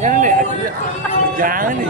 Jangan nih, jangan nih.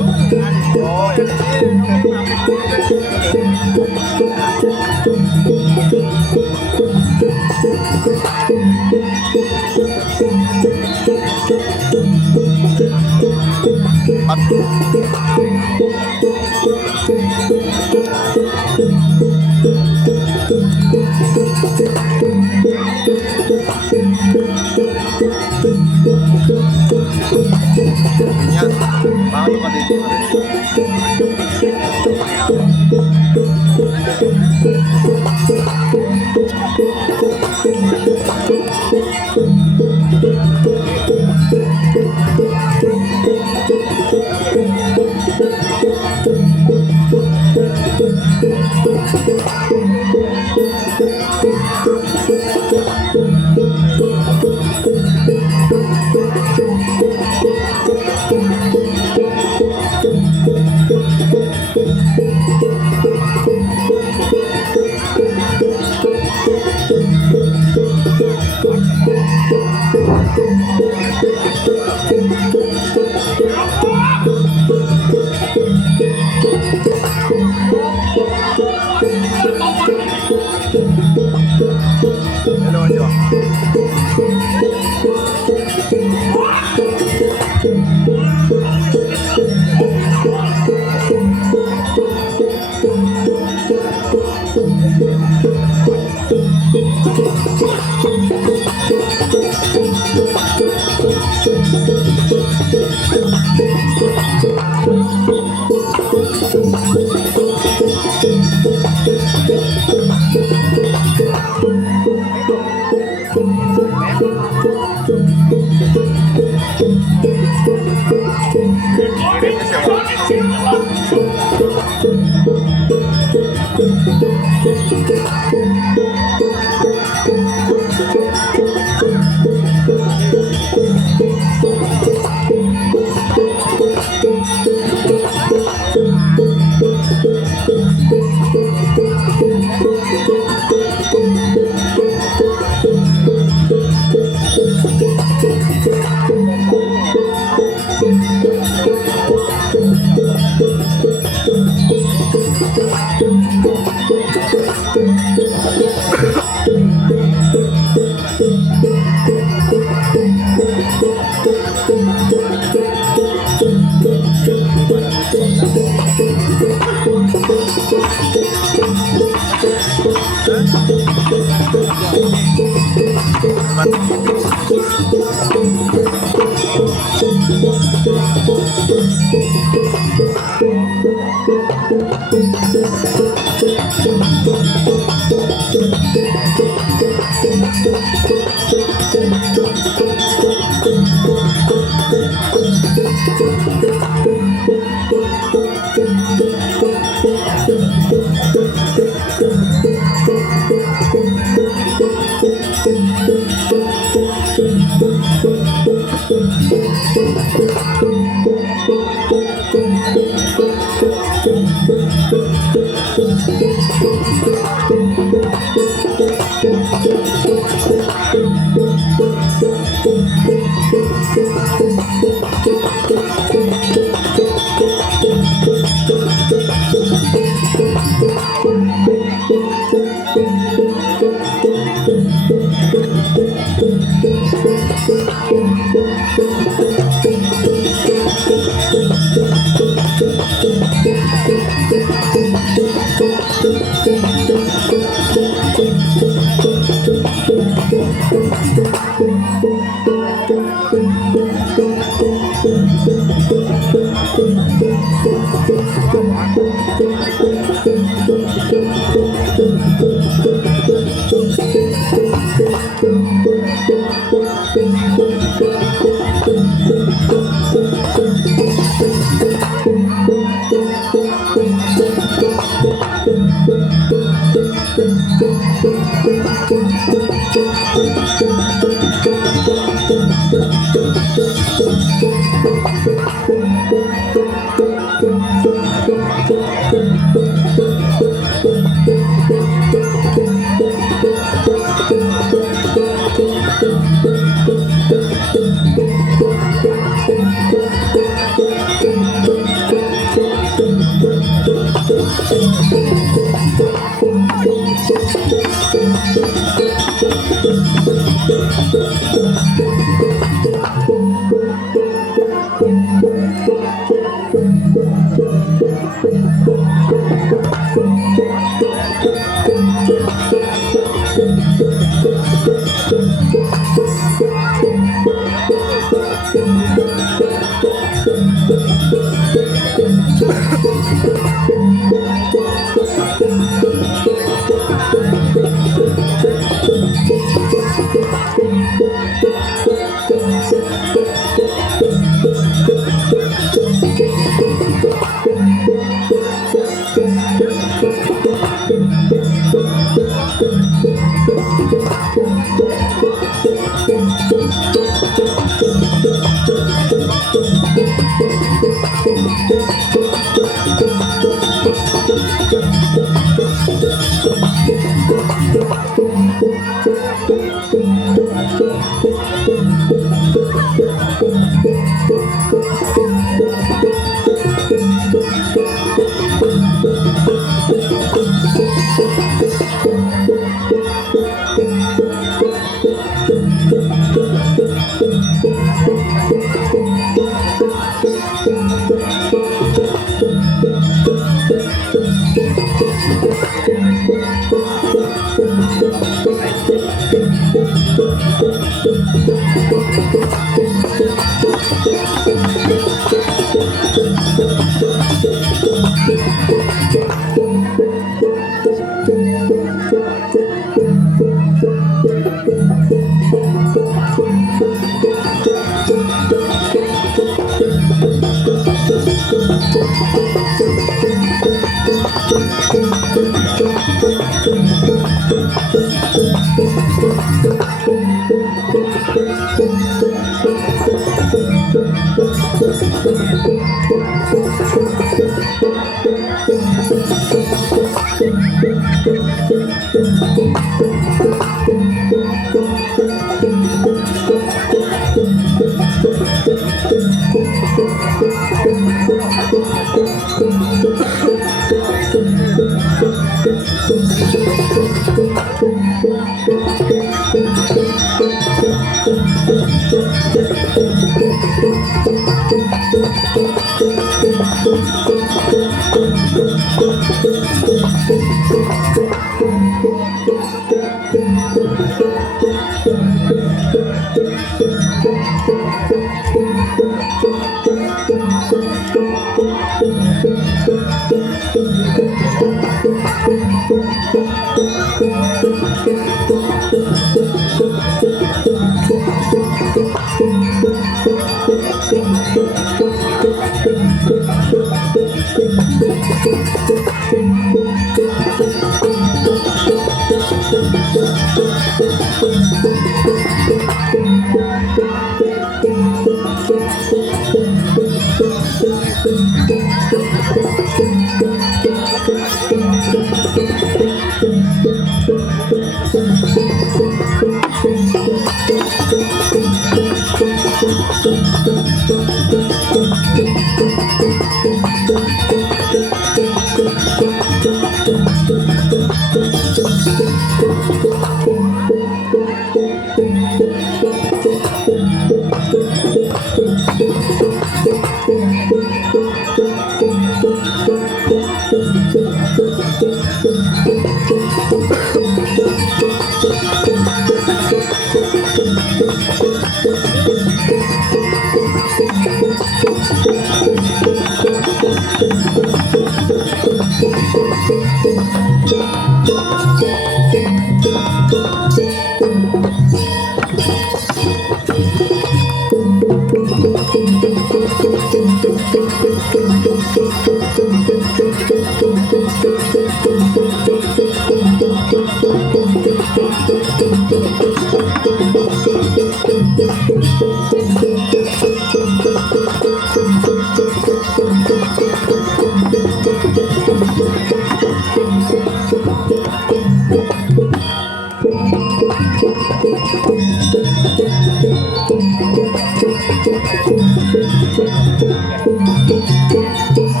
เ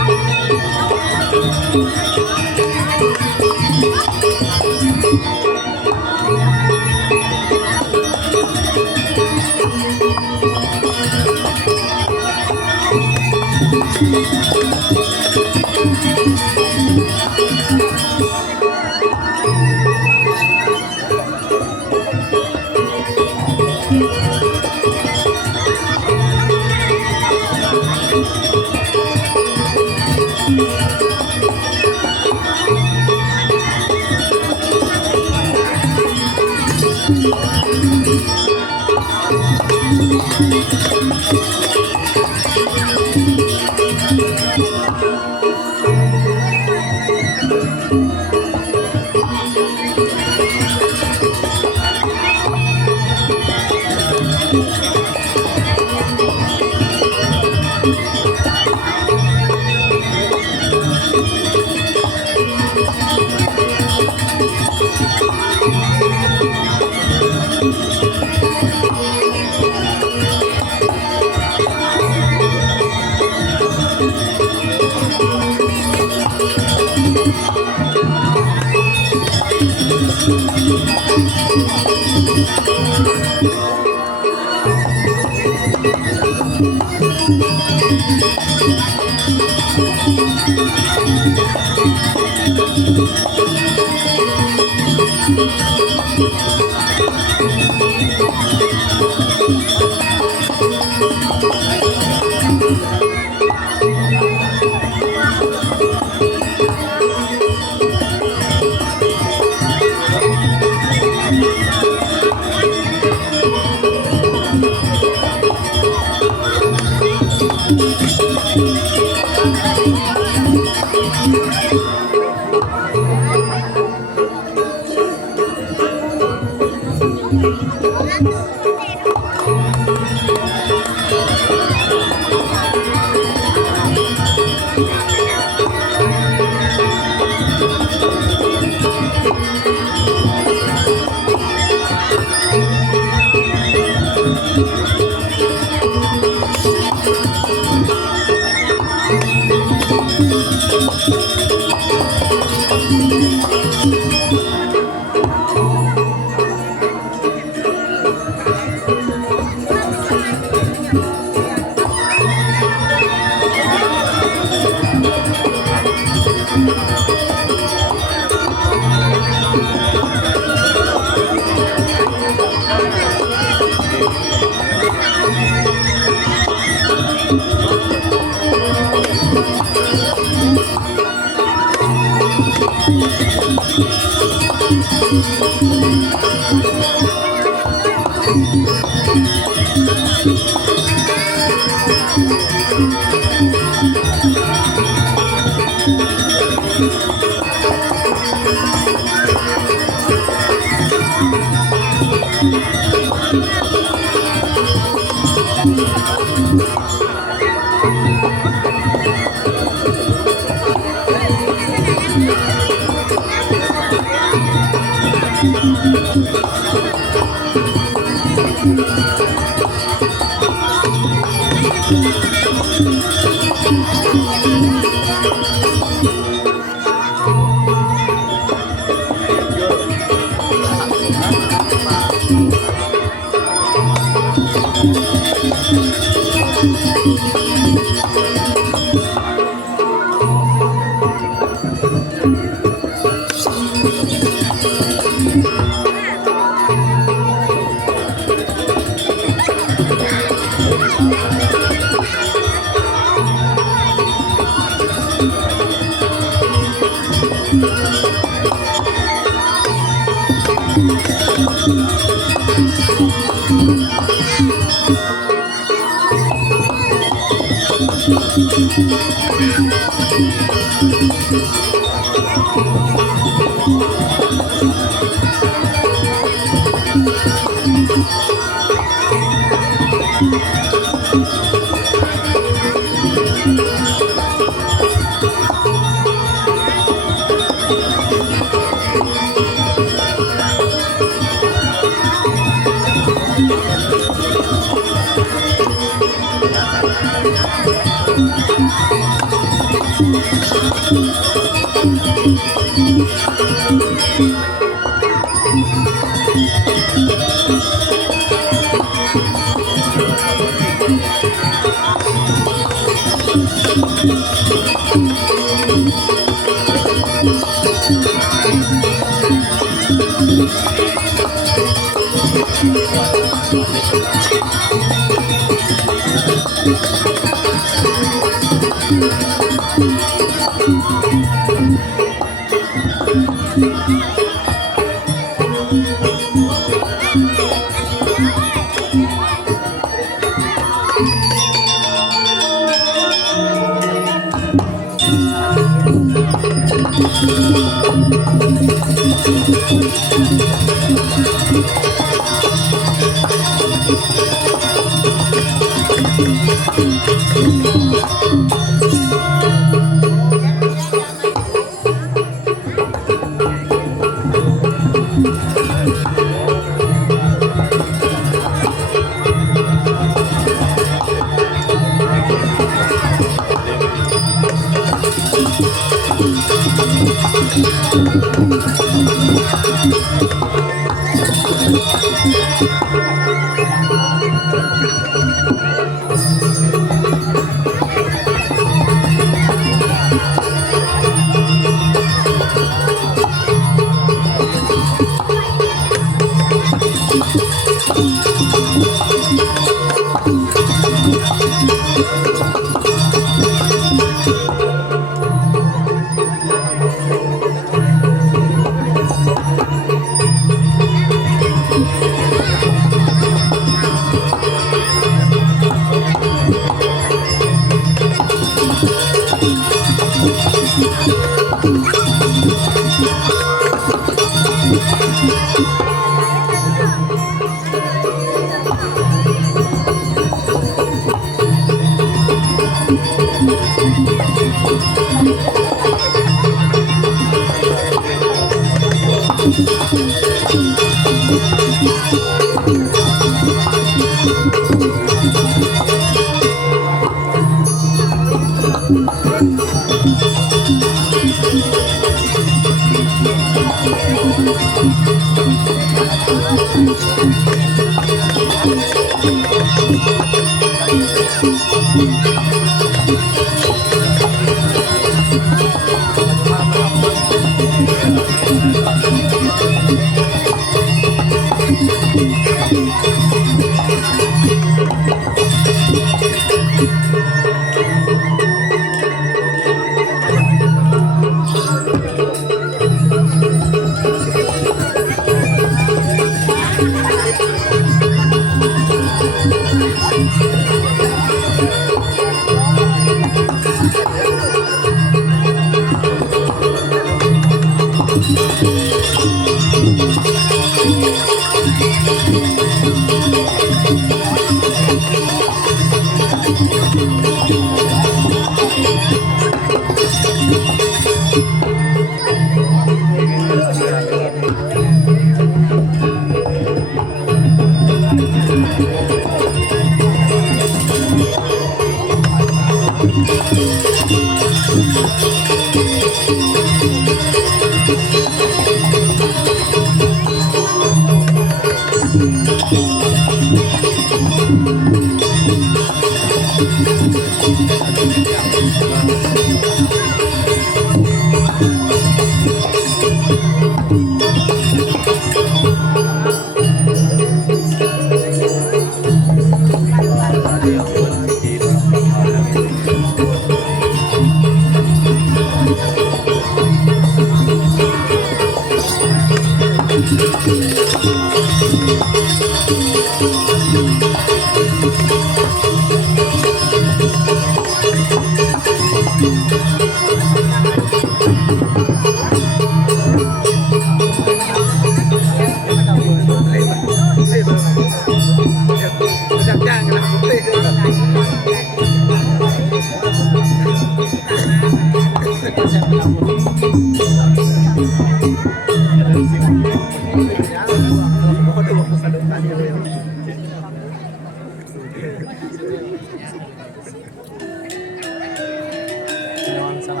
ส sama.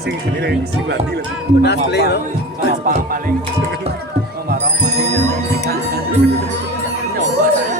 Sing ini sing lagi lah. Udah play loh. Apa paling? Marong paling kan nyoba saya.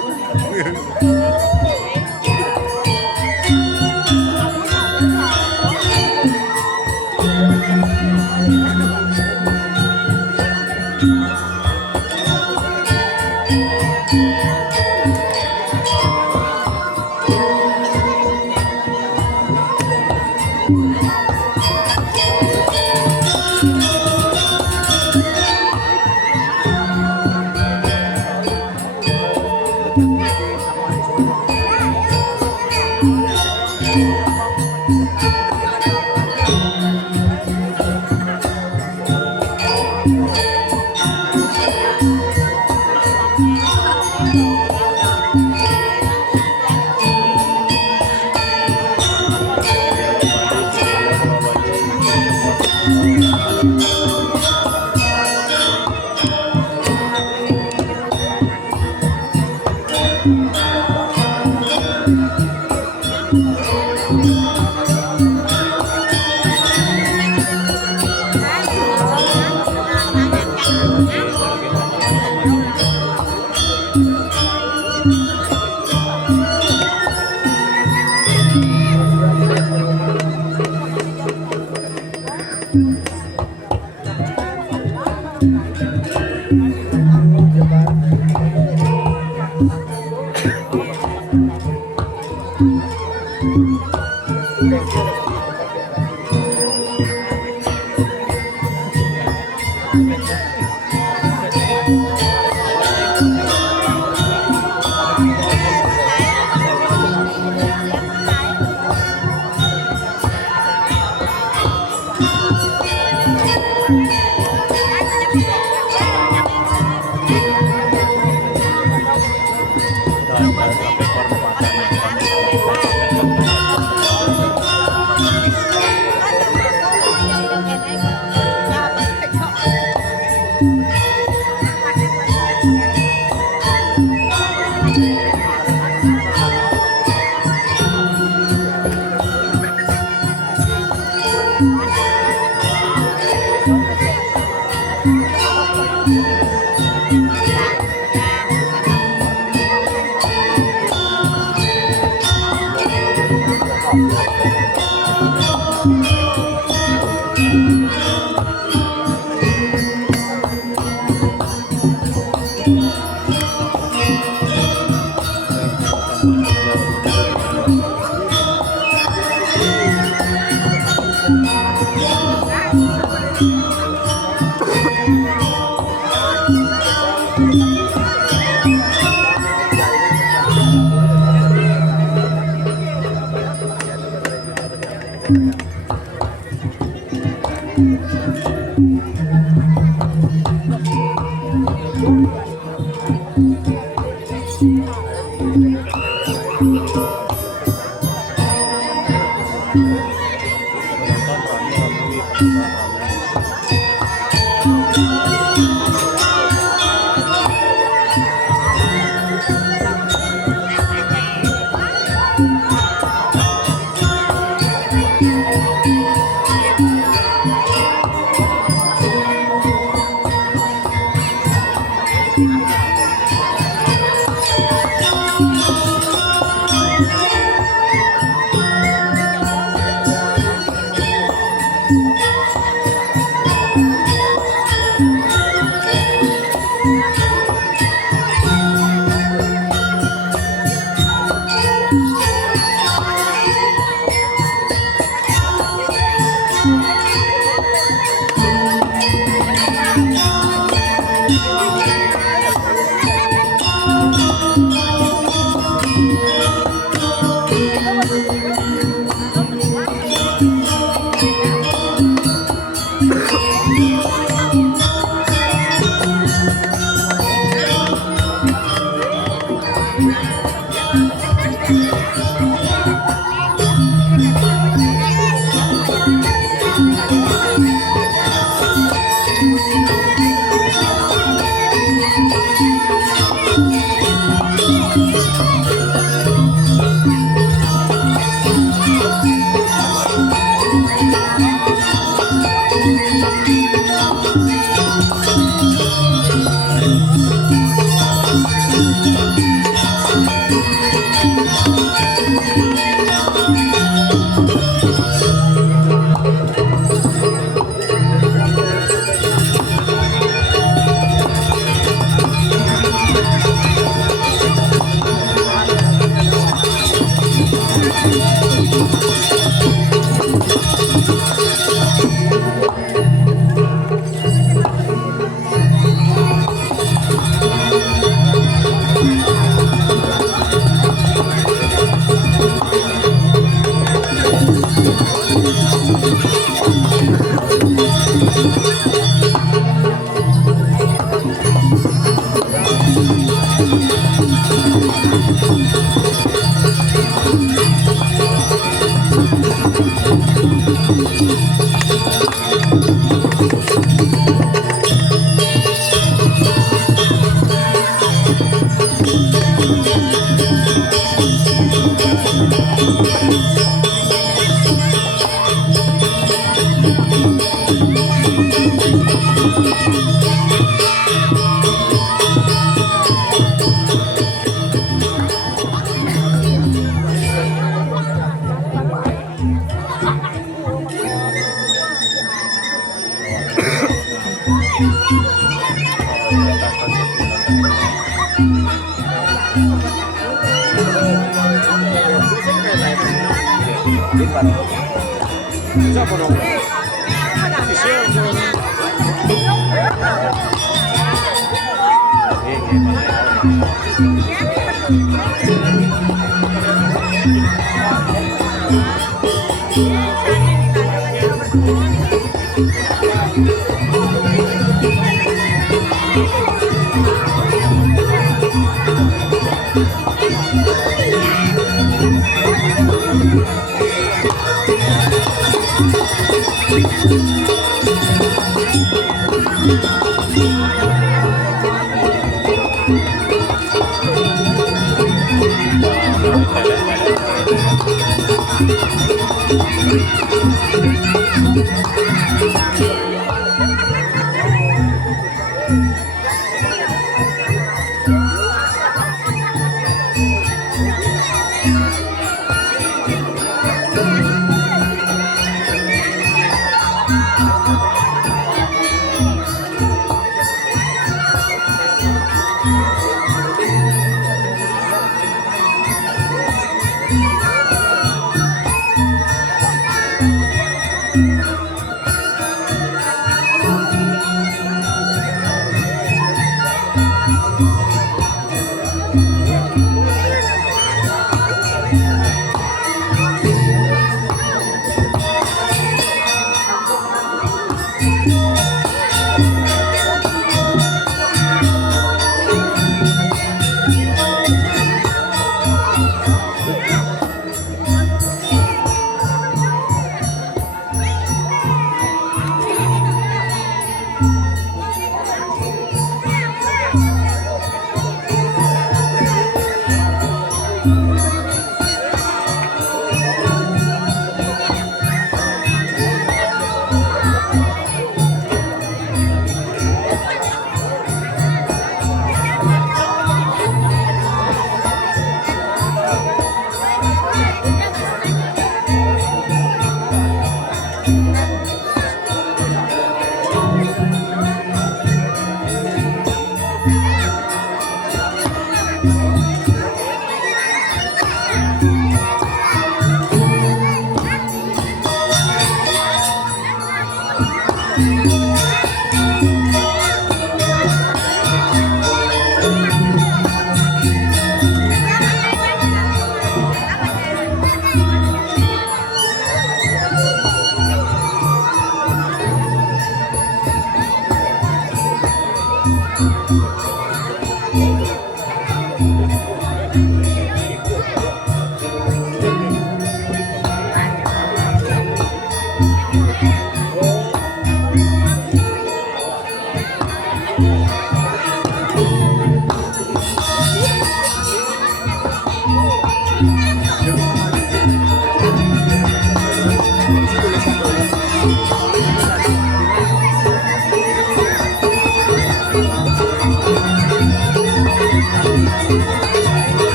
这不中，这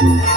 Thank you.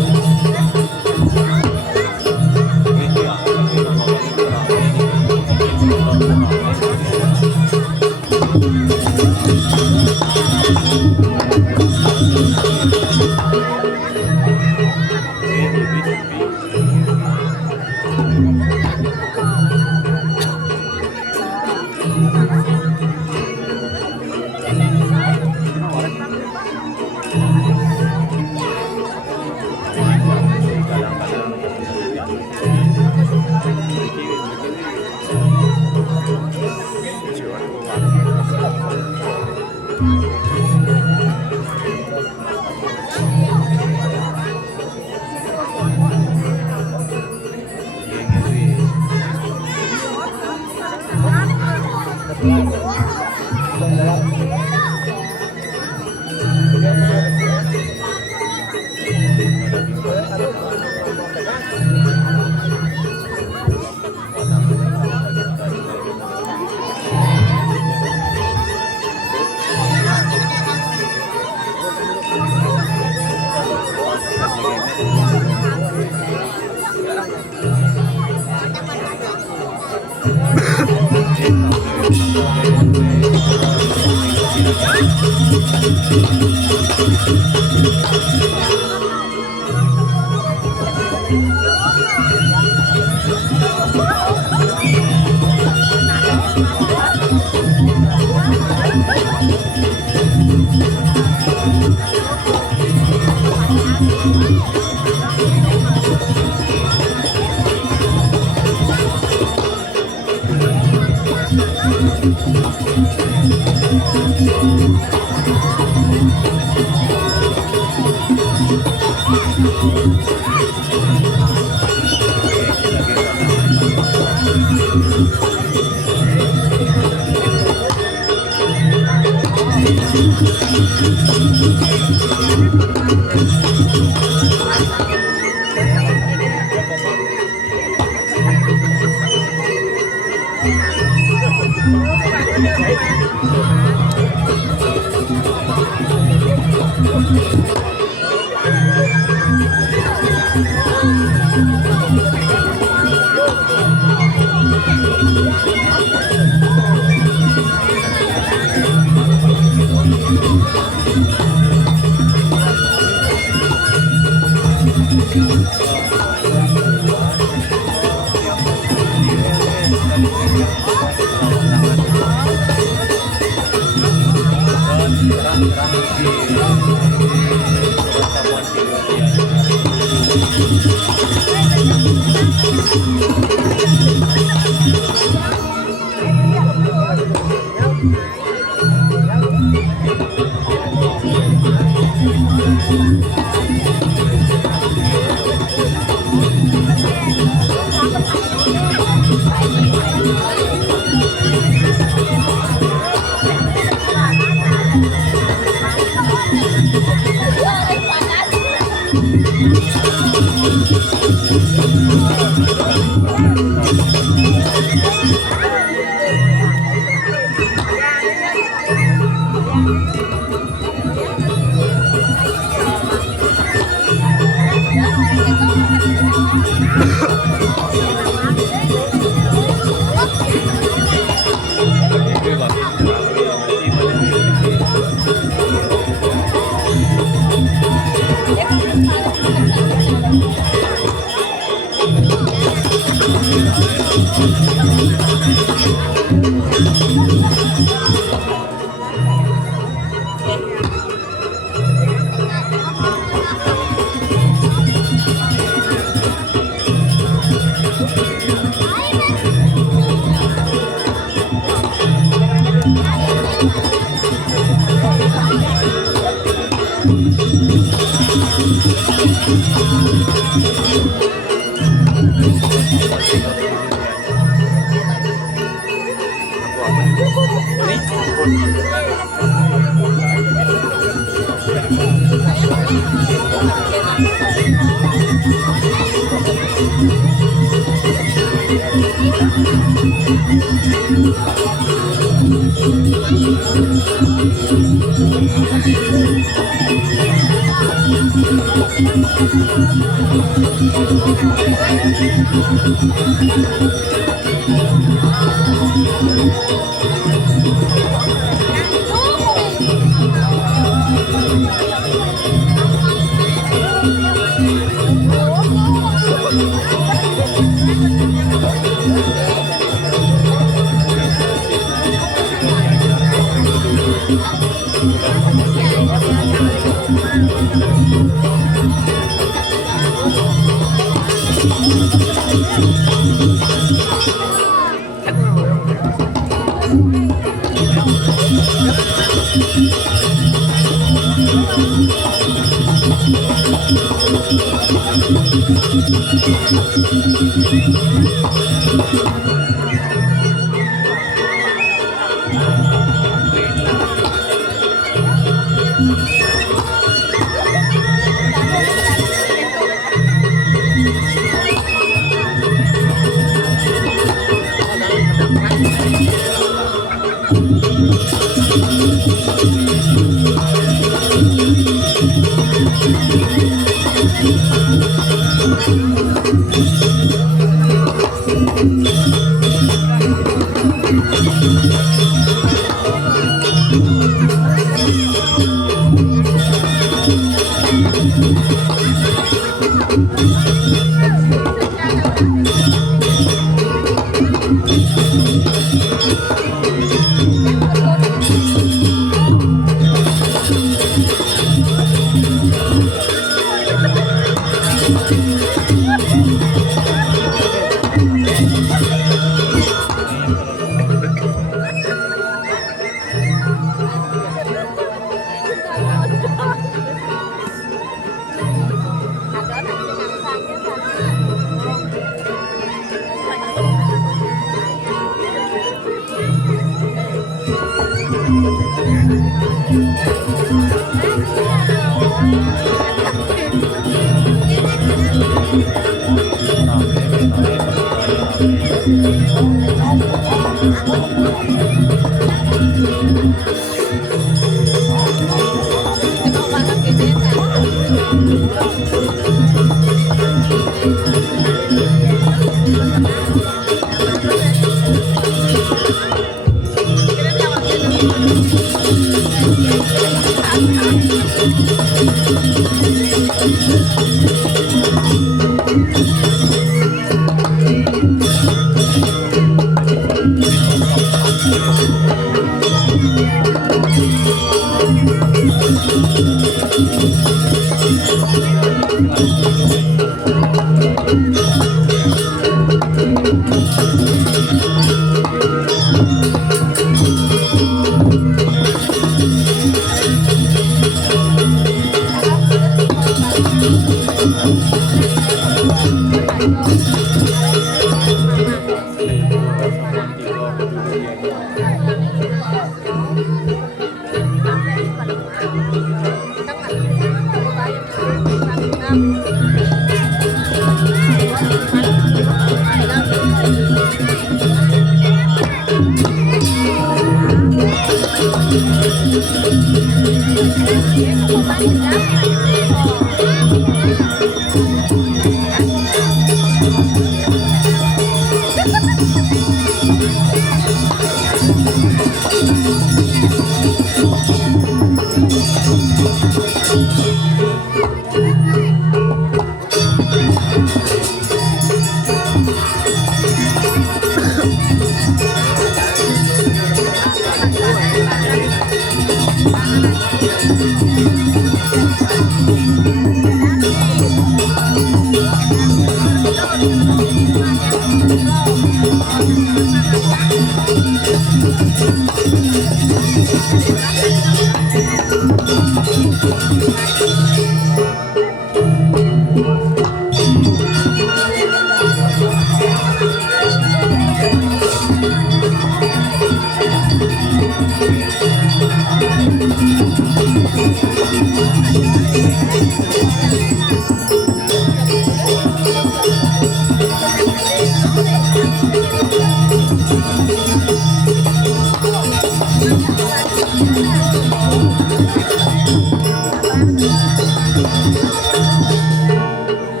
เ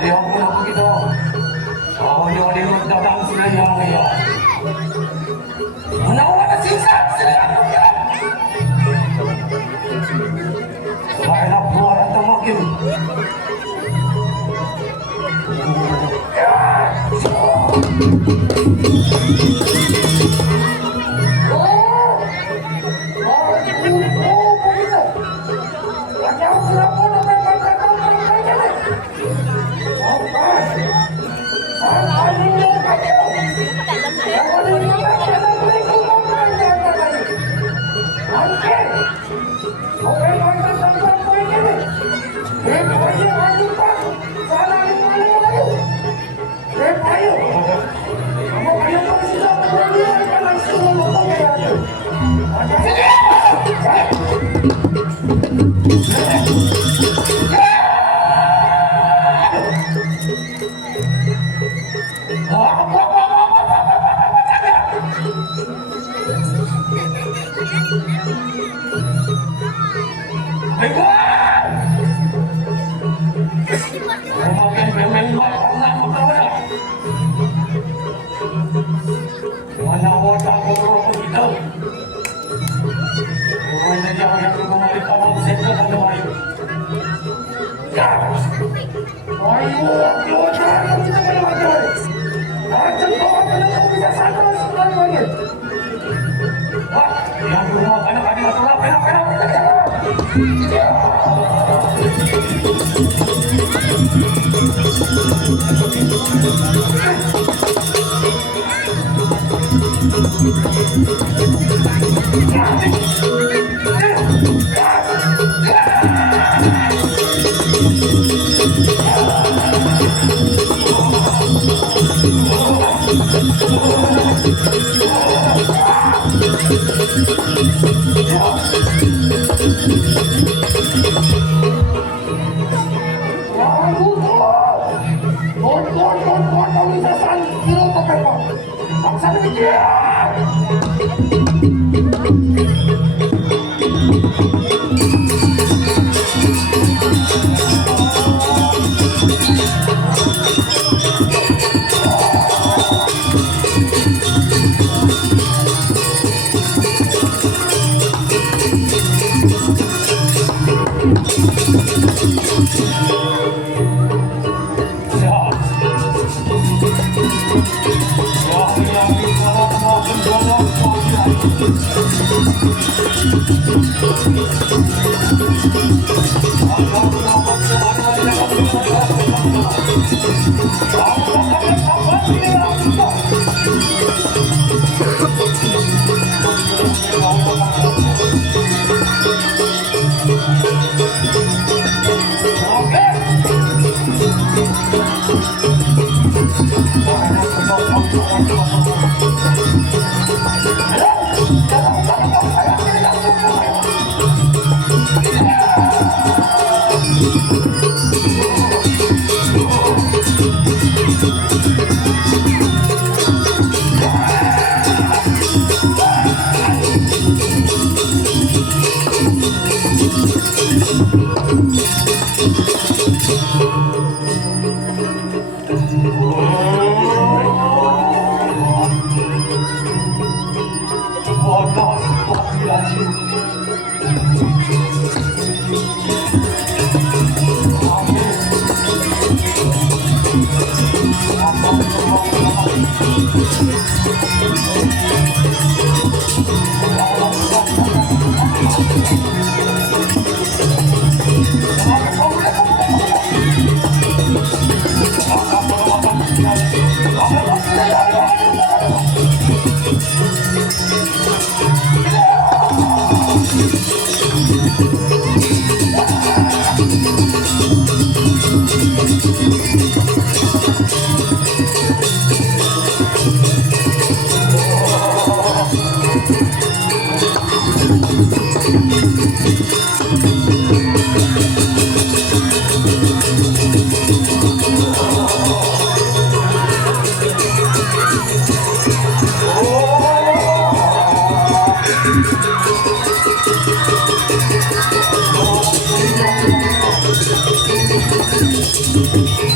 dia pun aku kita. Kau dia datang sini yang ya. Mana orang sisa sini aku ya. Baiklah keluar atau makin.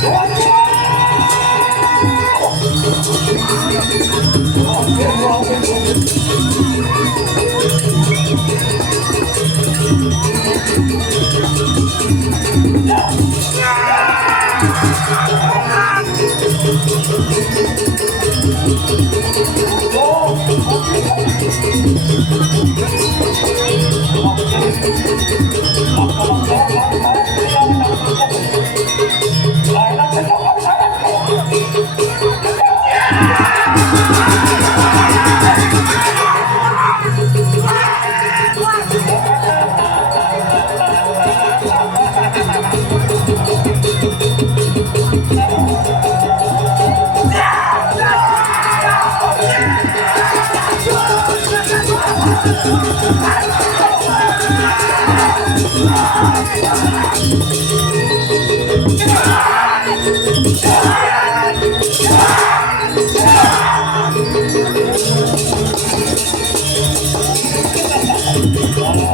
Hãy subscribe cho kênh Ghiền Mì Gõ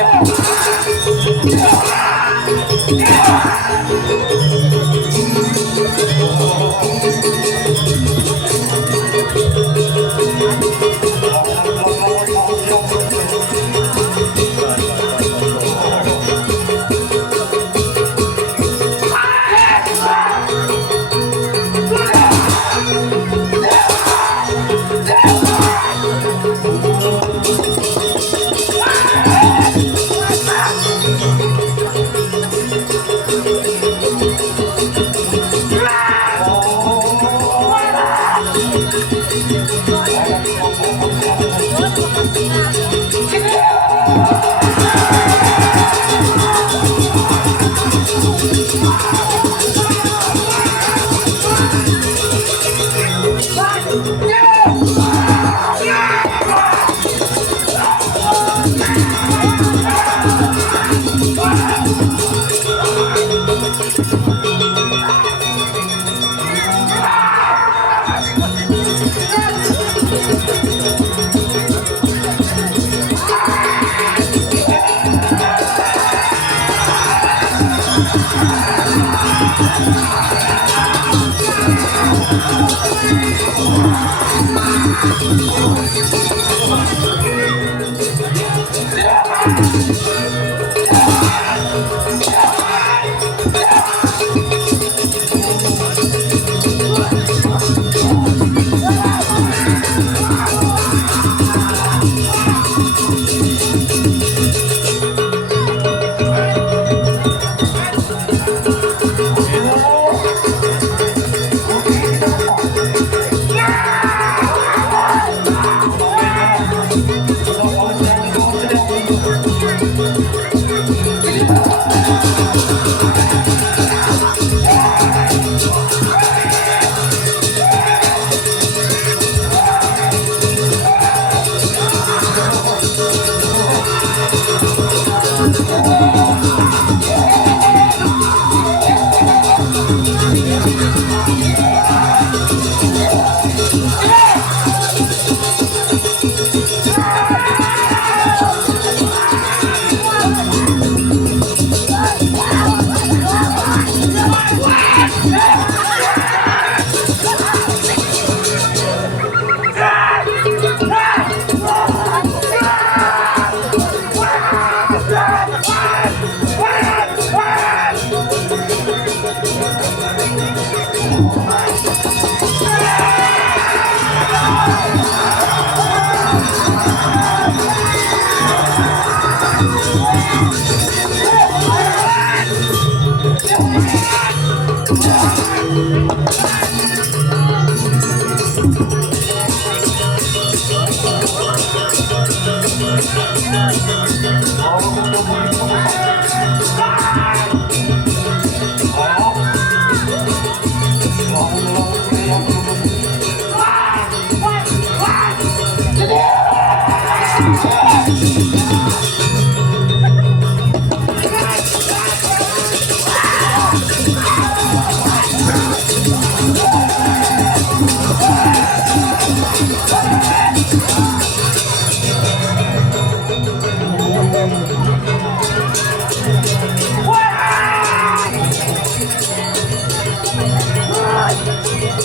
để không bỏ lỡ เ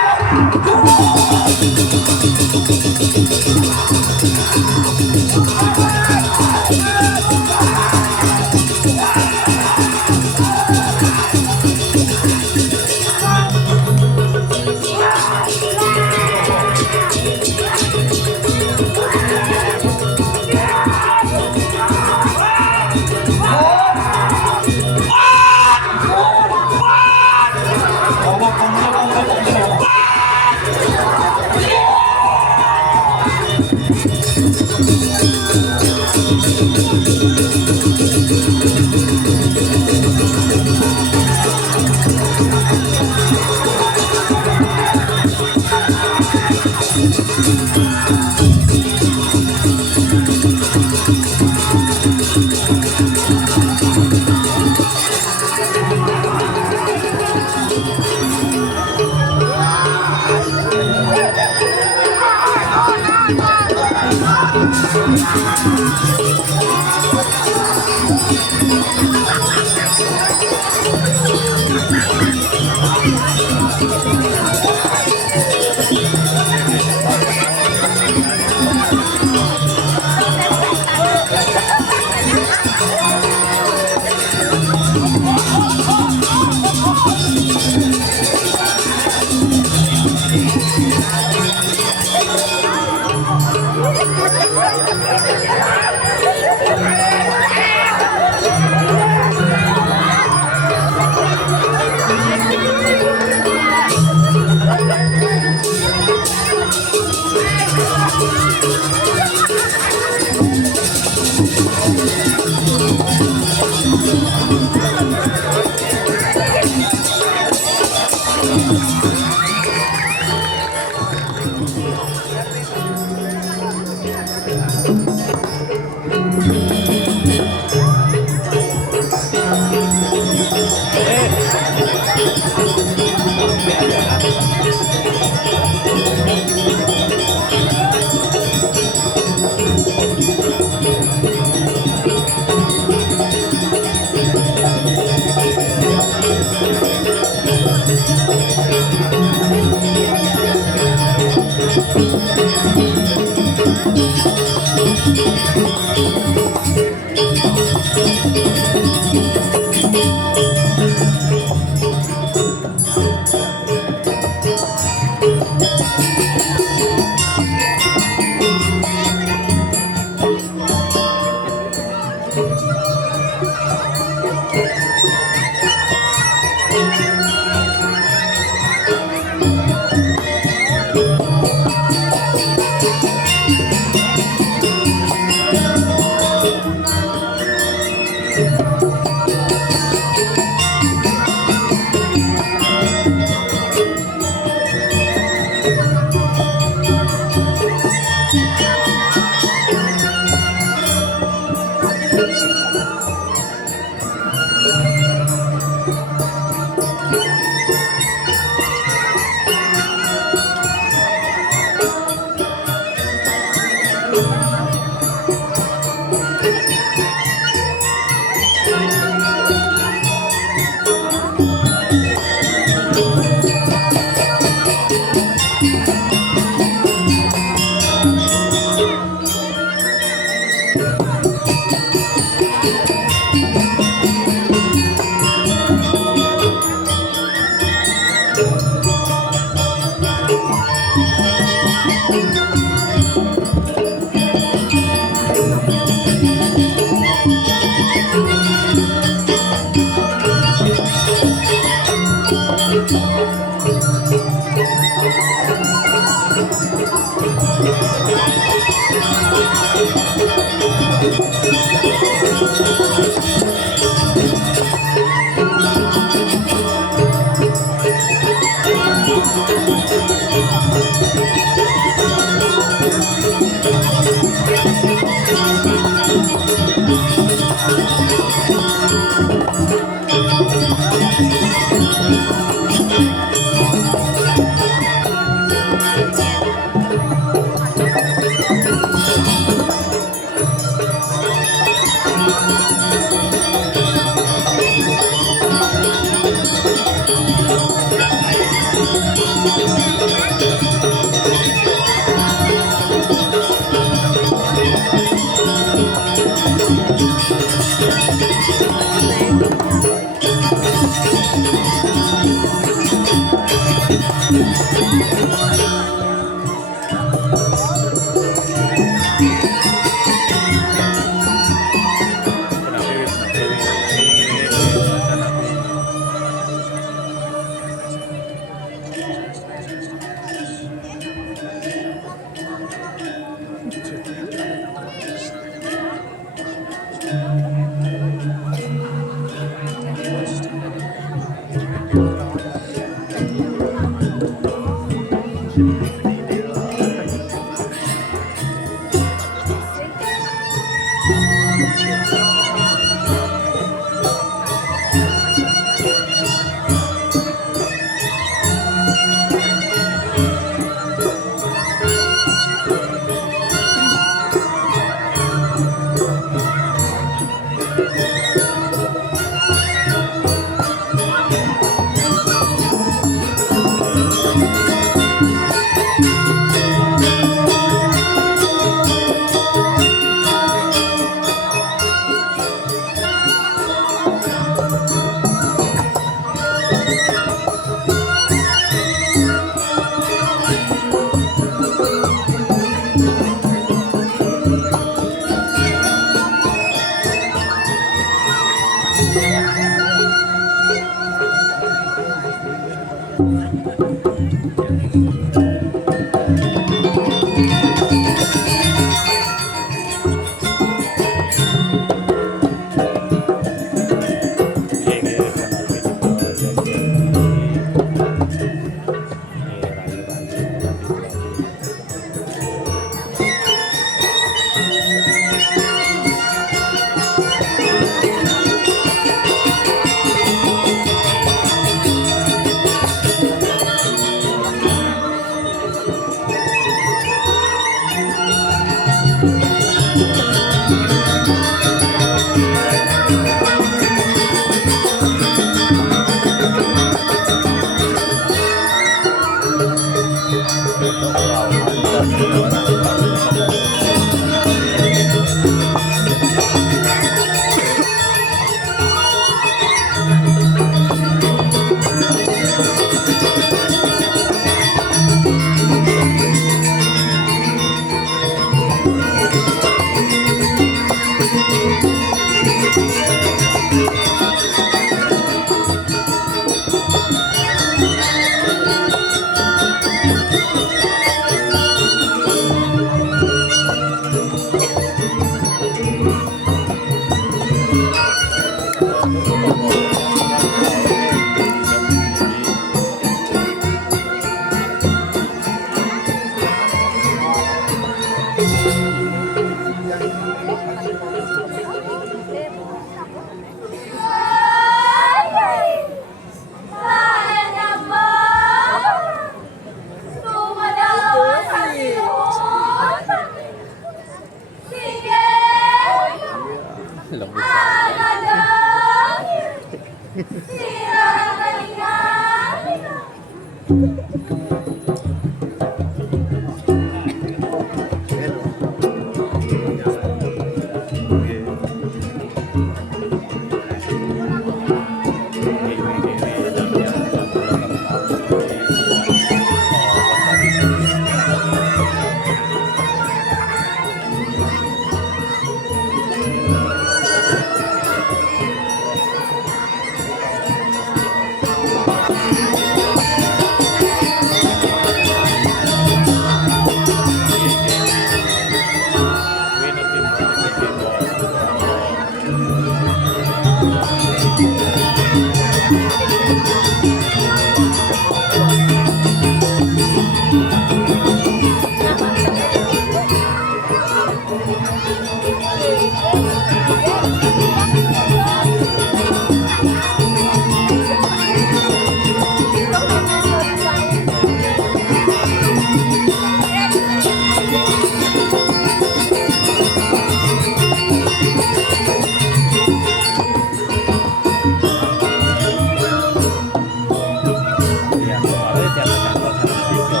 Iya, soalnya tiap kantor sama siswa.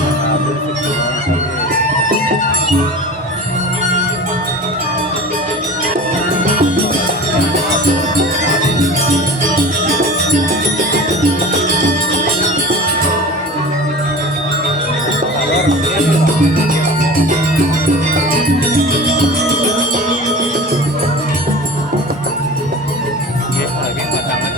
Nah, terus lagi pasangan.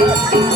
Thank you.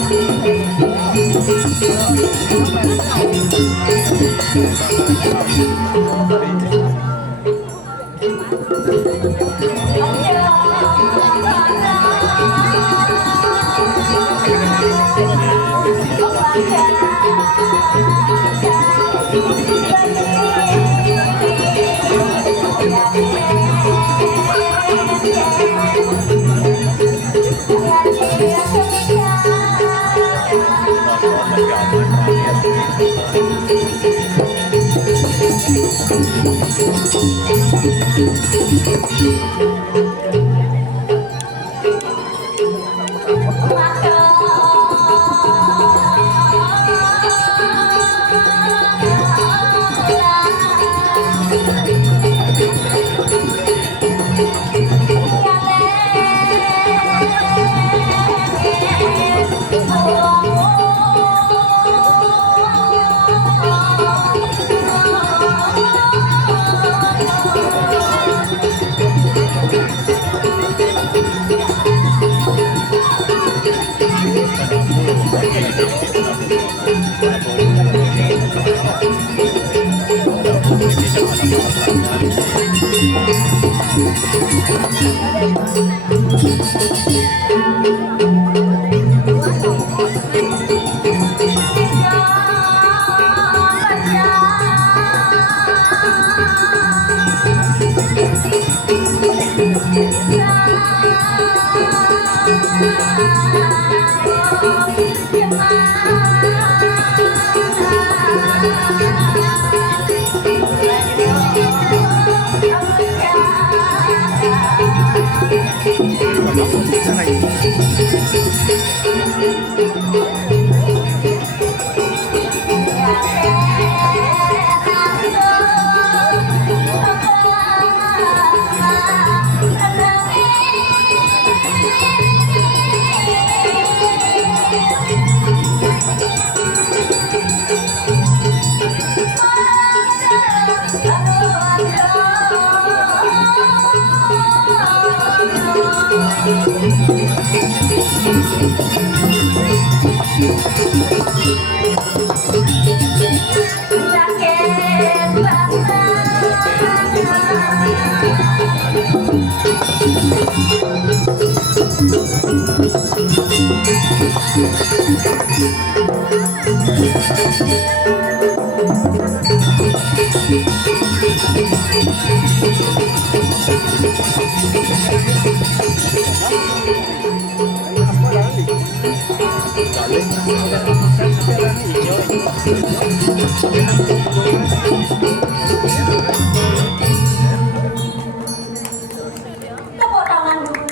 Tepuk tangan dulu.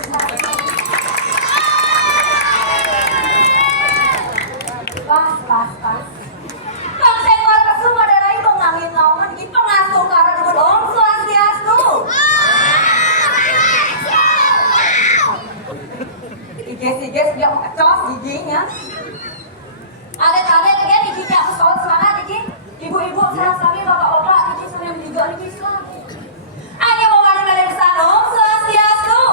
Pas. Bang Senggol kesuma darai pengangin ngawon iki pengasuh karo dulu Om Swastiastu. Iges dia ngecos giginya. Alet-alet iki giginya pesawat semangat iki. Ibu-ibu sarang-sami bapak-bapak iki sampeyan mendiga iki Islam. Ayo mau mana balik ke sana Om Swastiastu.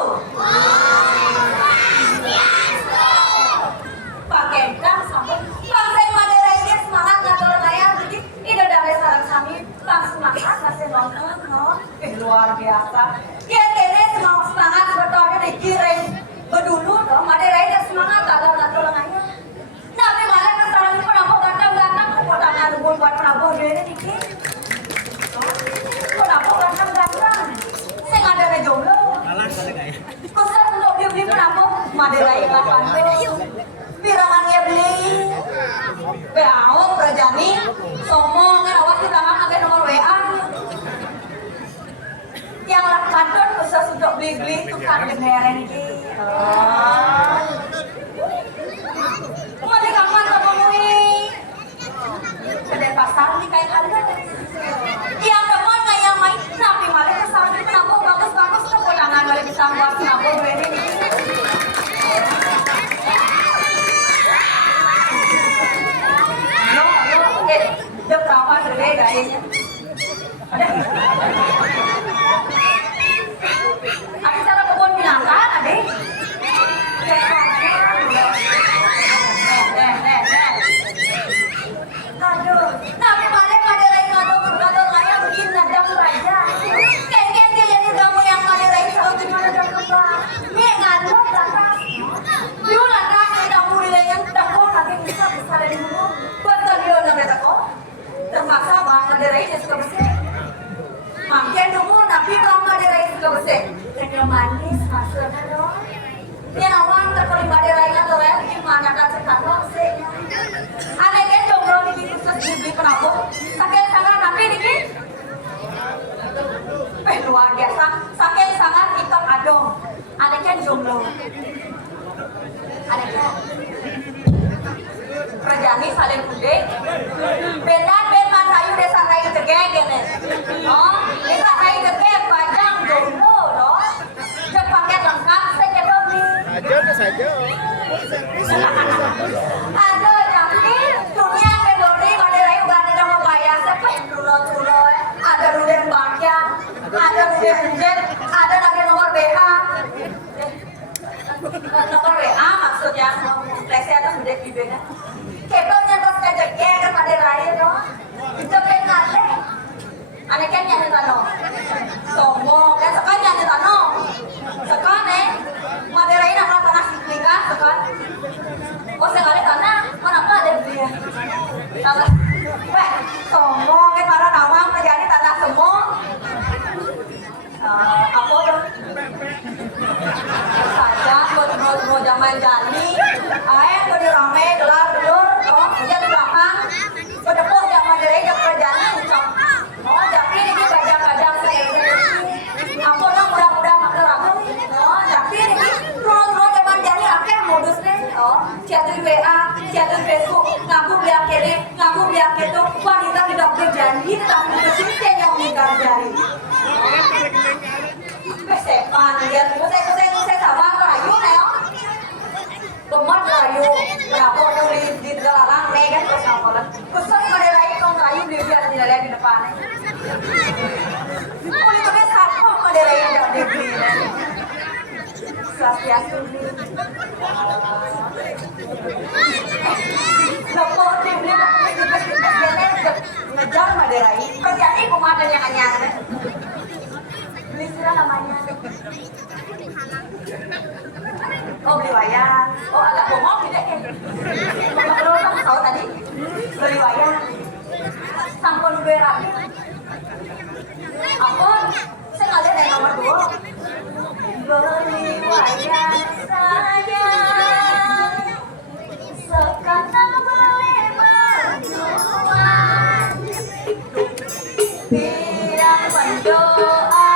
Pakai dam sampai bangsa Madura ini semangat ngatur layar jadi tidak ada sarang sami bang semangat kasih nonton luar biasa ya kene semangat bertore dikirim berdulu dong Madura ini semangat ada ngatur layar tapi malah kesarang penampung ganteng potongan rubun buat penampung dia dikit penampung ganteng saya nggak ada jomblo khusus untuk beli penampung Madura ini lapan pirangannya beli Beaung, Brajani, Somong, kan awas di tangan pakai nomor WA yang lah kantor khusus untuk beli-beli tukang generen ini mau di kamar sama mui kedai pasar nih kayak harga yang depan nggak yang main tapi malah kesalahan ini penampung bagus-bagus tuh podangan boleh bisa buat penampung ini dia berapa berbeda ini? Ada cara kebun binatang, ada? Eh, benar benar rayu desa rayu tegek gini. Oh, desa rayu tegek pajang dulu, loh. Cek paket lengkap saya coba beli. Saja. Aduh, tapi dunia pedori pada rayu gani dong bayar sepen dulu. Ada ruden bajang, ada ruden jet, ada lagi nomor BH. Nomor WA maksudnya kompleks atau udah gimana? Kebetulan pas ngajak ke pada raya dong, itu pengen deh. Aneh kan nyanyi tano, sombong kan sekarang nyanyi tano, sekarang pada raya nak pernah nikah sekarang. Oh sekali tanah mana ada dia, tambah, sombong kan para nawang menjadi tanah semua. Apa dong? Saja mau zaman jani, mau dirame gelar dulur, kemudian di belakang, berdepuh zaman dari jam kerjanya ucap, tapi ini bajang-bajang saya apa dong mudah-mudah makan ramu, tapi ini terus zaman jani akhir modusnya, chat di WA, chat di Facebook, ngaku biar kiri, ngaku biar gitu, wanita tidak berjanji tapi bersihnya yang ingkar jari. Sepan dia, saya sama rayu neo, gemat rayu, berapa di dalam kan terus ngapain? Khusus pada rayu kalau rayu biar tidak lihat di depannya. Oh itu kan satu pada rayu yang tidak dibeli. Swastiastu beli. Lepor dibeli, ngejar pada rayu. Kerjanya kumaha yang anyar. Istilah namanya. Oh beli wayang. Oh agak bohong tidak ya? Kalau kamu tahu tadi beli wayang. Sampun gue rapi. Ampun, saya nggak lihat yang nomor 2. Beli wayang sayang, sekata boleh berdua. Biar mendoa.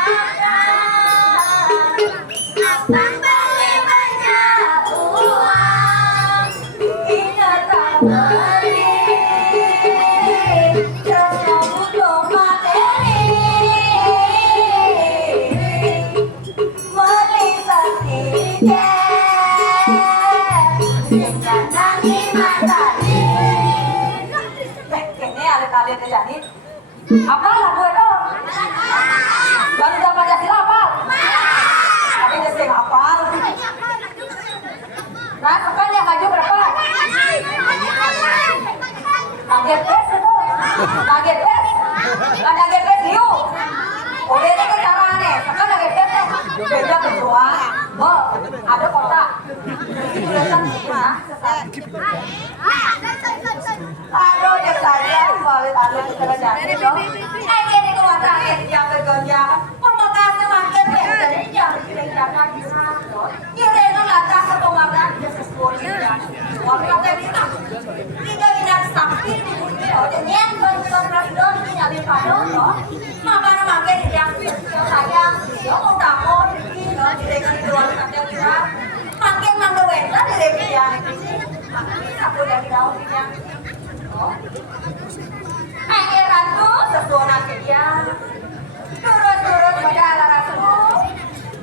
Apa lagu itu? Baru dapat Pancasila apa? Tapi dia sering hafal. Nah, sekarang yang maju berapa? Target best itu. Target best. Kan target best liu. Udah itu kan cara aneh. Sekarang target best beda kedua. Oh, ada kota. Aduh, ya saja. Balik alur kerjaan dong. Ini keluarga yang bergonjang. Pemekasan makin jadi jangan bisa. Kita itu nggak tahu pewarna bisa sesuai. Waktu kita bilang, kita tidak sakit. Jangan berkontrol nyali padu loh. Makanya makin yang sayang, dia mau takut. Dengan keluarga kita, makin mengawet lah dari dia. Aku dari daun dia. Akhiran tuh sesuatu kerja. Turun pada anak-anakku.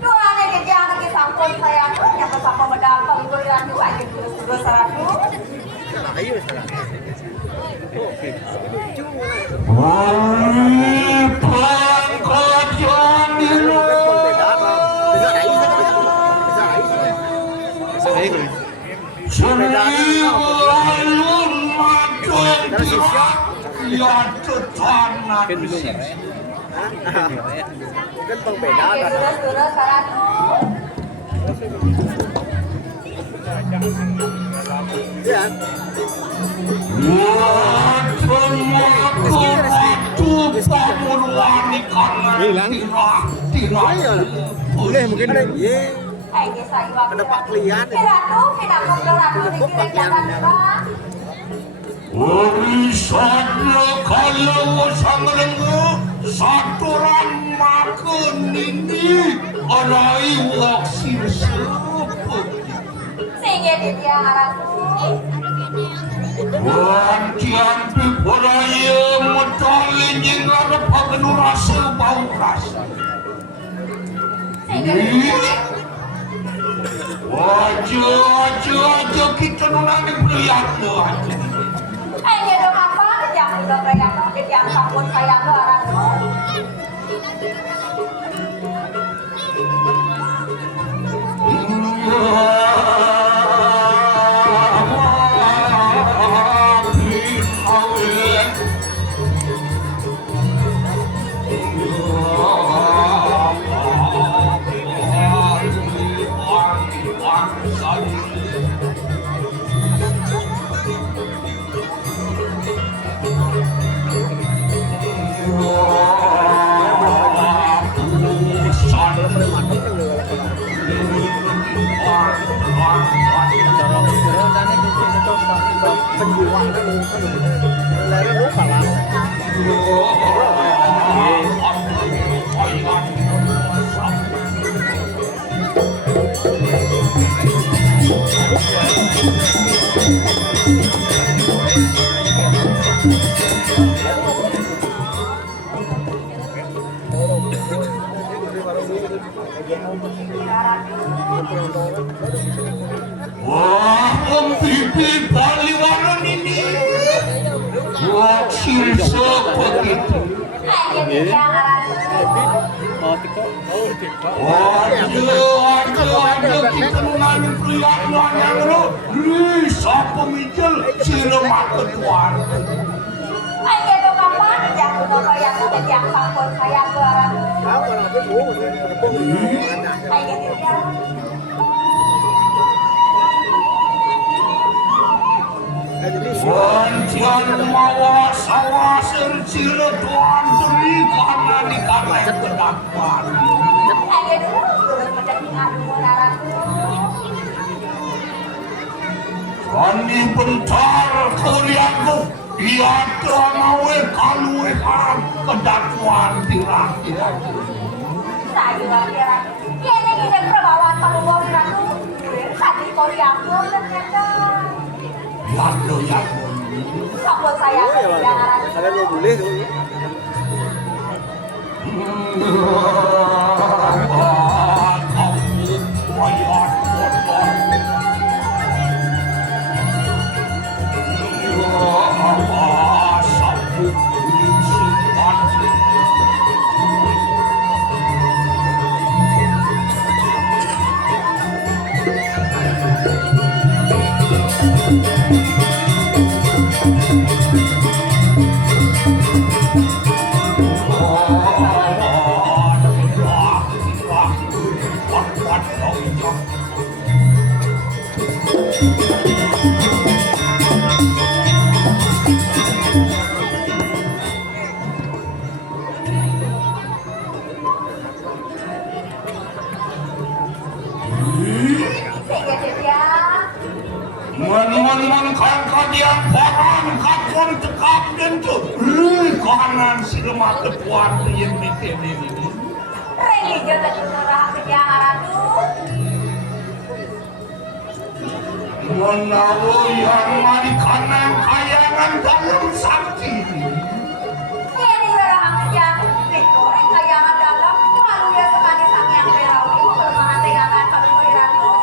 Dua anak kerja lagi sampun saya tuh yang bersama medal pengguliran dua aja terus satu. Ayo salah. Oke. Kan bingung ya? Kan pembeda kan? Ya. Hilang. Boleh mungkin. Ada Pak Klian. Urusannya kalau sanggulmu saturan makan ini alai waksir sepuluh. Sehingga dia harap Jampi poraya metale jeung ngarep pagenu rasa bau rasa. Aja kita nunang beriak tuh aja. Ayo dong apa? Jangan dong kayak aku yang takut kayak orang tuh. penjual kan lere lupa lah. Wah, pipi Baliwanan ini sirsa begitu. Aduh, kita nunggu priak nanya lo, siapa mijel silemak ketuan. Ayo dong apa? Jangan dong kayak aku yang takut kayak orang. Tahu orang itu bu, Ayo dia. Wancian mawa sawah sercila tuan beri karena di karena pendapat. Ayo dulu menjadi orang. Andi bentar kuriaku ia mawe kalue kan kedakuan tirak-tirak. Saya kira ini tidak perbawan peluang aku. Tadi kuriaku ternyata. Yado. Sokol saya kejaran. ada lo boleh tuh. Mon kan kadian paran kakon tekap dentu. Kanan silemak ketuan yang mikir ini. Reni jatuh curah kejaran tuh. Menawo yang mari kanan kayangan dalam sakti. Ini orang kejaran dikoreng kayangan dalam. Lalu dia sekali sang yang berawi bermahan dengan pemuriran tuh.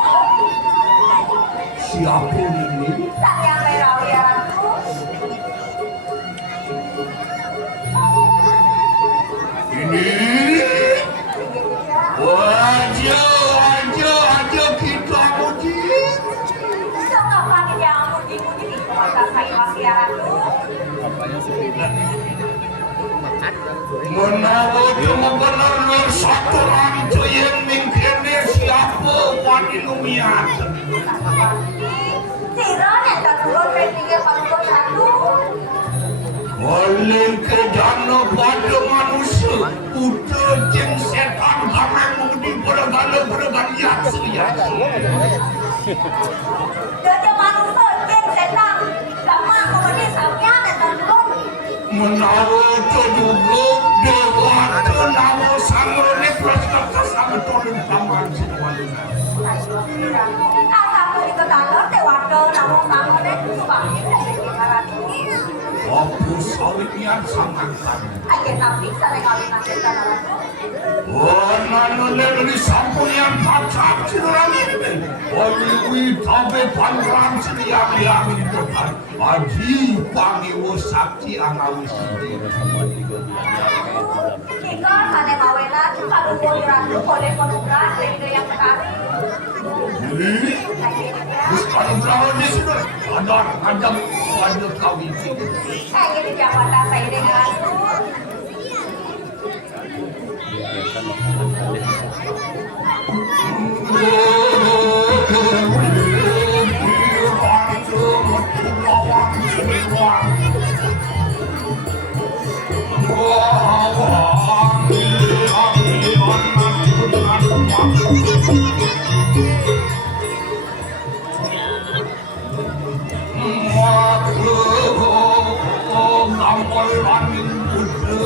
Siapa ini? Sang yang berawi ratu. Ini aja kita muji. Kapan yang muji-muji di kota saya masih ratu. Menawa cuma benar satu rancu yang mungkinnya siapa wani lumiat. Siron yang terturun pentingnya panggung ratu. Oleh kejana pada manusia, udah jeng setan kamu di bergala-bergaliat siapa. Jadi manusia yang setan sama kemudian sampai yang terturun. Menawa juga dewa tenawa sangrone prastawa sama tolong taman semuanya. Asal itu tanah tewado namun tangan itu bangkit dari ratu. awitnya sangat kan. Ayo tapi sampai kawin nanti sama ratu. Oh, nana dari sampun yang kacak silang ini. Oli tabe pangrang setiap yang depan. Aji pangi sakti angawis ini. Kita hanya mawena kalau mau ratu kode konugrah dari yang sekali. Terus kalau berapa di sini ada kawin sini. Kayak di Jakarta saya dengan ratu.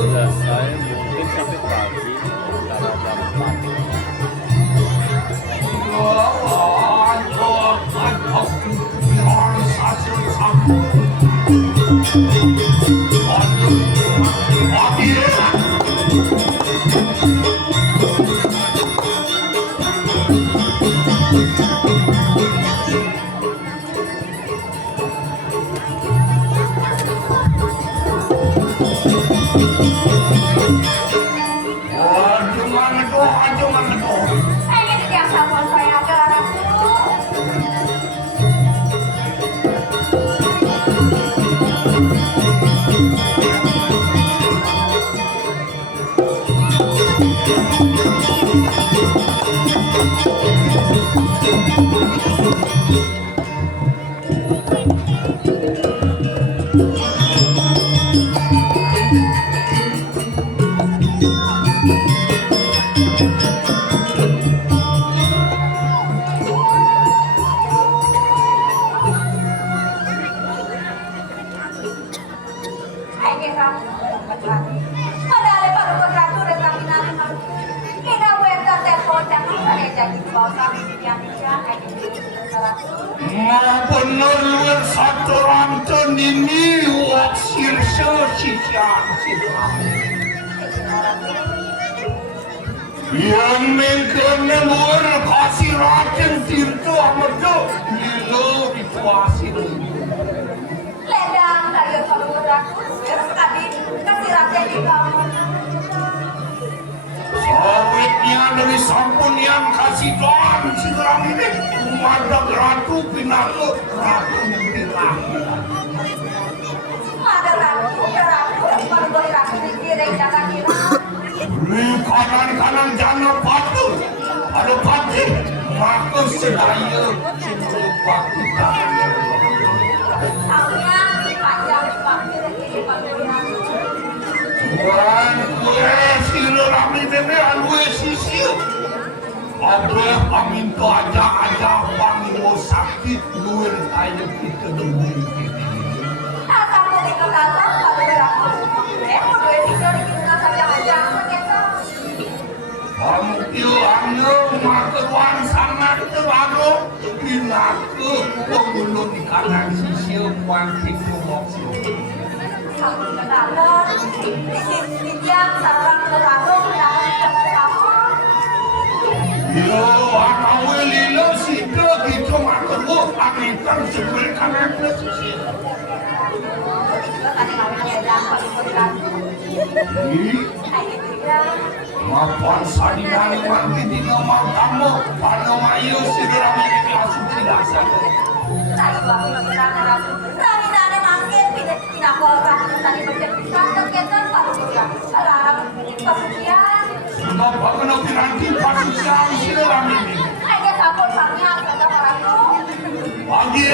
Selesai mungkin sampai pagi kalau bener luar satu rantun ini waksir sesian yang mengkena luar kasih raten tirto amarto lilo dituasin Ledang dari kalau beraku terus tadi kasih raja di kamu. Sawitnya dari sampun yang kasih doang silang ini umadak ratu pinako ratu bilang Ada ratu, kalau boleh ratu di kiri jangan kira. Kanan jangan patuh ada pati maka sedaya lupa kita Soalnya panjang waktu dari kiri kalau ratu. Wan kue silo rami bebe alue sisio Abe paminto aja pangi mo sakit luar kayu kita dulu Kamu di kota kalau beraku. Mau dua tiga di kita saja aja ternyata. Kamu anu makewan sangat terlalu pinaku penggulung di kanan sisio wan itu maksud Kamu kedalam di tiang sarang terlarung dalam kamu. Yo, aku lilo sido gitu makewu akitan sebel kanan sisio Tadi kami ngedang kalau beraku. Kayak gitu. Mapan sadinani manti di nomor kamu pano mayo sidra ini langsung tidak sadar Tadi waktu kita ngerasa Tadi nane mangkir Tidak orang Tadi bercerita Ternyata kalau dia Alarm Pasukian Bapak kena piranti pasusian sidra ini Ayo sapun samnya Kata orang itu Pagi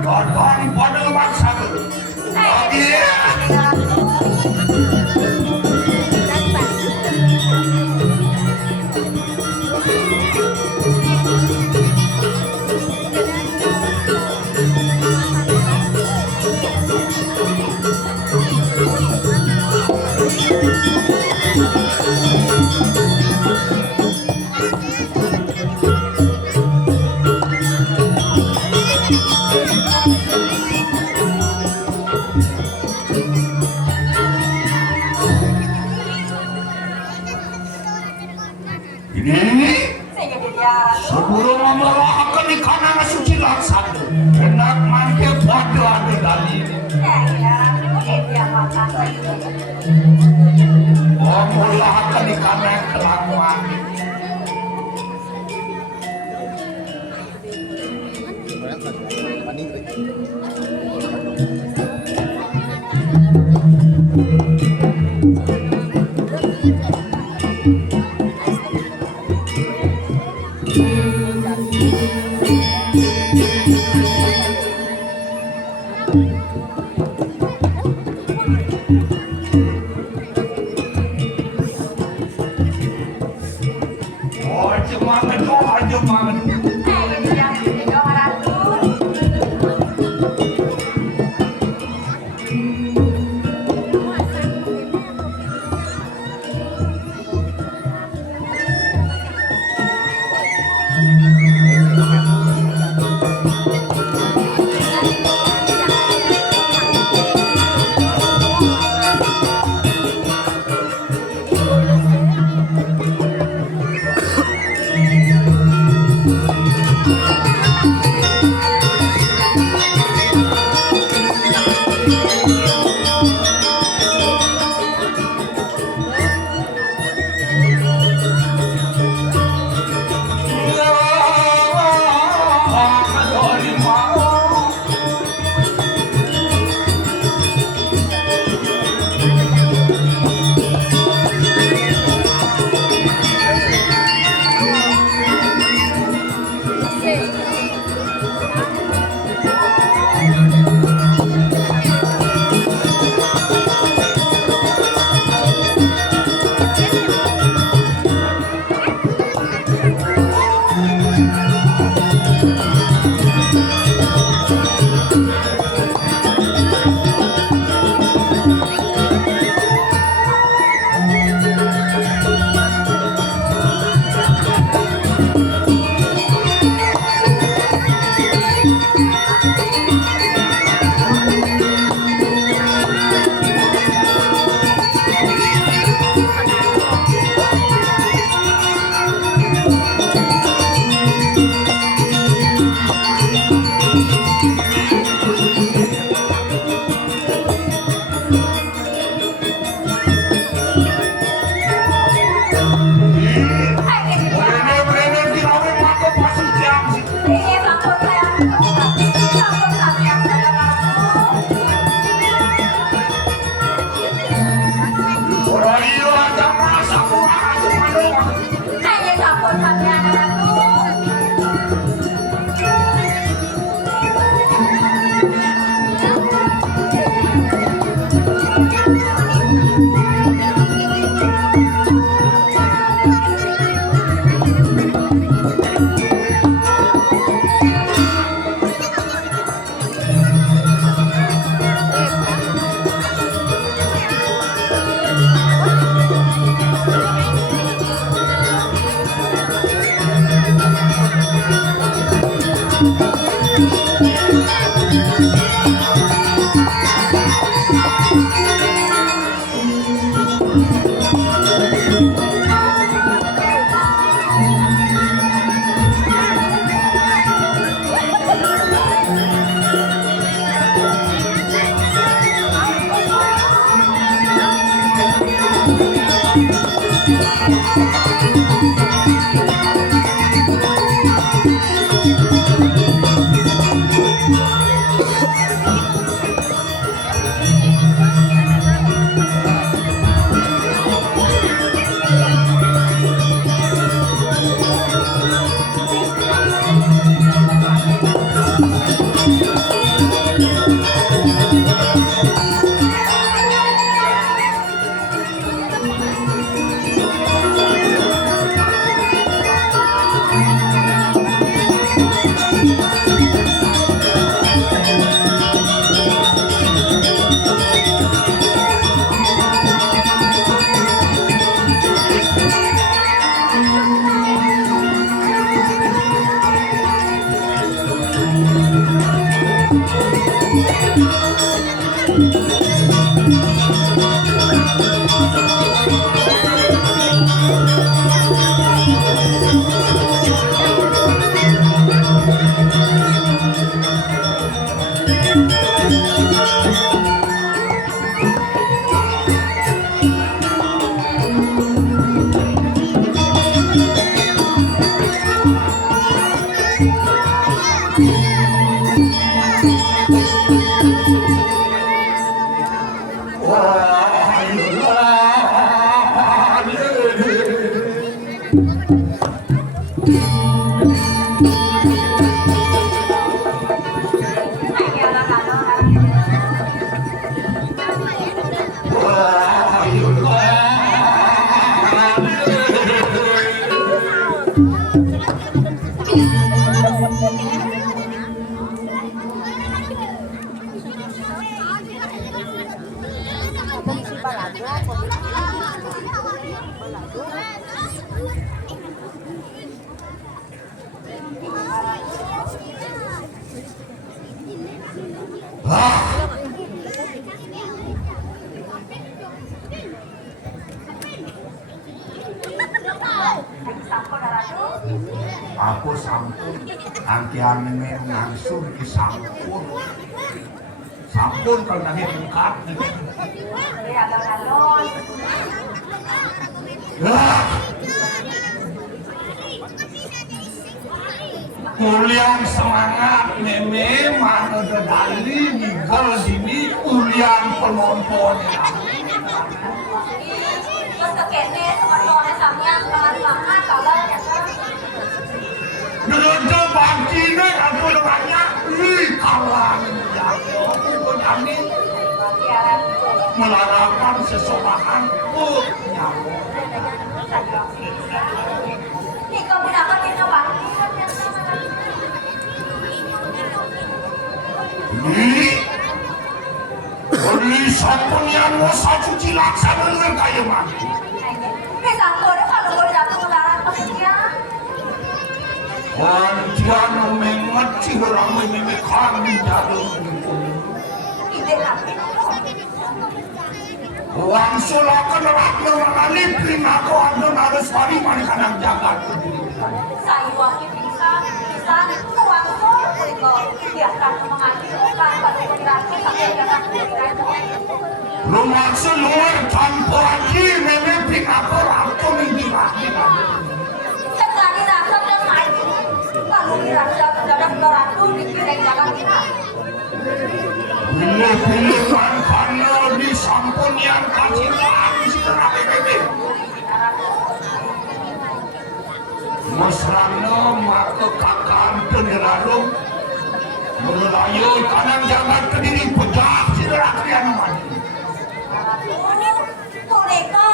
Kapan pada maksa Pagi Ini Sehingga dia sebelum membawakan di kanan suci laksana, hendak manggil pada ada dalil. ya, mungkin dia makan Memulakan di kanan kelakuan. Oh, cuma doa aja mah. Aku sampun angkian ini langsung disampun kalau tadi bungkat Uliang semangat meme mana dedali ninggal dini uliang penontonnya terus kekene penontonnya sampean semangat kalau Dulu bagi ini aku banyak kalah aku kami melarangkan seseorang nyawa. Ikaw pinaka ginawa. Ini sabun yang mau satu cilak sama dengan kayu mati. Bisa boleh kalau boleh aku melarang penelitian. Wantian mengerti orang memikirkan di dalam itu. Ide aku. Langsung akan mengalami aku harus hari mana kadang jaga. Saya wakil bisa langsung biarkan mengajukan pada generasi sampai generasi Rumah seluar tanpa lagi memang aku waktu menjadi. Sekali rasa dan main kalau dirasa dalam beratu dikirim jangan kita. Pilih-pilih karena di sampun yang kasih segera bebe. Mesrana maka kakak penerarung melayu kanan jangan kediri pejah segera krian mati. Mereka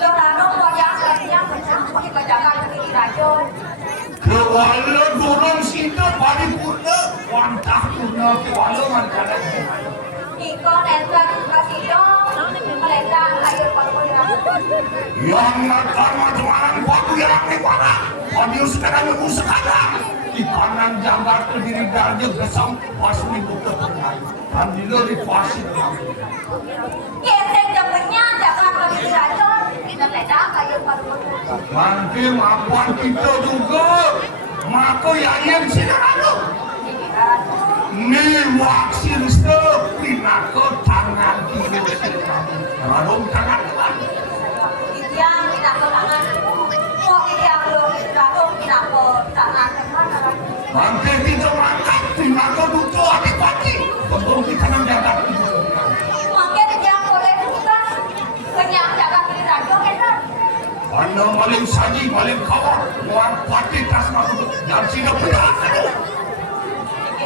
dorano wajah yang mencampur kejagaan kediri rajo. Kewala turun situ paripurna wantah purna kewala mankanan. Iko nentang kasido melendang air pakuliran. Yang makan macam-macam waktu yang para audio sekarang ibu sekarang di kanan jangkar kediri darja gesam pasmi buka ambil di pasir. Kesek jamnya jangan kediri rajo dan melendang air pakuliran. Nanti maafkan kita juga maka yang sekarang ni vaksin sepinaka tangan kita sekarang tangan Yang tidak tangan, mau yang belum tidak tangan teman. nanti kita mangkat pinaka duto adik-adik betul kita menjaga Mungkin yang boleh buka kenyang jaga diri rajo kan? anda maling saji maling kawat buat pati tas masuk dan tidak benar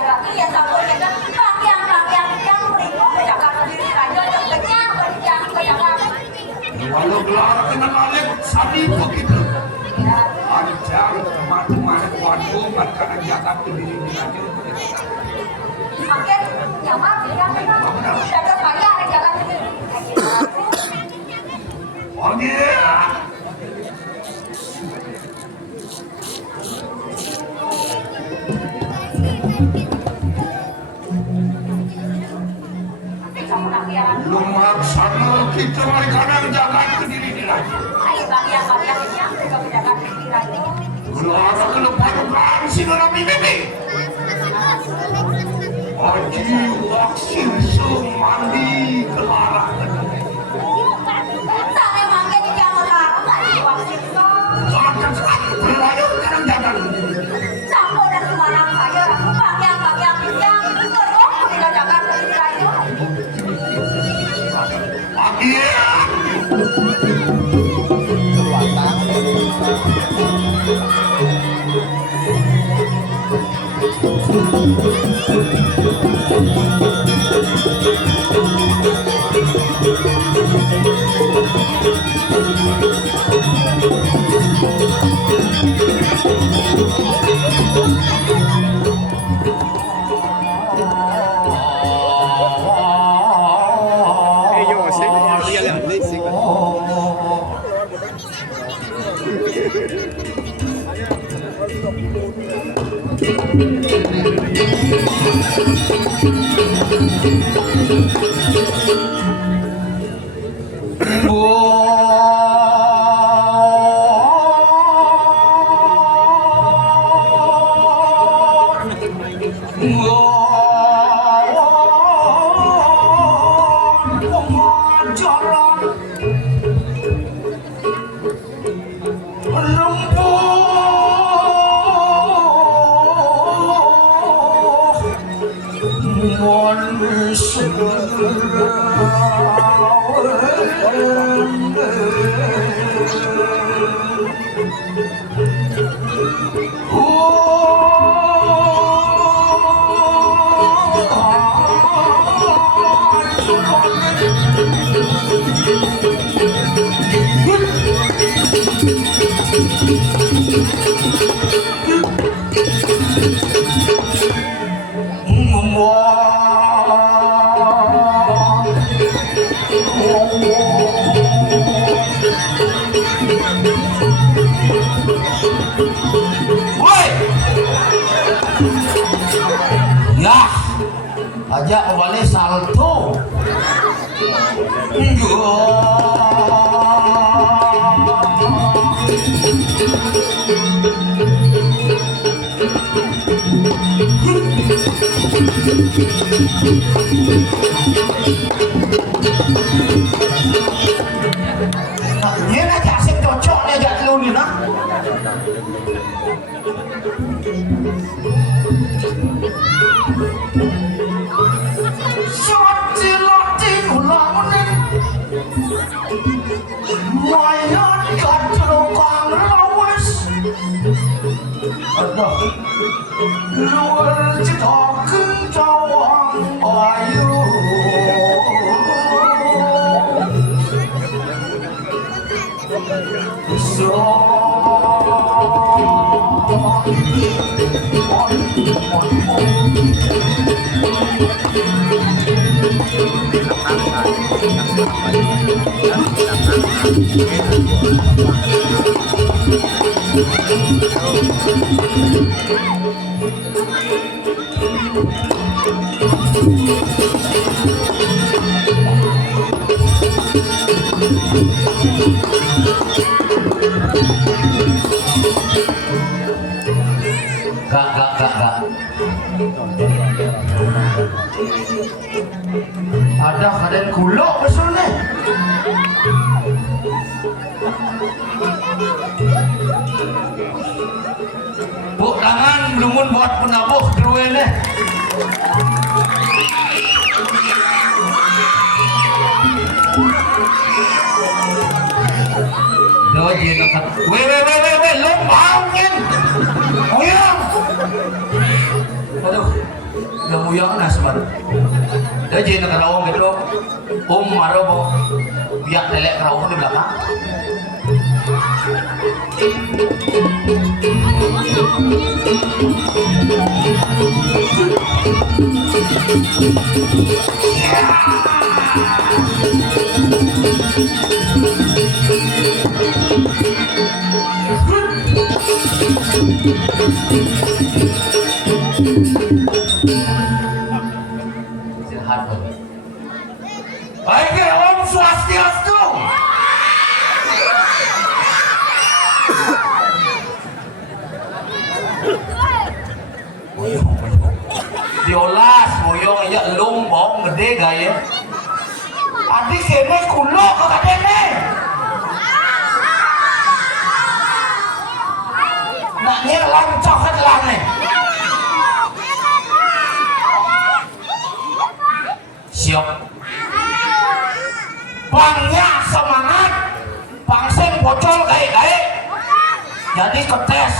Berarti ya sampai kita yang beribu jaga diri rajo yang kenyang jaga. walau gelar kena maling saji begitu ajar mati-mati waduh makanan jaga diri aja Mungkin yang jaga saya ada jaga diri. oh yeah. Lumak sana kita kadang jaga diri lagi. Ayo yang juga menjaga diri rajo. Gelar kelepatan si dalam ini. Aji vaksin semandi gelar. Saya mungkin yang melarang tadi waktu itu. Jangan berlayar kadang jaga diri. Sampai dan semalam saya aku bagian terus tidak jaga diri rajo. Iya. Aja kembali salto. Ini nak asik cocok ni ajak telur ni nak. Gak. Ada kalian kulok besul ni. Buk tangan belum buat penabuh keruan ni. Dah je nak. Weh, lompang kan. Oyang. Aduh. Dah uyang dah sebar. Dah je nak rawang gitu. Maro bo. Biak telek rawang di belakang. Baik, Om Swastiastu. Diolas, moyong ya lumbong gede gaya. Adik kene kulo ke kadene. Naknya lancok ke lane. Siap. Pangnya semangat, pangsen bocol gae-gae. Jadi ketes.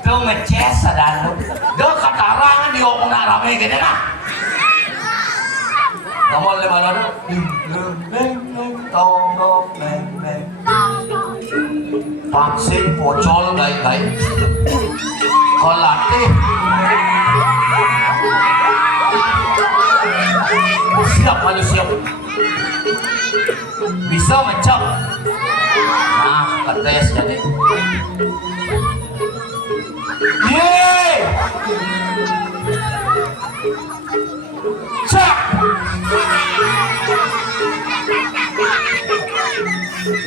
Itu ngeces sadar. Dia katarangan di omong nak rame gini nah. Nomor 500. Pangsen bocol gae-gae. Kau latih. Siap manusia. Bisa mencap. tes jadi. Yeay! Cak!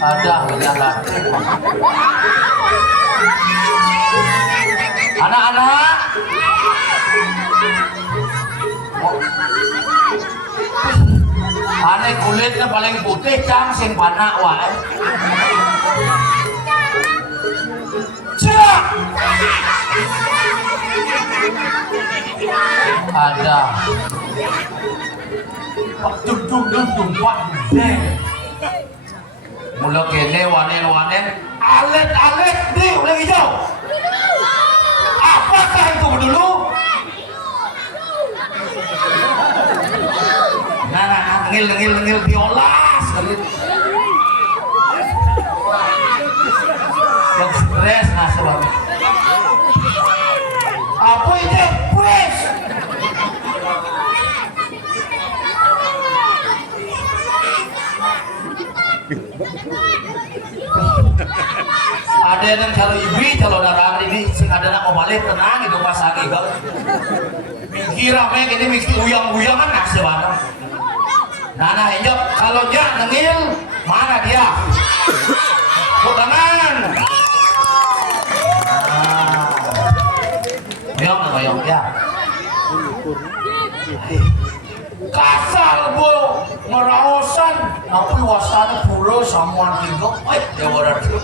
Ada berjalan. Anak-anak. Aneh kulitnya paling putih cang sing panak wae. Cak! Ada. Pak dung pak deng. Mula kene wanen alet di ulang hijau. Apakah itu dulu? Nah, ngil biolas kali. Yang stres nah sebab. Apa itu? Pres. Ada yang kalau ibu kalau darah ini sing ada nak mau balik tenang itu pas lagi kau kira mek ini mesti uyang kan nasi mana nah hijab kalau dia nengil mana dia bukangan Yong ya kasar bu meraosan tapi wasana pulau samuan tiga dewa ratu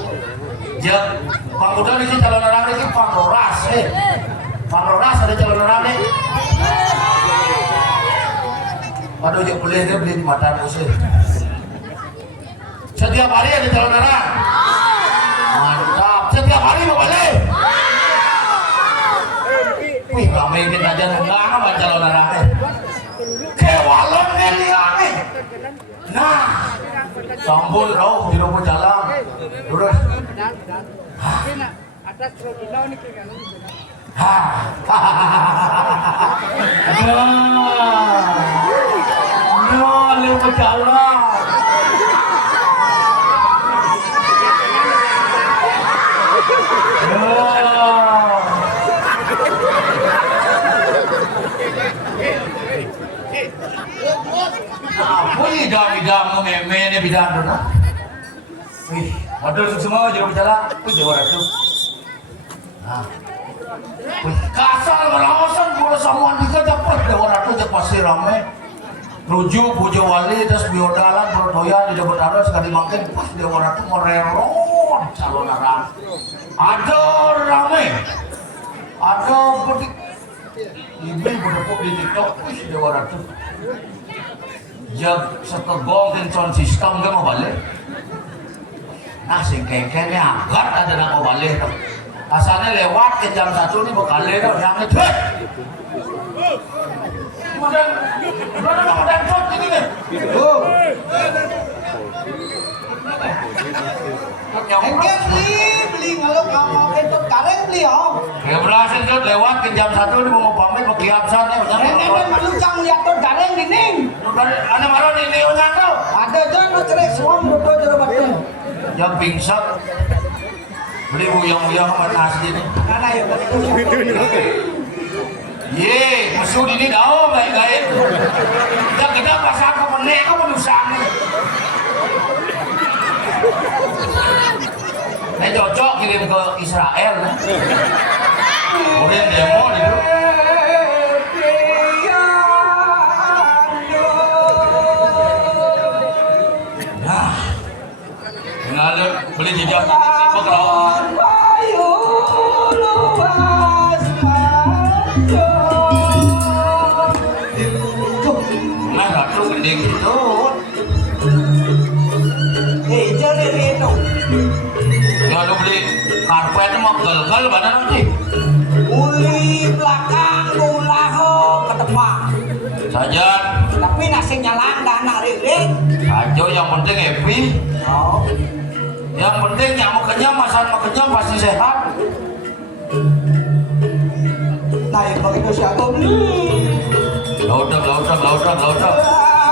ya pangkudan ini calon orang ini pangroras ada calon orang ini aduh ya boleh dia beli di mata musuh setiap hari ada calon orang mantap setiap hari mau balik wih kami ini aja nggak apa calon orang ini kewalon ngeliane nah sambul rauh di rumah jalan terus atas rodinau nih kan no lewat jalan apa idam meme bidang dulu wih modal semua jadi berjalan wih dewa ratu kasar melawasan kalau samuan juga dapat dewa ratu aja pasti rame rujuk puja wali terus biodalan berdoyan di dapat ada sekali makin pas dewa ratu merelon calon arang ada rame ada petik ibu berdepuk di TikTok wih dewa ratu jab setegol dan sound system dia mau balik nah sing kengkengnya angkat ada nak mau balik asalnya lewat ke jam 1 nih bakal lewat yang ngejut kemudian cot ini nih beli kalau kamu itu kareng beli om ya berhasil tuh lewat ke jam 1 nih mau pamit pakai absen ya malucang lihat tuh kareng dinding ada malu nih tuh ada jangan cerek suam bodoh jero batu yang pingsan beli uyang-uyang sama nasi ini mana ya ye musuh ini dah baik-baik dan kita pasang ke menek ke menusang ini cocok kirim ke Israel kemudian demo itu nah ngalir beli jejak pekerjaan nah ratu gending itu jadi itu ya lu beli karpet mau gel-gel badan nanti uli belakang ulaho ke depan saja tapi nasi nyalang dan ririk aja yang penting happy oh yang penting nyamuk kenyang masalah kenyang pasti sehat nah yang begitu siapa laudak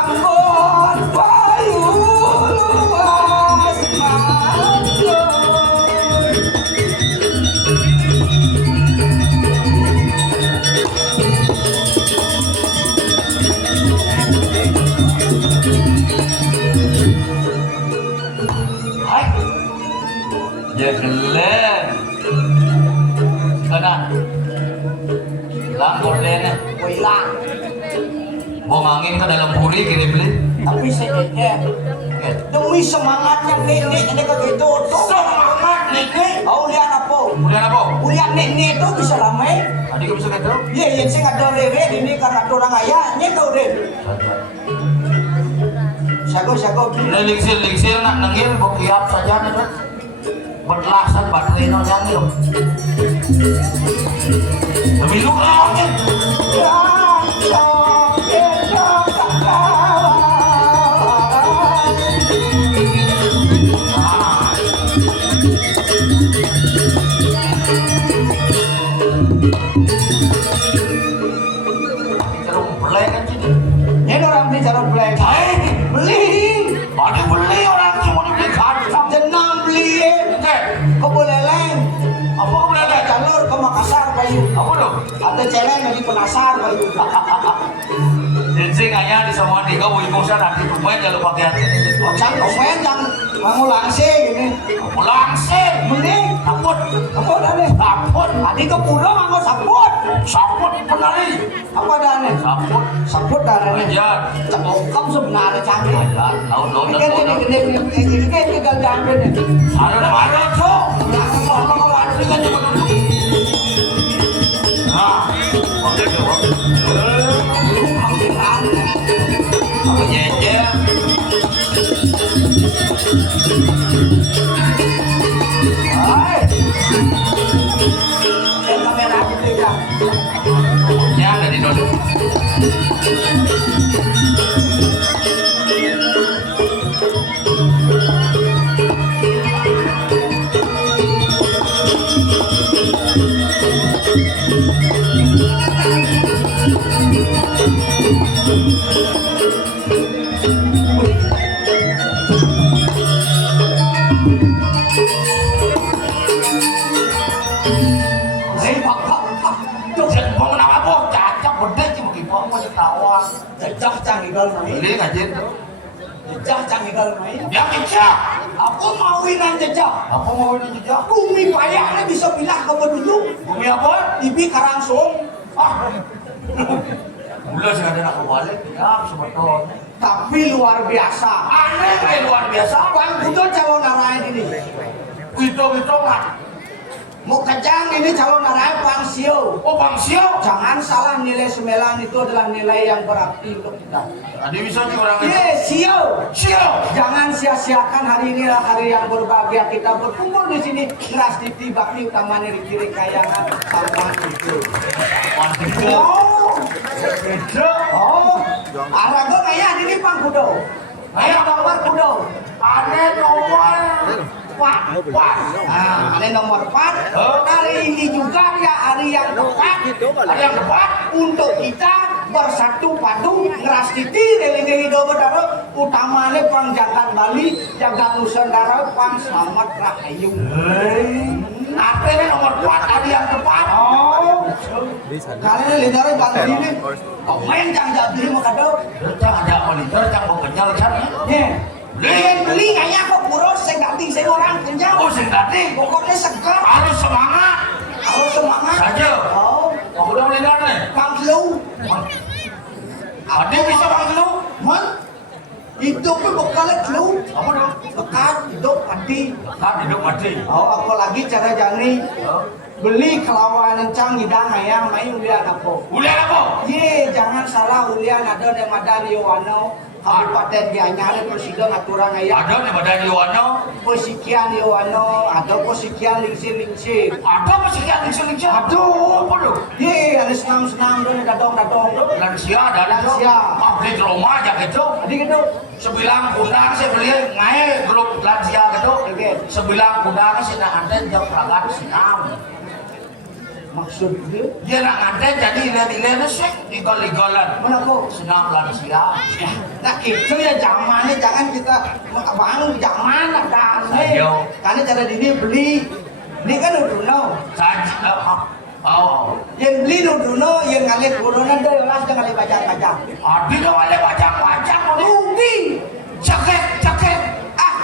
Ambon payu luas maju Ya gelen. Kanan. Lang gordennya. Wala. Mau angin ke dalam puri kini beli. Tapi sedikit. Demi semangatnya nenek ini begitu. Semangat nenek. Oh lihat apa? Kemudian apa? Lihat nenek itu bisa ramai. Tadi kau bisa kata? Iya, yang saya ada rere ini karena ada orang ayahnya kau rere. Sago. Ini lingsir nak nengir kau kiap saja nih kan. Berlasan baterai no yang itu. Lebih lu angin. Beli orang cuma beli kacang Jenang beli kau boleh leng. apa kau boleh ada Jalur ke Makassar bayu. apa dong Ada celeng lagi penasar bayu. Jadi kayaknya di semua tiga mau ikosan nanti pemain jangan pakai hati Ocang komen yang mau langsing ini. langsing Mending takut apa dah nih? takut Adi ke pura mau saput. saput penari Apa dah nih? saput Saput dah nih. aja Cakokam sebenarnya canggih. aja tahu Ini gagal nih. ada tuh nah oke coba apa jejer Yang kamera gitu ya. ya dari dulu mau kenapa po cacak beda cuma kipok mau ketawa Jejak canggih main. beli ngajin Jejak canggih main. ya kicak Aku mawinan jejak. apa mau ini jejak Bumi payahnya bisa bilang ke dulu. bumi apa Ibi karangsung. udah sih ada nak balik ya sebetulnya Tapi luar biasa. aneh kayak luar biasa Bang Budol calon narain ini. itu lah Mau kejang ini calon narain Bang Sio. oh bang Sio Jangan salah, nilai semelan itu adalah nilai yang berarti untuk kita. tadi bisa nih orang Ye, Sio. Sio Jangan sia-siakan hari ini adalah hari yang berbahagia kita berkumpul di sini. Ngeras titi bakti utamanya di kiri kayangan sampah itu. Oh, Arago kayak ini Bang Kudo. Ayo nomor Kudo. aneh nomor Pak. Nah, ini nomor 4. Hari ini juga ya hari yang tepat. ada yang depan Untuk kita bersatu padu ngeras titi religi hidup berdaro utamanya Pang Jagat Bali, Jagat Nusantara, Pang Selamat Rahayu. artinya nomor 4 ada yang depan Oh, kalian lihat bantu ini. Komen jangan jadi mau kado. jangan ada monitor jangan mau kenyal kan Nih, beli kayaknya kok kurus, saya ganti saya orang kenyang. oh sendati Pokoknya segar, harus semangat harus semangat. saja Oh, aku udah melihat nih Bang Lu, ada bisa bang lu man, hidupnya bekal lu, apa dong bekal hidup mati. kan hidup mati Oh, apalagi cara jani beli kelawan encang hidang ayam main ulian apa? udah apa Ye, jangan salah ulian ada yang ada di Wano, Kabupaten Gianyar, Presiden aturan ayam. ada nih badan Yohano Posikian Wano, ada posikian lingsir-lingsir. ada masih yang lingsir Aduh. apa dong Ye, ada senang-senang dong, dadong-dadong dong. lansia ada Lansia. di rumah aja gitu Jadi gitu. sebilang kundang saya beli ngai grup lansia gitu sebilang kundang sih nak anten jam peragat senam Maksudnya, dia nak nganten jadi ilen-ilen sih igol-igolan mana kok? senam lansia Nah itu ya zamannya jangan kita bangun zaman ada aneh. Ayo. Karena cara dini beli, ini kan udah saja oh yang beli udah yang ngalir corona dari las dengan ngalir pajak-pajak. adi dong ada pajak-pajak Rugi, jaket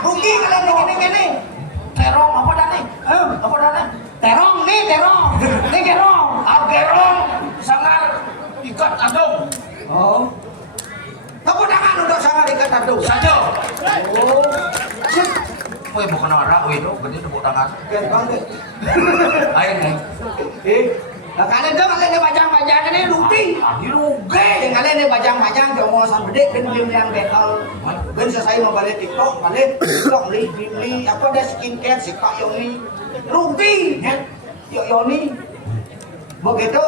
rugi kalian begini-gini. terong apa dah nih gerong. Ini gerong. Gerong sangar ikat adung. Oh. Tepuk tangan untuk sangat ikat adung. Saja. Oh. Woi bukan orang woi itu gede tepuk tangan. Keren banget. Ayo nih. Nah kalian tuh kalian bajang-bajang ini rugi. Ini rugi. Yang kalian ini bajang-bajang jangan sama gede kan beli yang bekal. Kan selesai mau balik TikTok, balik TikTok beli apa ada skincare si Pak Yoni. Rugi. Yoni. Begitu.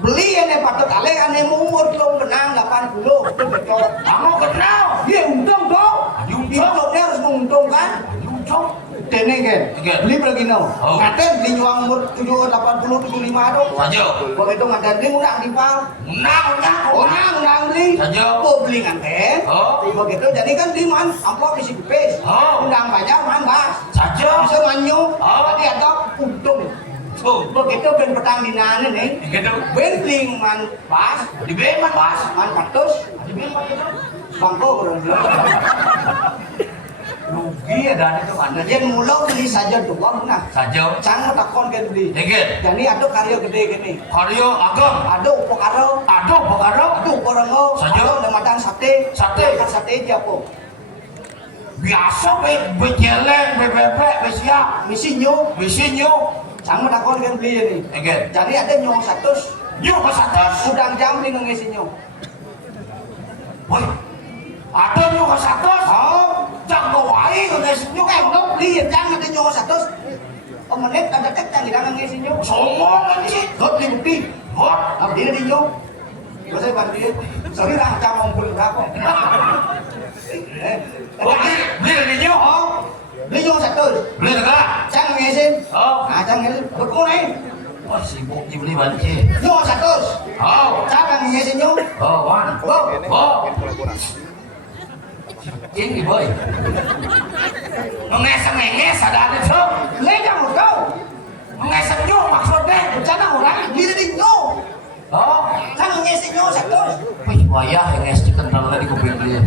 Beli yang patut kalian ane umur belum benang 80 itu betul. Kamu kenal? Dia untung dong. Untungnya harus menguntungkan. Untung. Dene kan. Beli berapa no? Ngaten di nyuang umur 80 75 dong. Saja. Begitu ngaten beli undang dipal. Undang beli. Saja. Oh beli ngaten. Begitu jadi kan di man amplop isi bepes. Undang pajak man bas. Saja. Bisa manyu. Tadi atau untung. Begitu ben petang dinane nih. Begitu. Ben beli man bas. Di ben man bas. Man patus. Di ben man itu. Bangko orang bilang. Rugi ya dan itu mana? Yang mulau beli saja dua nah. Saja. Canggih takon kan beli. Deket. Jadi ada karya gede gini. Karya agam. Ada upokaro. Ada upokaro. Ada uporengo. Saja. Ada madan sate. Sate. Makan sate aja po. Biasa bejeleng, bebek, besiak. Misinyo. Canggih takon kan beli ini. Deket. Jadi ada nyong 100. Nyok ke atas. Udang jam di ngisinya. Woi. Ada nyok ke atas. Jangan wae ngesin nyok. Lo beli jangan ada nyong 100. Menit ada tek canggih dengan ngisinya. Somong anjing. Hot di bukti. Hot. Abdi di nyong. Saya bantu. Sorry lah camong pun berapa. Oke, beli di nyok. Beli nyong 100. Beli enggak? Jangan ngisin. Oh. Nah, jangan ngisin. Berkurang. Wah sibuk dibeli banci. Nyong 100. Jangan ngisin nyong. Wan. Ini boy. Mengeseng-nges ada itu. Legang lo kau. Mengeseng nyok maksudnya. Jangan orang diri di nyong. Jangan ngisin nyong 100. Wih, wayah yang nges chicken kalau tadi kuping beli.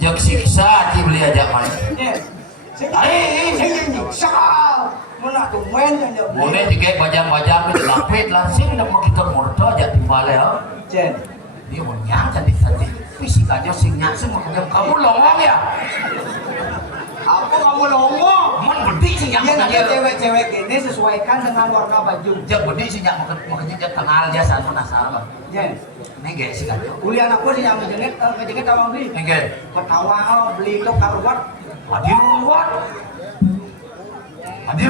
Jak siksa hati beli aja main. Saya nyiksa. Mana tuh main aja. Mune juga bajang-bajang itu lapit langsung udah mau kita murto aja timbal ya. Jen. Dia mau nyang cantik-cantik. Fisik aja sing nyak semua kamu longong ya. Apa kamu longong? Mon bedi sing nyak Iya, aja. cewek-cewek ini sesuaikan dengan warna baju. Jak bedi sing nyak makanya dia kenal dia satu nasar. Jen. Nege sih kan. Kuliah anak gue sih yang ngejengit sama beli. Nege. Ketawa beli itu karuat. Hadir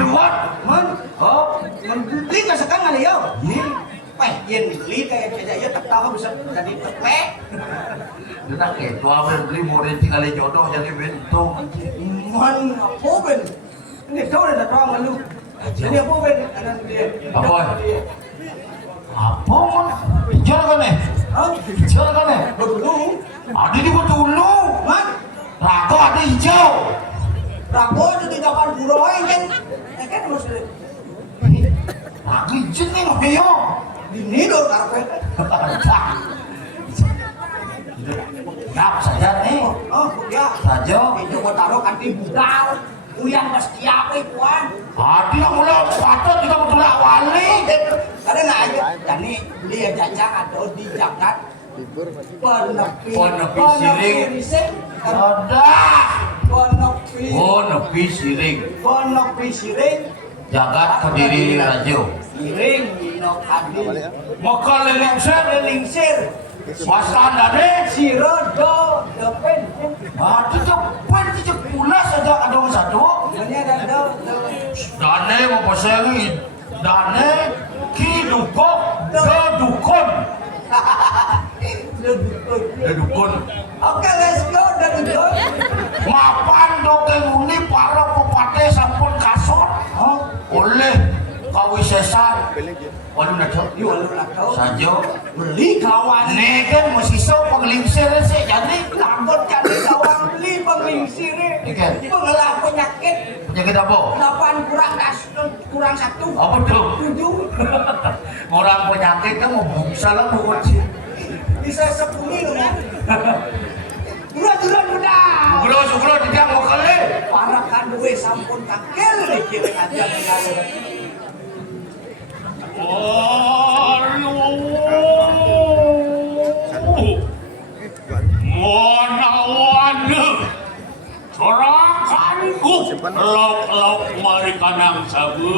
ruwet. Men. Beli nggak sekarang ada ya? Yen beli kayak ya ketawa bisa jadi tepek. Dia kayak tua beli murid tinggal jodoh jadi bentuk. Man, apa ben? Ini kau udah tahu malu. Jadi apa ben? Anak dia. Apa? Apa mon? Bicara kan nih? Bicara kan nih? Betul. Ada di Betulu. Man, Rago ada hijau. rago itu di depan buroi kan? Kan harus Rago hijau nih ngapain? ini dong karpet. Siap saja nih. Ya. Saja. Itu gua taruh kanti budal. Uyang pasti apa puan? Hati yang mulai patut juga betul wali. Karena aja, jadi beli jajan ada di Jakarta. Penepi siring. Ada. Penepi siring. Penepi siring. Jagat Kediri Radio. Siring Nino Kadiri. Maka Lingsir. Pasan dade. Sirodo depen. Itu cepat itu pula saja ada satu. Ini ada Dane mau pasang dane kidukok dedukun. Dedukun. Oke, let's go dedukun. Mapan dokeng uni para pepate sampun kasut. Oleh kawisesan. Waduh nak saja Beli kawan. negen masih penglingsir sih jadi Lakon cari kawan beli penglingsir. Ikan. Pengelah penyakit. penyakit apa? 8 kurang 1. Apa tuh? 7. Orang penyakit kan mau bisa lah buat sih. Bisa 10 loh. Duran udah. Sugro tidak mau kali. Para kan duwe sampun tangkel nih kira aja tinggal. Lok mari kanang sabu.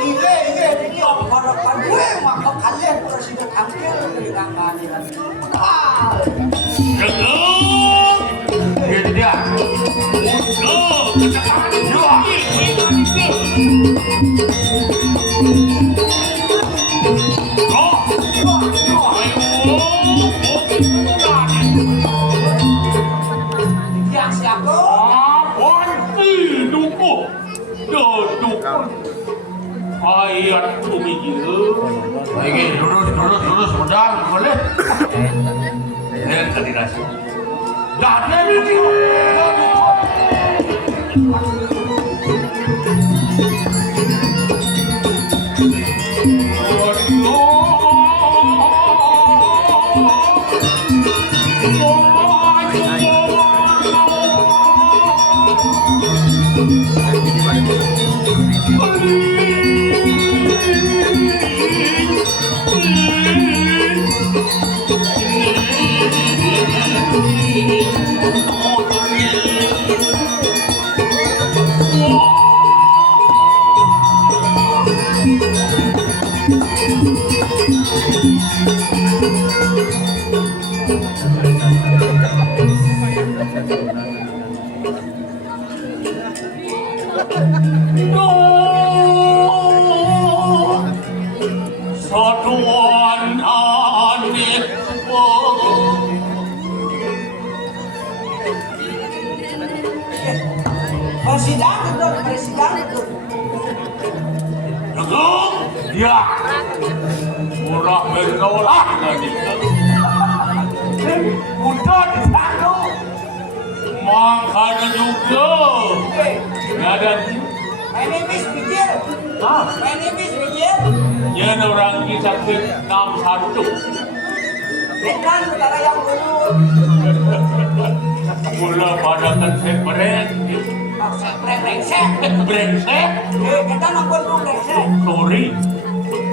Ini harapan gue maka kalian presiden ambil ngangani. Itu dia. Kecepatan dua. Ayat bumi gitu. Baik, lurus, modal, boleh. Tadi nasi. Dah ada itu. Presiden itu. Ya, murah menolak lagi. Udah di sana. Makanya juga. Ada. Menipis pikir. Menipis pikir. Ya orang kisah ke 61. Bukan saudara yang dulu. Mula pada konsep mereka. Brengsek. Brengsek. Kita nonton dulu brengsek. Sorry.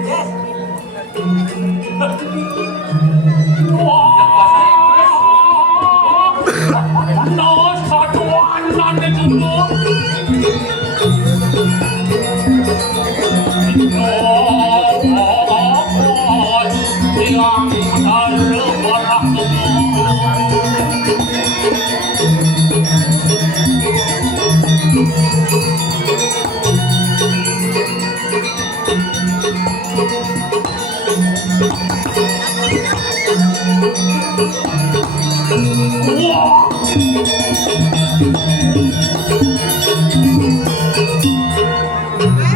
Yes. No, satuan nanti juga.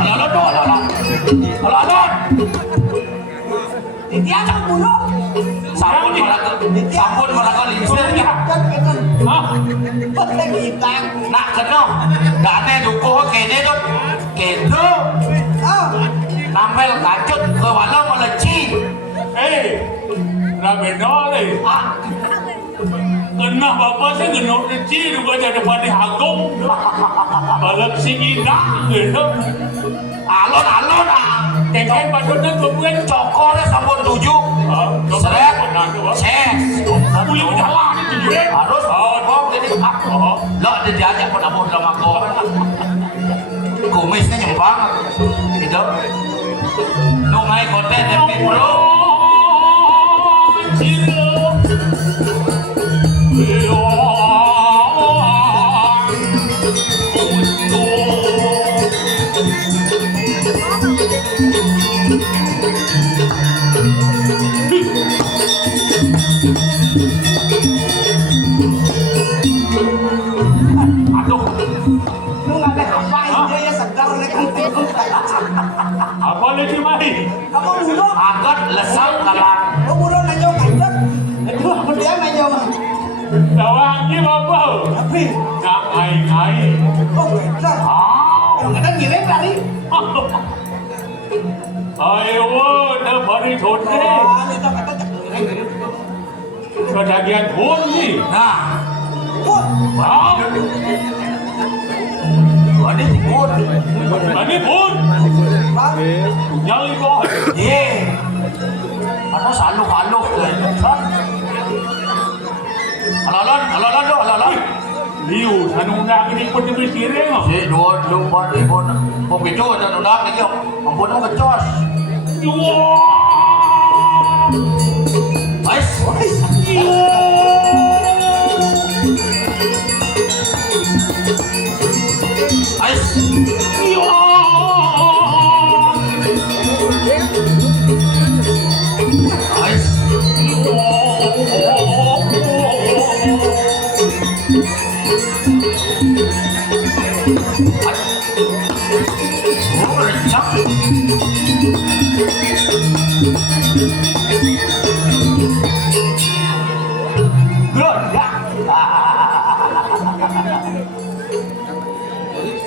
Yang ada barang Ditiaga mulu. Sampun malah listernya. Hah? Petang. Nak kenal. Dane duko kene dok. Kendo. Nampel kacut ke walau meleci. Rameno le. Kena bapak sih kena leci juga jadi pada hagung. Balap singina gitu. Alon Kengkeng padahal kemudian cokolnya sampun 7. Seret. Ses. Punya jalan itu harus. Jadi lo diajak pun ampun sama kau. Kumisnya nyempang. Gitu. Nungai konten tapi bro. Aduh, Lu nggak ada apa ini ya segar lekan. apa lagi mai? Kamu mulu. Angkat lesat kalah. Lu mulu nanya kanjeng. Itu apa dia nanya mah? Tawangi bapak. Tapi Nak ai. kok bener? Yang ada ngirim kali. Ayo, dah bari thon ni. Ini tak kata tak ngirim. Kedagian thon ni. Nah, Put. wow. Ini pun. Bang. Nyali ko. Ano salok-alok kan? Alalan. Liu, anong naging ko ni Sireng? Si doon lupa di mo na. Kung bito na nunak niyo, ang buno ka Diyos. Ay,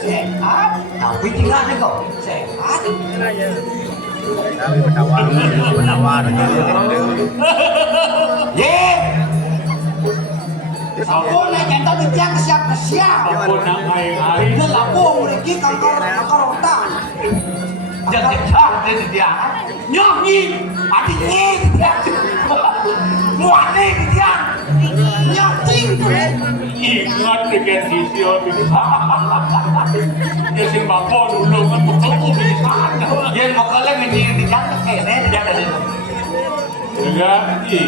Sehat. Tapi tinggal ni kau. Sehat. Kami penawar. Sabun na kenta di tiang kesiap. Ako na ngayon. Dia lapung lagi kangkar rotan. Jangan cakap dia. Nyanyi, adinya dia. Muane dia. Nyanyi. Ingat dengan sisio bisa. Dia sing bapon ulungan betul bisa. Dia makalah ini di jangan kene dia ada. Jadi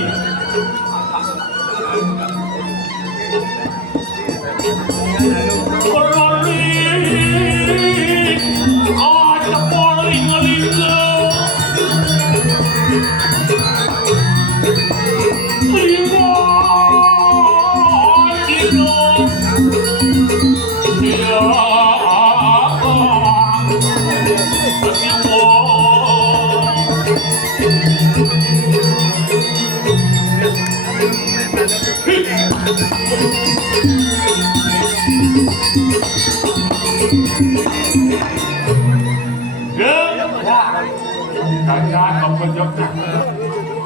cacat memperjoknya.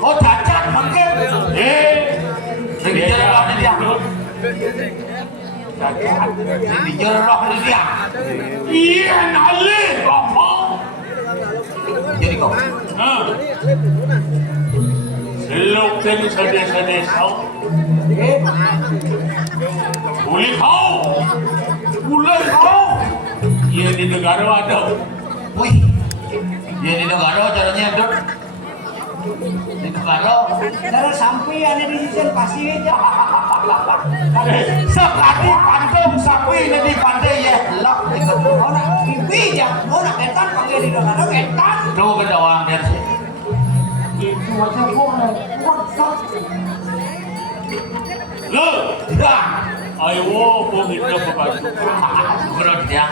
Oh cacat makin. Ini jerah dia. Cacat. Ini jerah dia. Iya nali apa? Jadi kau. Selok tadi sedih kau. Boleh kau. Ia di negara ada. Wih. Dia di negara caranya itu di negara Darah sampai ada di sisi pasti aja. sekali pantung sapi di pantai ya lok ikut Orang pipi jam, orang ketan pakai di negara ketan. tuh ke doang dia Itu aja boleh. lo dah ayo pun itu berbaju berat dia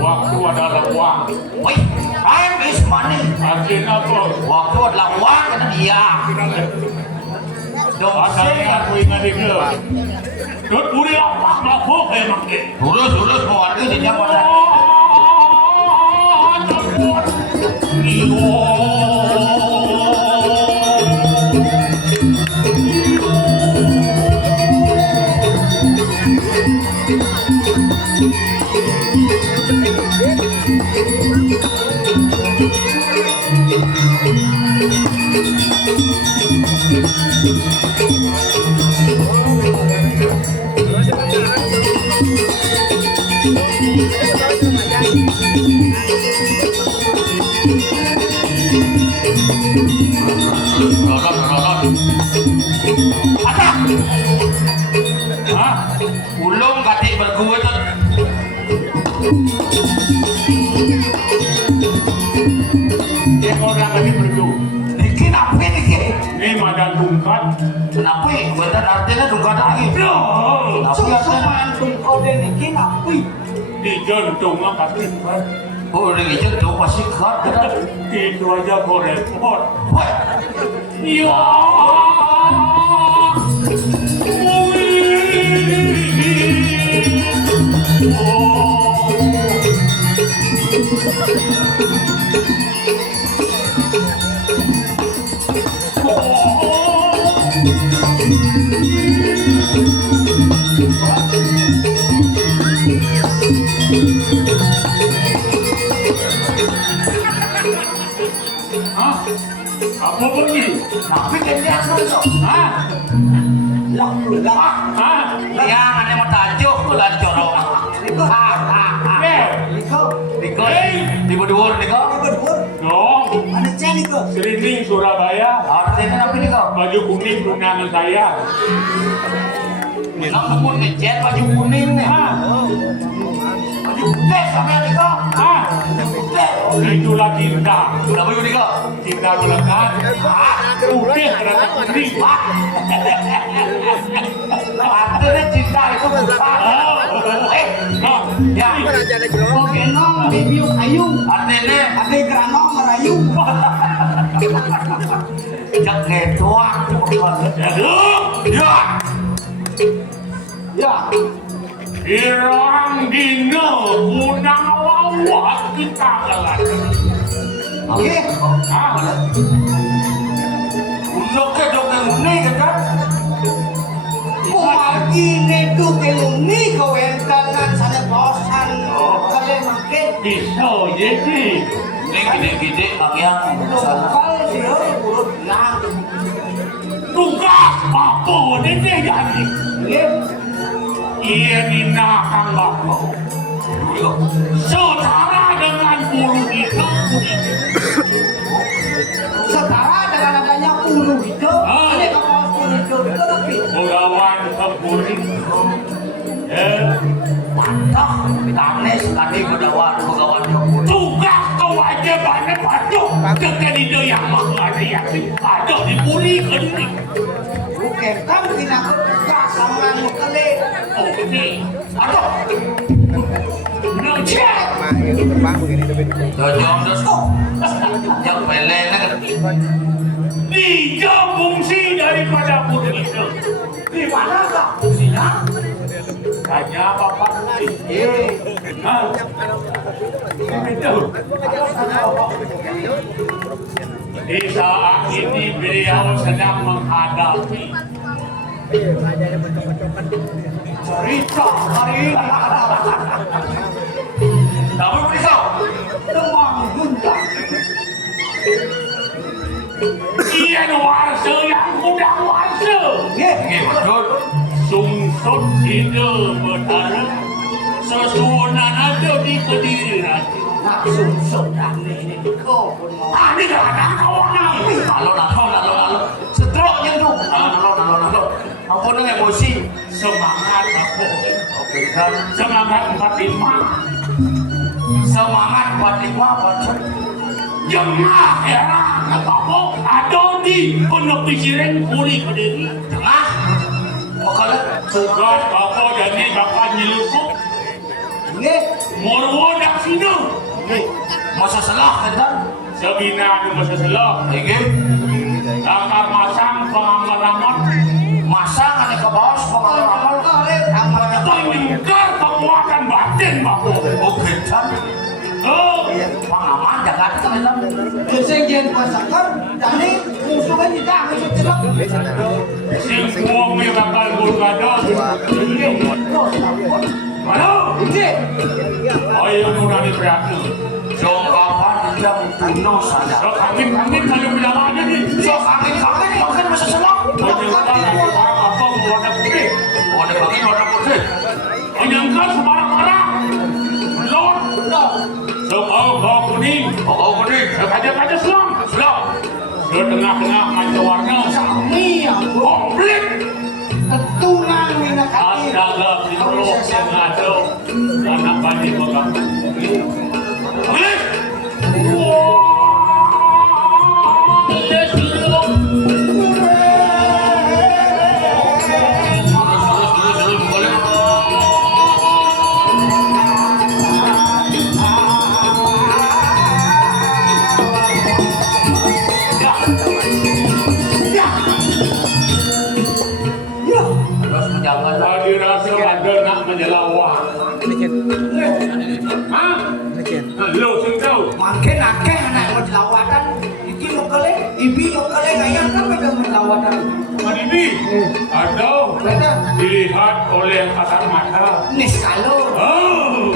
waktu adalah uang. Wih, time is money. Artinya apa? Waktu adalah uang kata dia. Dosen aku ingat itu. Dut puri apa mabuk emang ke? Lurus mau ada di jam mana? Ulung katik bergua tu. Dia orang lagi berdu. Niki apa niki? Ini madan tungkat. Kenapa? Betul artinya tungkat lagi. Cuman tungkau dan ini ngapi. Di jantung apa sih? Oh, di jantung masih kuat. Itu aja kau repot. Ya. Apa pergi? Tapi kalian masuk. Hah? Lah, lah. Hah? Ya, ada mau tajuk bulan corong. Niko. Eh, Niko. Niko, di berdua Niko. Niko dur. dong. Mana cek Niko? Serinding Surabaya. Artinya apa Niko? Baju kuning tunangan saya. Kamu pun ngecet baju kuning nih. Hah? Baju putih sama Niko. Hah? Itulah cinta. Sudah baju Niko. Cinta melekat. Putih terhadap kuning. Artinya cinta itu bukan. Ya. Oke, nong bibiu ayu. Artinya Ade granong merayu. jak ngedoak bukan. Aduh. Ya. Ya. Irang dino unang lawat kita kalah. Oke. Hah? Untuk ke dokter ini kan? Pagi nedu keluni kawentan sana bosan. Kalian makin. Bisa jadi. Ini gede-gede bang yang Lokal sih, urut lang. Tugas apa ini jadi? Oke. Ia dinakang bapak. Setara dengan bulu itu. Setara dengan adanya ulu itu. Ada kapal ulu itu. Tetapi Pegawai keburi. mantap. Tanes tadi kedawan pegawai jomblo. Tugas kewajibannya patuh. Dengan itu yang menghadapi ada dibuli ke diri. bukan kan tinakut kasangan mukale. Oke. Aduh. Ngecek. Jojong dosko. Yang peleng kan. Tiga fungsi daripada bulu itu. Di mana kak fungsinya? Tanya bapak. Hah? Itu. Di saat ini beliau sedang menghadapi Cerita hari ini ada Kamu berisau. demam gundang. Ian warsa yang mudah warsa. Ye, Oke betul. Sungsut ide bertara sesuunan ada di Kediri Raja. langsung sedang ini kau pun mau. Ini gak ada kawan. Lalu. Setroknya tuh. Lalu. Ampun dong emosi. Semangat aku. Oke kan. Semangat 45. Semangat 45 bacot. Jengah era apa ada di Pondok Piciren Puri Kediri. Tengah. Makanya Tugas bapak jadi bapak nyelusup Ye, Morwo dak sini. masa salah kan? Sebina di masa selah. Oke. Dakar masang pengalaman. Masa kan ke bawah pengalaman. kalian tambah Meningkat kekuatan batin bapak. Oke kan. Oh, Pengalaman Jakarta kan. Kesengjian pasangkan, jadi musuhnya tidak bisa celak. sing kuong may bakal bulgado. Ano? Ye, Ayaw mo na ni Prato. Jong kapan jam tuno saja. So, kami kalau bilang aja nih. So angin makan masa salah. Kalau bilang orang apa warna putih. Warna bagi warna putih. Menyangka semarang-marang. Belum. So, kau kuning. Oh kuning. So, kaca-kaca selam. Sudah. So, tengah-tengah manca warna. kami yang Komplit. ketunan minat hati. Astaga, sinulok yang ada. Anak bani pegang. Komplit. Wah. Yes, sinulok. Terus boleh. Ya, Terus menjaga. Tadi rasa ada nak menjelawah. Hah? Lo sing tahu. makin akeh anak mau lawatan. Iki lokale, ibi lokale kayak kan pada lawatan. Ini ada Ada dilihat oleh kasat mata. nis kalau Oh.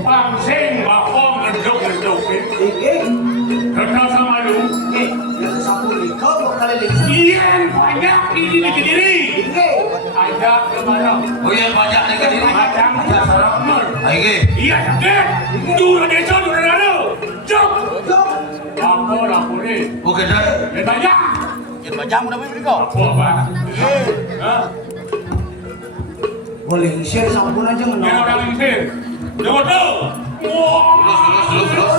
Pangsing bakong ngeduk-ngeduk. pajak kemana? Oh iya pajak nih kan ini. Pajak sarang mul. Lagi. Iya, deh. Dulu desa dulu lalu. Jom. Apa lapor ni? Oke dah. Dia tanya. Yen bajang udah main kau. Apa apa? Hah? Boleh share sampun aja Dia menang. orang Inggris. Dengar tu. Wah. Terus.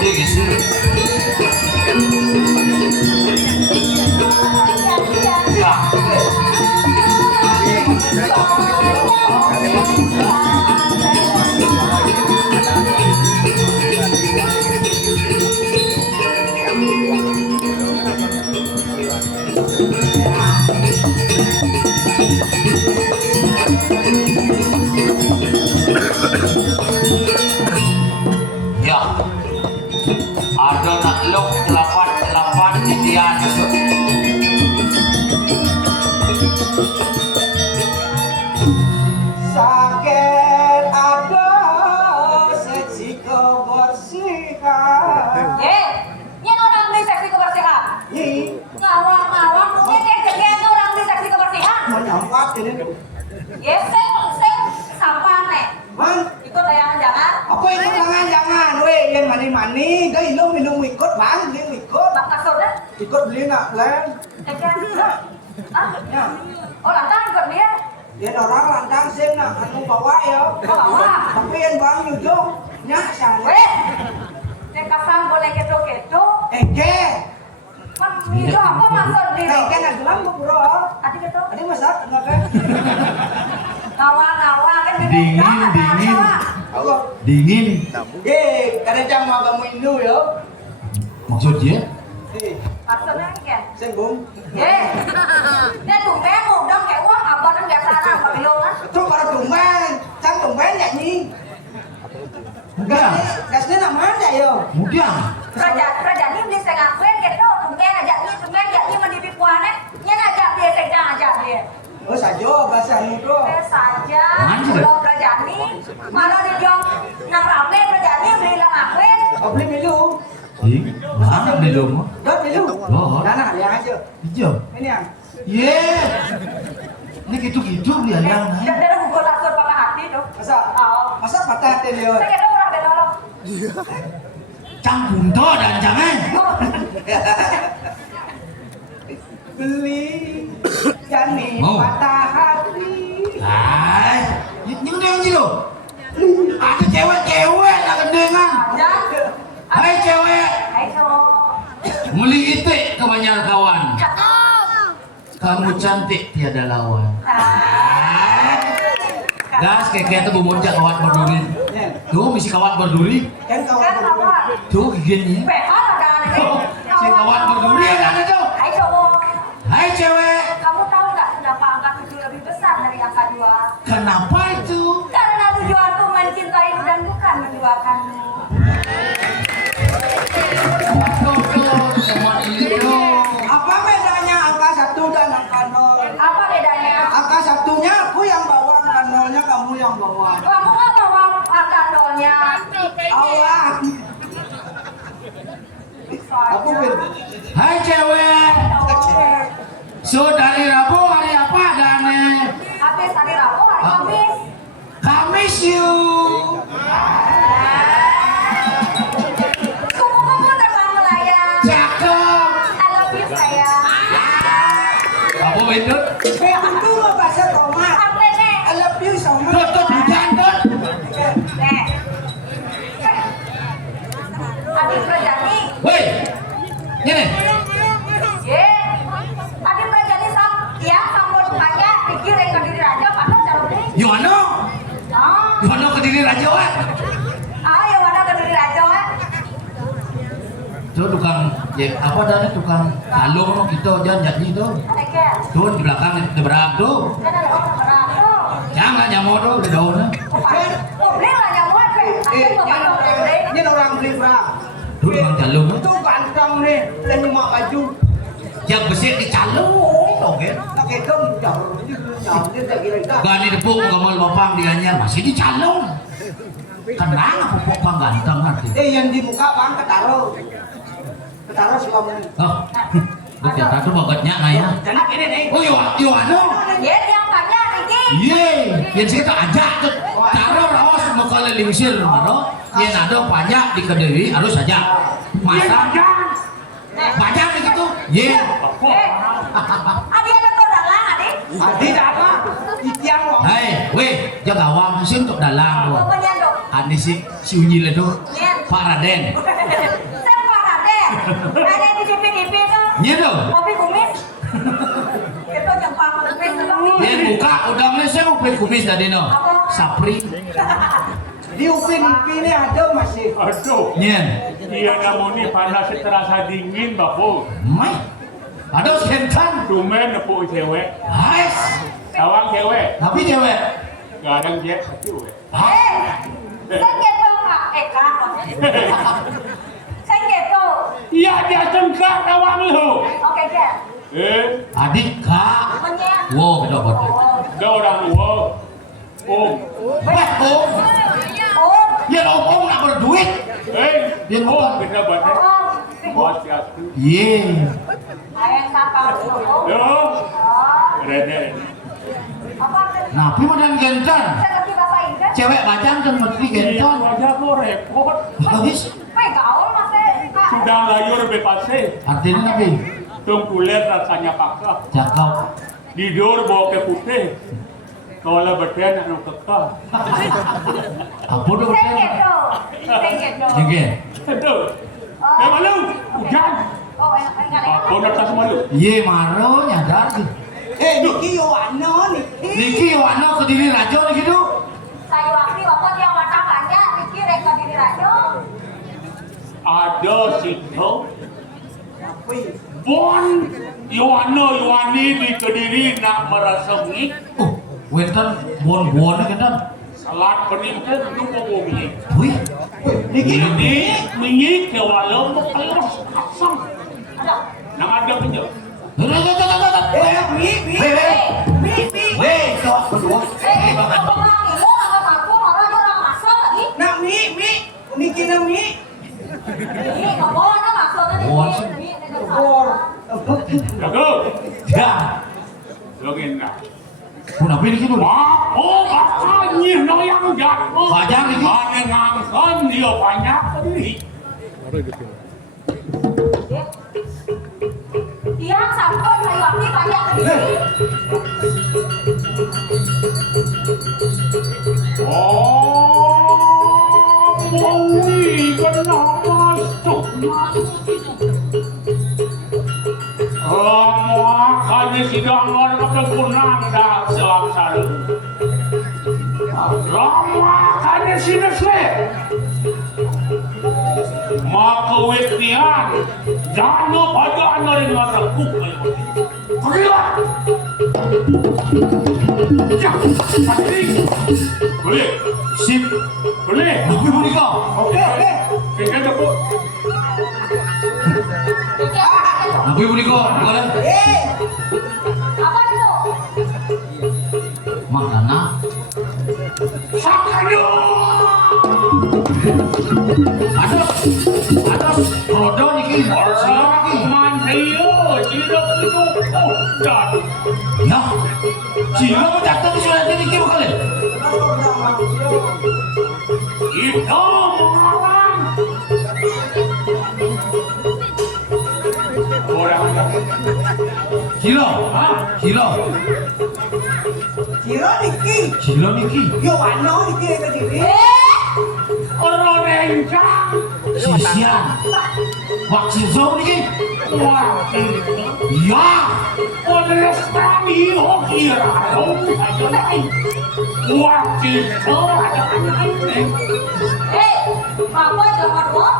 Dia gitu. Ya, ada nak lok celapan di dia. Sakit ada seksi kebersihan. Nyen orang beli seksi kebersihan. Nih, Ngawang-ngawang, mungkin jadinya orang beli seksi kebersihan. mau nyampat ini. Saya sampah nih. Man, Ikut layangan jangan. apa itu jangan, weh, yang mani-mani, gak minum ikut bang, dia ikut, Bak maksudnya? ikut beli nak lem. Hah? Ya, Oh lantar ikut dia. dia orang lantang sen nak anu bawa ya. Bawa. Tapi yang bang nyujuk, nyak sana. Weh, nek kasan boleh kedo-kedo. Eke, Man, itu apa maksud dia? eke nak gelang bu bro. Adik itu? Ada masak enggak kan? Ngawang-ngawang kan beda. Dingin. Aku, Dingin. kadang jangan mau kamu Indo ya. Maksudnya? Maksudnya kan? Sembung. Dia tumben dong kayak wah apa dong biasa orang pemilu kan? Itu para tumben, sang tumben nyanyi. Mudah. Gasnya nama ya. Mudah. Raja ni beli setengah kuen gitu, tumben aja ni mendidik puannya, nya ngajak dia sedang ajak dia. Oh saja bahasa itu. Saja, Anjir. kalau Rajani, malah dia jong nang rame Rajani beli lang akuen. Oh beli milu. Ih, mana di rumah? Dot milu. Oh. Nah, lihat aja. Hijau. Ini yang. Ye. Ini gitu-gitu dia yang naik. Dia ngumpul langsung pakai hati tuh. Masa? Oh, Masa patah hati dia. saya kira orang beda loh. Cang bunto dan jangan. Beli jani Mau. patah hati. Hai, những đeo gì đâu? Ada cewek nak kendengan. Aja. Hai cewek, Hai cowok. meli itik kebanyakan kawan. Cakep. Kamu cantik tiada lawan. Gas kayak tuh bocah kawat berduri. Tuh misi kawat berduri. Kan Kan kawan kawan. Tuh giginya. Behar ada aneh. Oh, si kawat berduri ada tuh. Hai cowok. Hai cewek, Kamu tahu nggak kenapa angka 7 lebih besar dari angka 2? kenapa itu? Karena tujuanku mencintaimu dan bukan menduakanmu. Sama itu. apa bedanya angka 1 dan angka 0? Apa bedanya? Angka 1-nya aku yang bawa, angka 0-nya kamu yang bawa. Kamu nggak bawa angka 0-nya? Awang. Aku bil. Hai cewek, so dari Rabu hari apa Dane? Habis hari Rabu, hari Kamis. Kamis yuk. Kupu-kupu terbang melayang. Cakep. I love you sayang. Kamu bendut? Itu bahasa tomat. Apa nih? I love you so much. Tutup hujan tuh. Nih. Adik Rajani. Woi, ini. Ye. Adik Rajani sambut kaya pikir yang ke diri raja mana cara beli? Yono, Ah, Yono ke diri raja wa. yang mana ke diri raja eh? Tuh tukang, ya apa Dane tukang kalung no gitu jangan jadi tuh. Eke. Tuh di belakang di berap tuh. Kan ada orang berapa? Jangan nyamuk tuh di daunnya. Oh, beli lah yang muat deh. Tapi mau pakai beli. Ini orang beli berapa? Tuh tukang kalung. Itu ganteng nih, dan nyemak baju. Yang besi di calung. joget. Pakai dong, jangan dia kira kita. Gani depuk gamal bapang di Anyar masih di calon. Kenang apa pokok ganteng nanti. Yang di muka bang ketaro suami. Oh, oke, tadi bagatnya nggak ya? Jangan ini nih. Oh Iwano. Ya yang banyak Niki. Iya, yang kita ajak tuh. Cara rawas mau kalian lingsir, mano. Yang ada banyak di Kediri harus saja. Masa banyak gitu. Iya. Adi ada kau dalang Adi. Adi apa? Ikiang wong. Hei, weh, jaga awam sih untuk dalang Apa lo. nyandok? Ane si Unyi ledo, Pak Raden. Saya Pak Raden. Ada di TV tuh. Iya dong. Kopi kumis. Itu yang Pak kumis tuh. Yang buka udang saya upin kumis tadi no. Sapri. Di upin ini ada masih. Aduh, Nyen. iya namanya panas terasa dingin bapu. Mai. Ada sentan. Tumen nepuk cewek, Ais. tawang cewek, Tapi cewek. gadang cewek satu. Saya gitu Kak. Kak. Saya gitu. Iya dia cengkak tawang lu. Oke Jen. Adik kak. Menyek. Wow, kita buat. Ada orang tua, om, Om. Oh. Ya om nak berduit. Yang om bukan. kita buat Oh. buat satu. Iya. Ayah kakak. Yo, Oh. rene. Apa? Napi medan gentan. Saya lagi bapak Indah. Cewek bacang dan menteri gentan. Wajah lo repot. Habis. Gaul masih Kak. Sudah layur bebasnya, Artinya napi. tungkuler rasanya pakak. Cakap. Tidur bawa ke putih. Kalau berdua anu kekal. Apa dong? Saya gitu. Saya gitu. Jengke. Aduh. Malu, hujan. Oh, enggak Aku datang semua lu. Iya maro nyadar sih. Niki Yohana Niki. Niki Wano Kediri Rajo nih gitu. Saya waktu waktu yang warna banyak, pikir reka diri rajo. Ada situ. Tapi Bon, Yohani di Kediri nak merasa ngik. Oh, wenten bon-bon kan. Salat peningkan itu mau bumi. Wih. Niki Ini mingik ke walau bekelas asam. Ada. Nang ada penjel. Mi. Weh, kau berdua. Kalau orang itu orang aku orang masak tadi. Nak mi. Niki na mi. Ini kamu orang masak tadi. Bor. Jago. Ya. Login nak. Kenapa ini gitu? Wah, oh katanya noyang jatuh. Banyak ini. Mana ngangkan dia banyak tadi. Dia sampai saya waktu banyak tadi. Oh, bumi kenapa masuk? Makanya sidang orang kegunaan dah selak-saluk. Makanya sini sih. Maka wetian, jangan pada anda yang ngerekuk kayak begitu. Pergilah. Ya, pasti. Boleh, Sip. boleh. Tapi boleh kau. Oke. Kita tepuk. Tapi boleh kau. Boleh. Apa itu? Makana. Sakanya. Ada rodo niki. Siapa niki? Mandio, tidak itu. Oh, dan. Ya. Sila mo datang di surat niki bukan? Itu mengarang. Orang Sila. Sila. Kira Niki. Sila niki. Yohana Niki Kediri. orang rencang. Sisian. Vaksin zone niki. Wah, Ya. Lestari kira dong aja lain. Waktu itu ada lain. Apa jangan dong?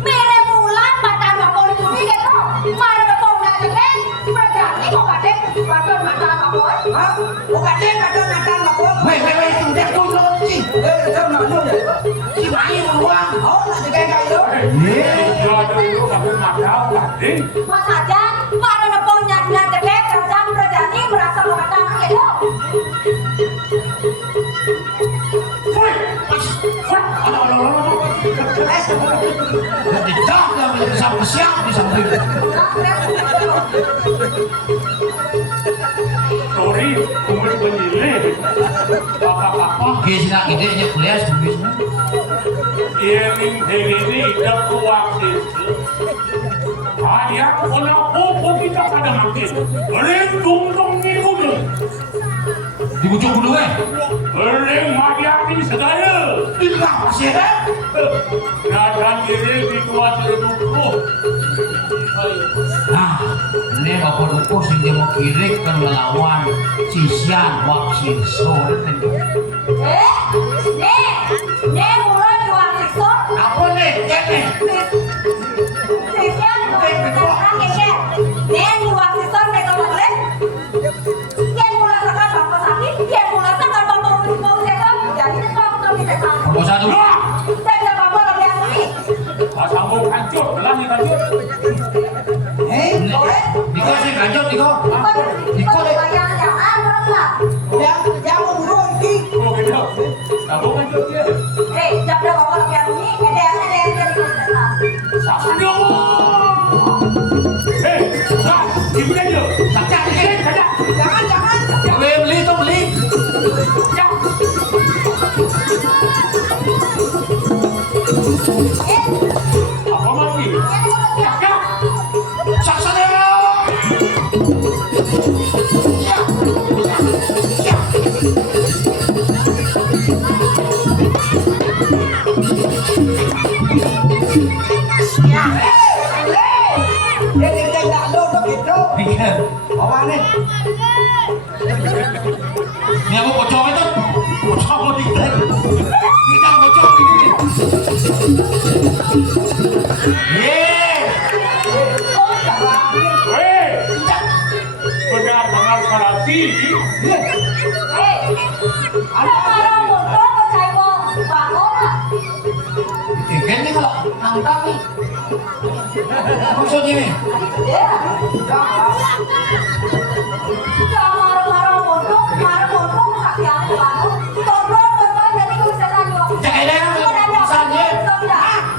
Mere bulan badan bapak itu ni gitu. Mari bapak nak jalan. Berjani mau badan badan badan bapak. Hah? Bukan dia kadang apa? Weh, itu dia tu niki. Jam mana ya? Si mai ruang. Oh, nak jaga itu. Jadi dulu aku nak tahu lah, Mas aja, mari bapak nak jalan kerja lo. Tidak, sampai siap di samping. Sorry, umur penyilik. Apa-apa. Oke, sinak idenya kuliah sebelum Yang ini tidak kuatir. Ayah kena buku kita pada makin. Berlindung ni gunung. di ujung gunung Berling mayati segala. Tidak masih ada. Nadang diri di kuatir dulu. Nah, ini bapak duku sing dia mau kirik kan melawan Sisian Wakil Sore. Nih mulai jual sikso. Apa nih? Kene. Sisian orang keke. Nih jual sikso saya tahu boleh. Yang mulai sekarang bapak sakit, yang mulai sekarang bapak mau sekarang. Jadi sekarang kita bisa sama. Apa satu? Saya tidak bapak lebih asli. Sambung hancur, belanja hancur. Diko sih kanjut Diko. Diko bayang jangan orang lah. Yang urut ini. Oh gitu. Sambung hancur dia. Hei, jam dah bapak lebih asli. Ada yang jadi kita. Sambung. Hei, nah, ibu dia. Saja dikit saja. Jangan. Beli tuh beli. Ya. Apa lagi? Ya. Saksanya. Jadi tidak lo begitu. Apa nih? Ini aku bocor itu. Bocor mau dikit. Ini jangan bocor ini. Yeay. Hei, benar-benar karasi. Hei, ada orang bodoh percaya bangun lah. Tiket nih kalau nangkap nih. Maksudnya nih. Jangan marah-marah bodoh, sakit aku bangun. Tonton, jadi aku bisa lanjut. Cek aja misalnya.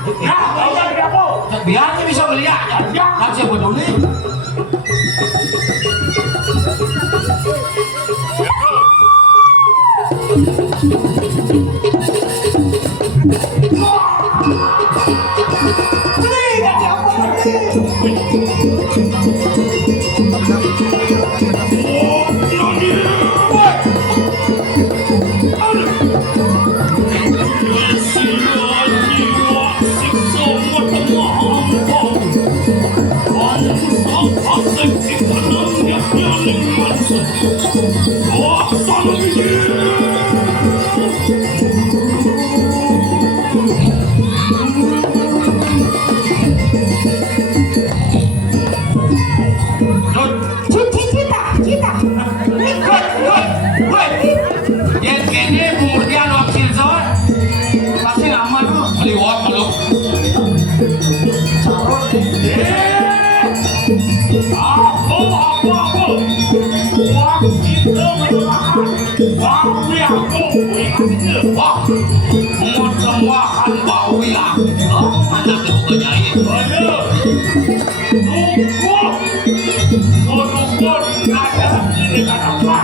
Nah, kau jadi apa? Biarnya bisa beli aja. Kan saya peduli. Yang kene kemudian wakil soal pasti aman tuh liwat kalau Aku. Wah, itu merupakan. Wah, wah mau sembahan bau ya mana tuh penyanyi ayo. Tunggu. Ada ini kata apa?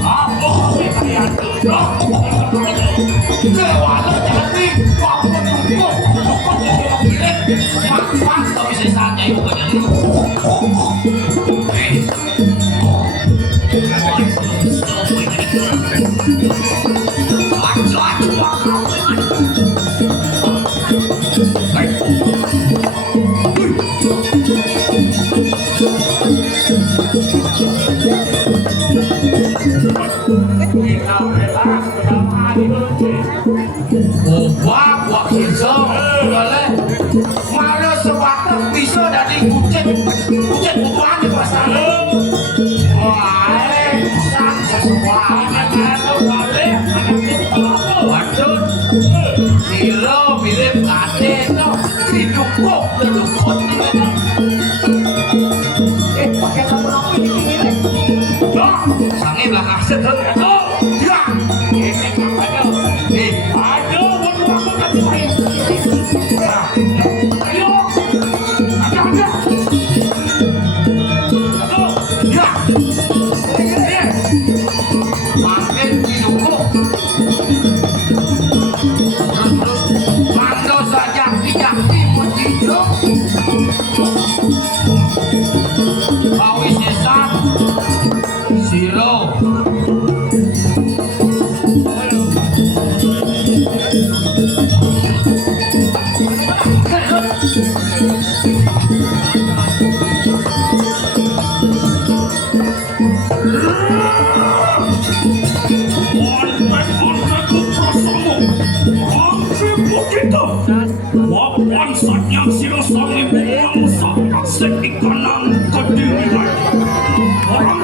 Aku kayak lewat jadi waktu tunggu mas tapi saya saja itu penyanyi Wah, wakil boleh. Malah sebatas bisa dari kucing bukan di pasar. Wah, sang sesuatu boleh. Waduh, silo mirip kade no, didukuk. Pakai sabun apa ini? Sange belakang sedot itu. Ya. Ini makanya. Aduh, waduh aku kan main. Ayo. Ada. Aduh. Ya. Makin diduku. Terus mando saja tidak dimujido. Bawi sesan. Siro. Wapan satnya sirasang ibu bangsa Asik ikanang kediri lagi Orang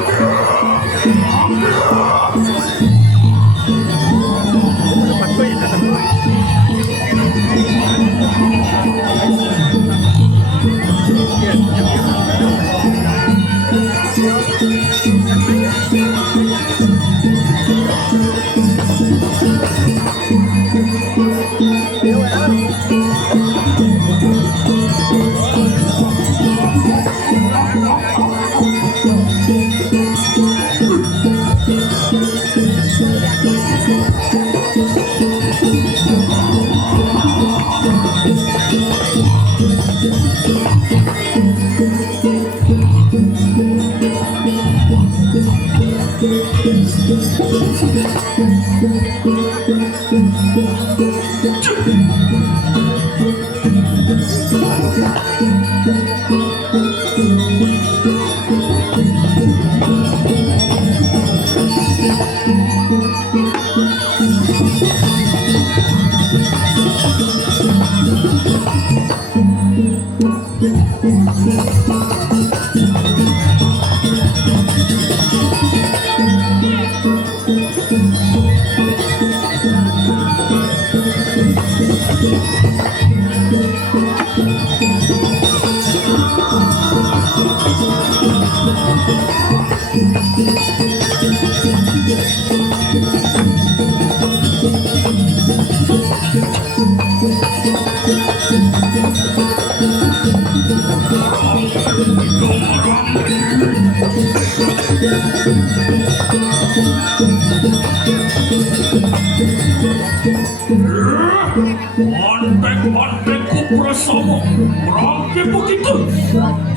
Mantek-mantekku bersama berangkat begitu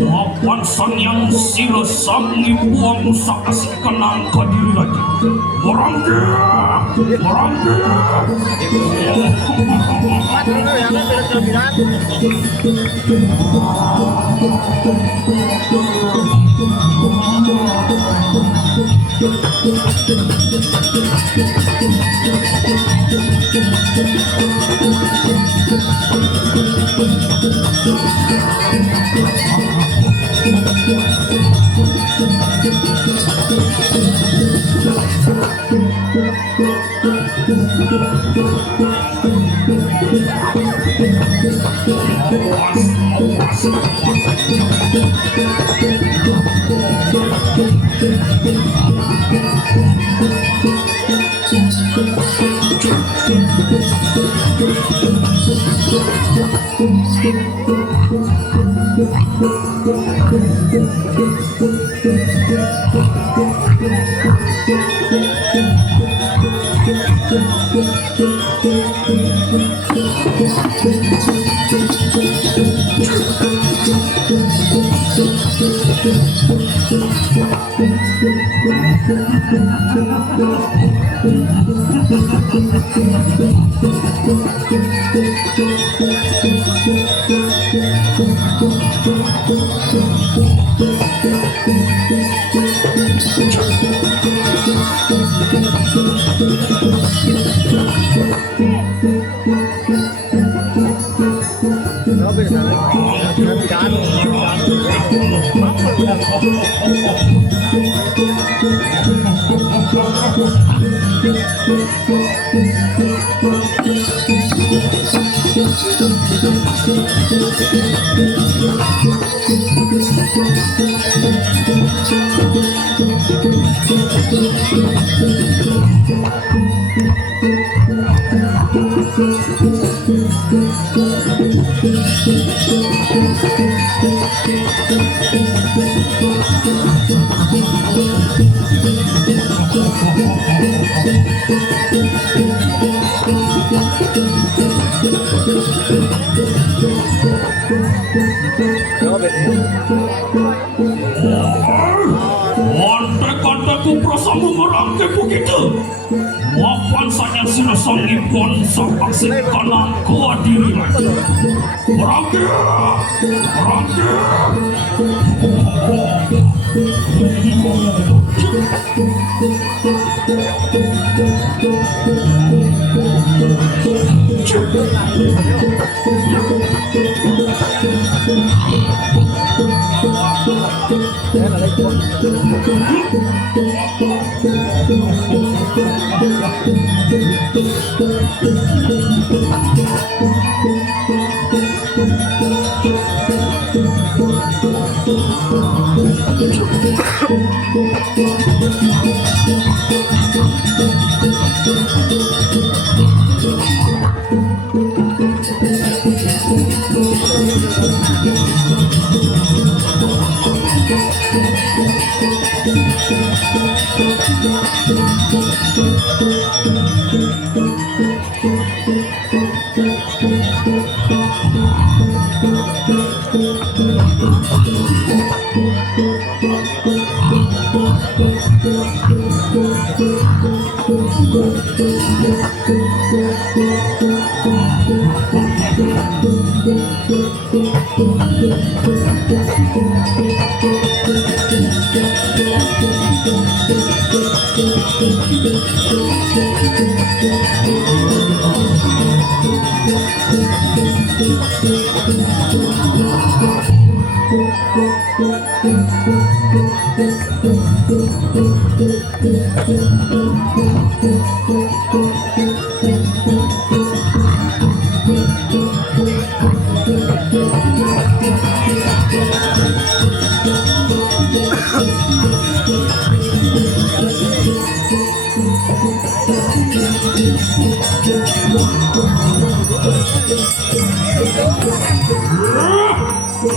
Wapan sang yang sila sangi buang sakas kenang kadiri lagi Berangkat Kontak-kontakku prasamu merangkai begitu. Mapan saja sudah sangi bangsa aksik kanan kehadiran. Merangkai,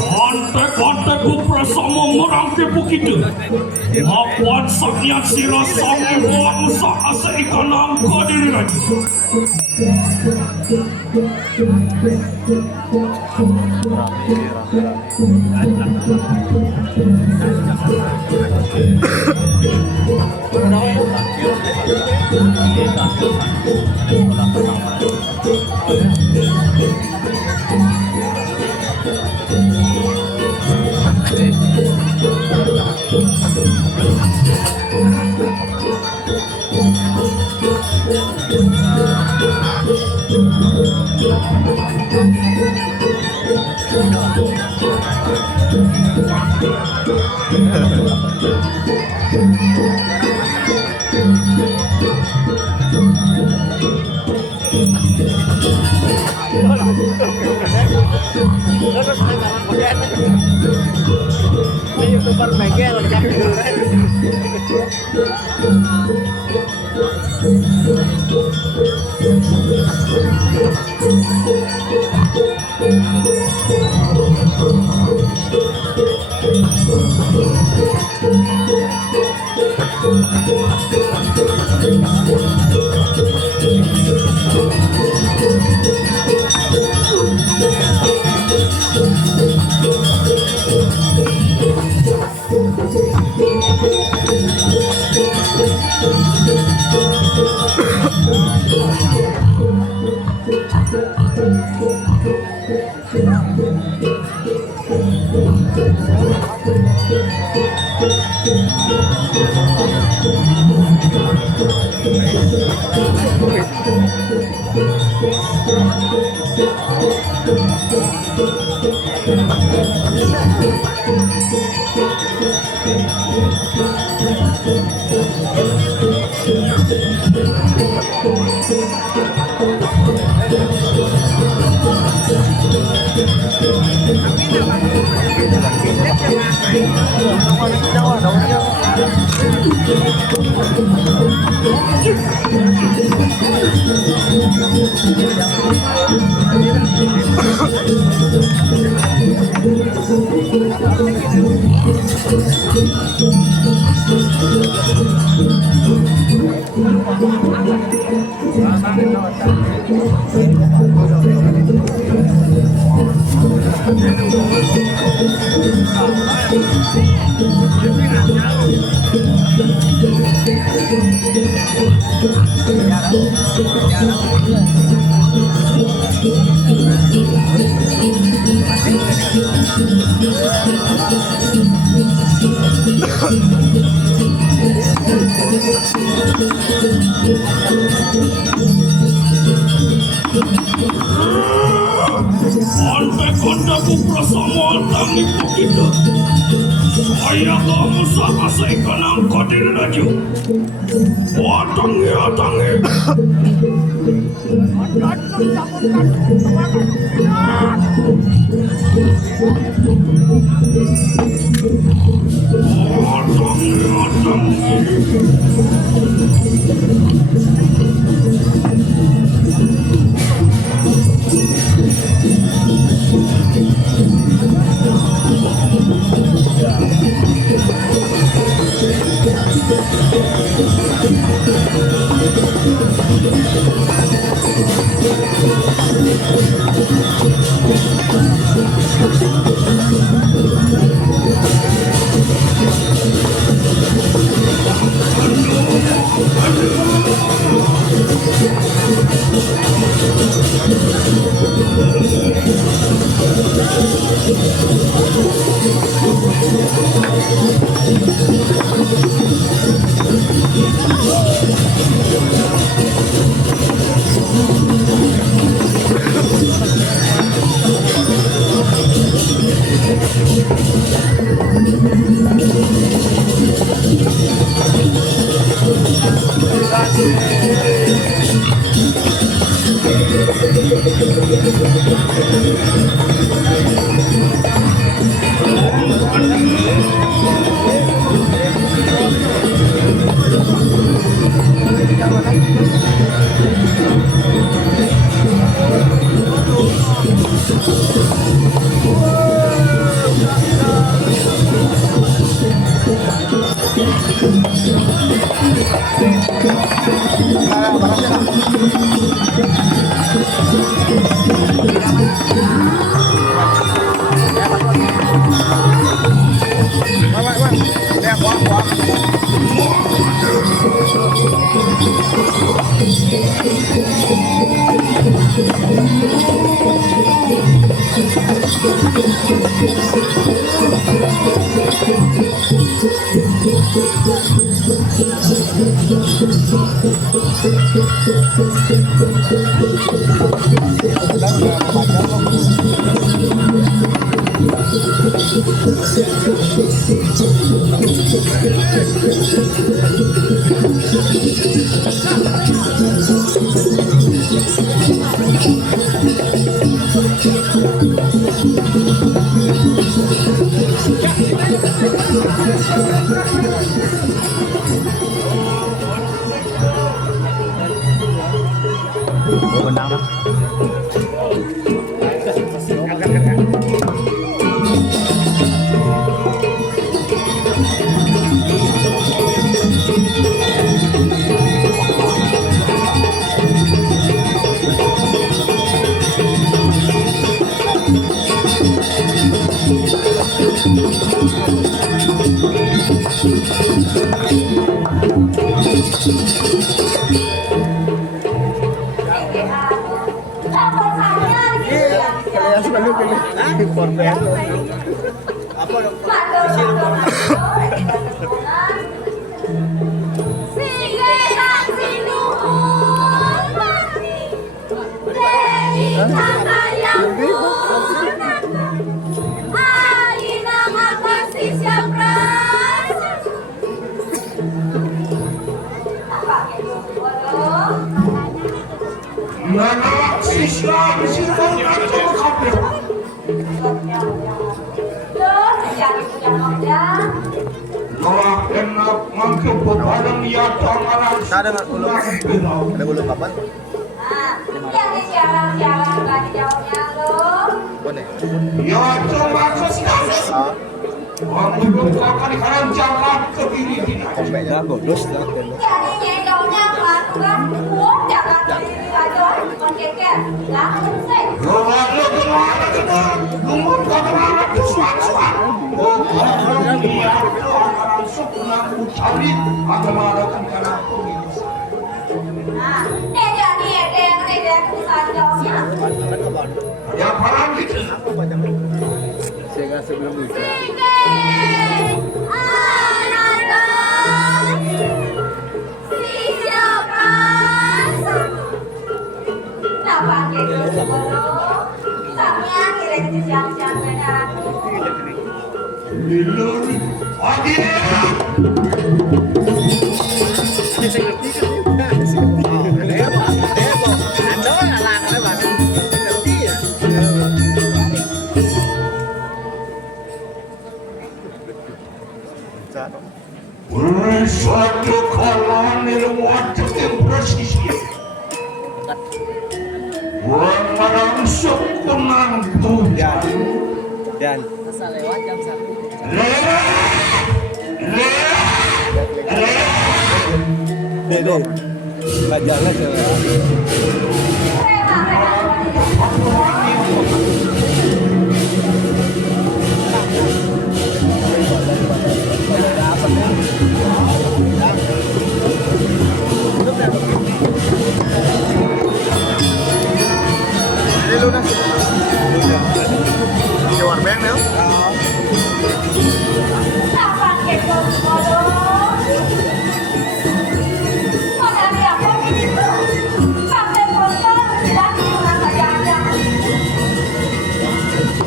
kontak-kontakku prasamu merangkai begitu. Mapan saja sirah sangi bangsa aksik kanan kehadiran. YouTuber bengkel kan gitu kan. Kontak-kontakku bersama tangi begitu. Saya kamu sama ikan angkot ini aja. Tangi. Nana siswa sirong ato kape. Terus jadi punya modal. Doa enak mangke bebareng ya tangan. Ada nggak bulu? Ada bulu kapan? Nah, yang siaran-siaran gak dijawabnya lo. Boleh. Ya coba kesana. Ah, Belum akan dikarancakan ke diri dina. kopeknya bagus lah. Jadi jawabnya apa? Kan kuat jangan diri aja bukan keker. Lah, selesai. Doa lo kemana kena? Lumut kemana kesuat-suat? Oh, orang dia orang sukunang utalit agama kan kana pemilih. Nah, jadi yang bisa jawabnya. Ya parang gitu. Sehingga sebelum itu. Liluri. Adi. Saya ngerti kan? Ada orang ada bang. Ngerti ya. Suatu kalangan waktu yang presisi. Orang sukunan tujan. Dan Dede, bajalah coba. Ini lunas. Keluar beng ya?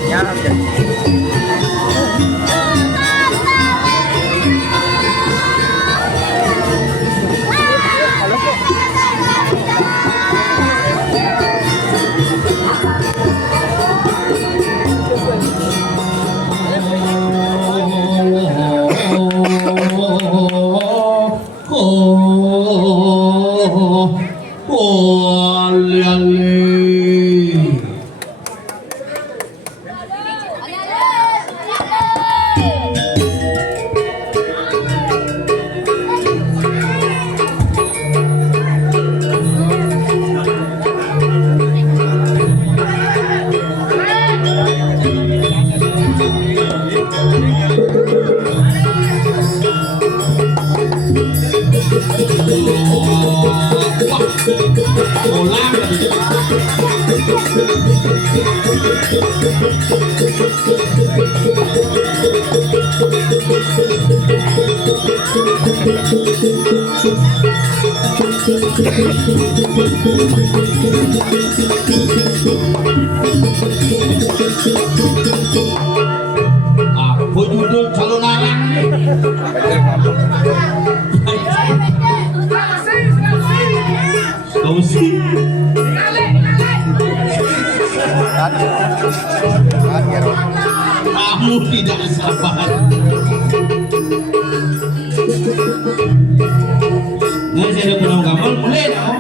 Ya, oke. Apa judul calon ayang? Kau sih. Kamu tidak sabar. Nah, saya udah pulang gambar, mulai dong.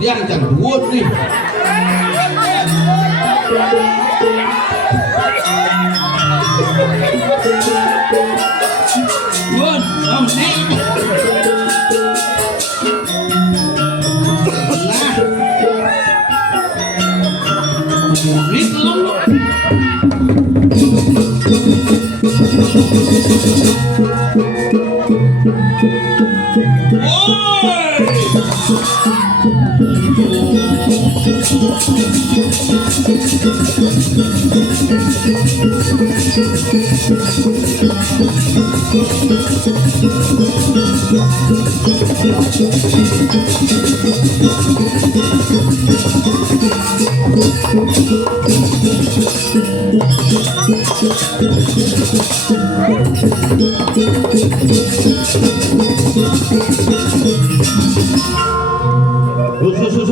Kemudian jangan buat nih. Buat, oh nih. Nah, ini telur.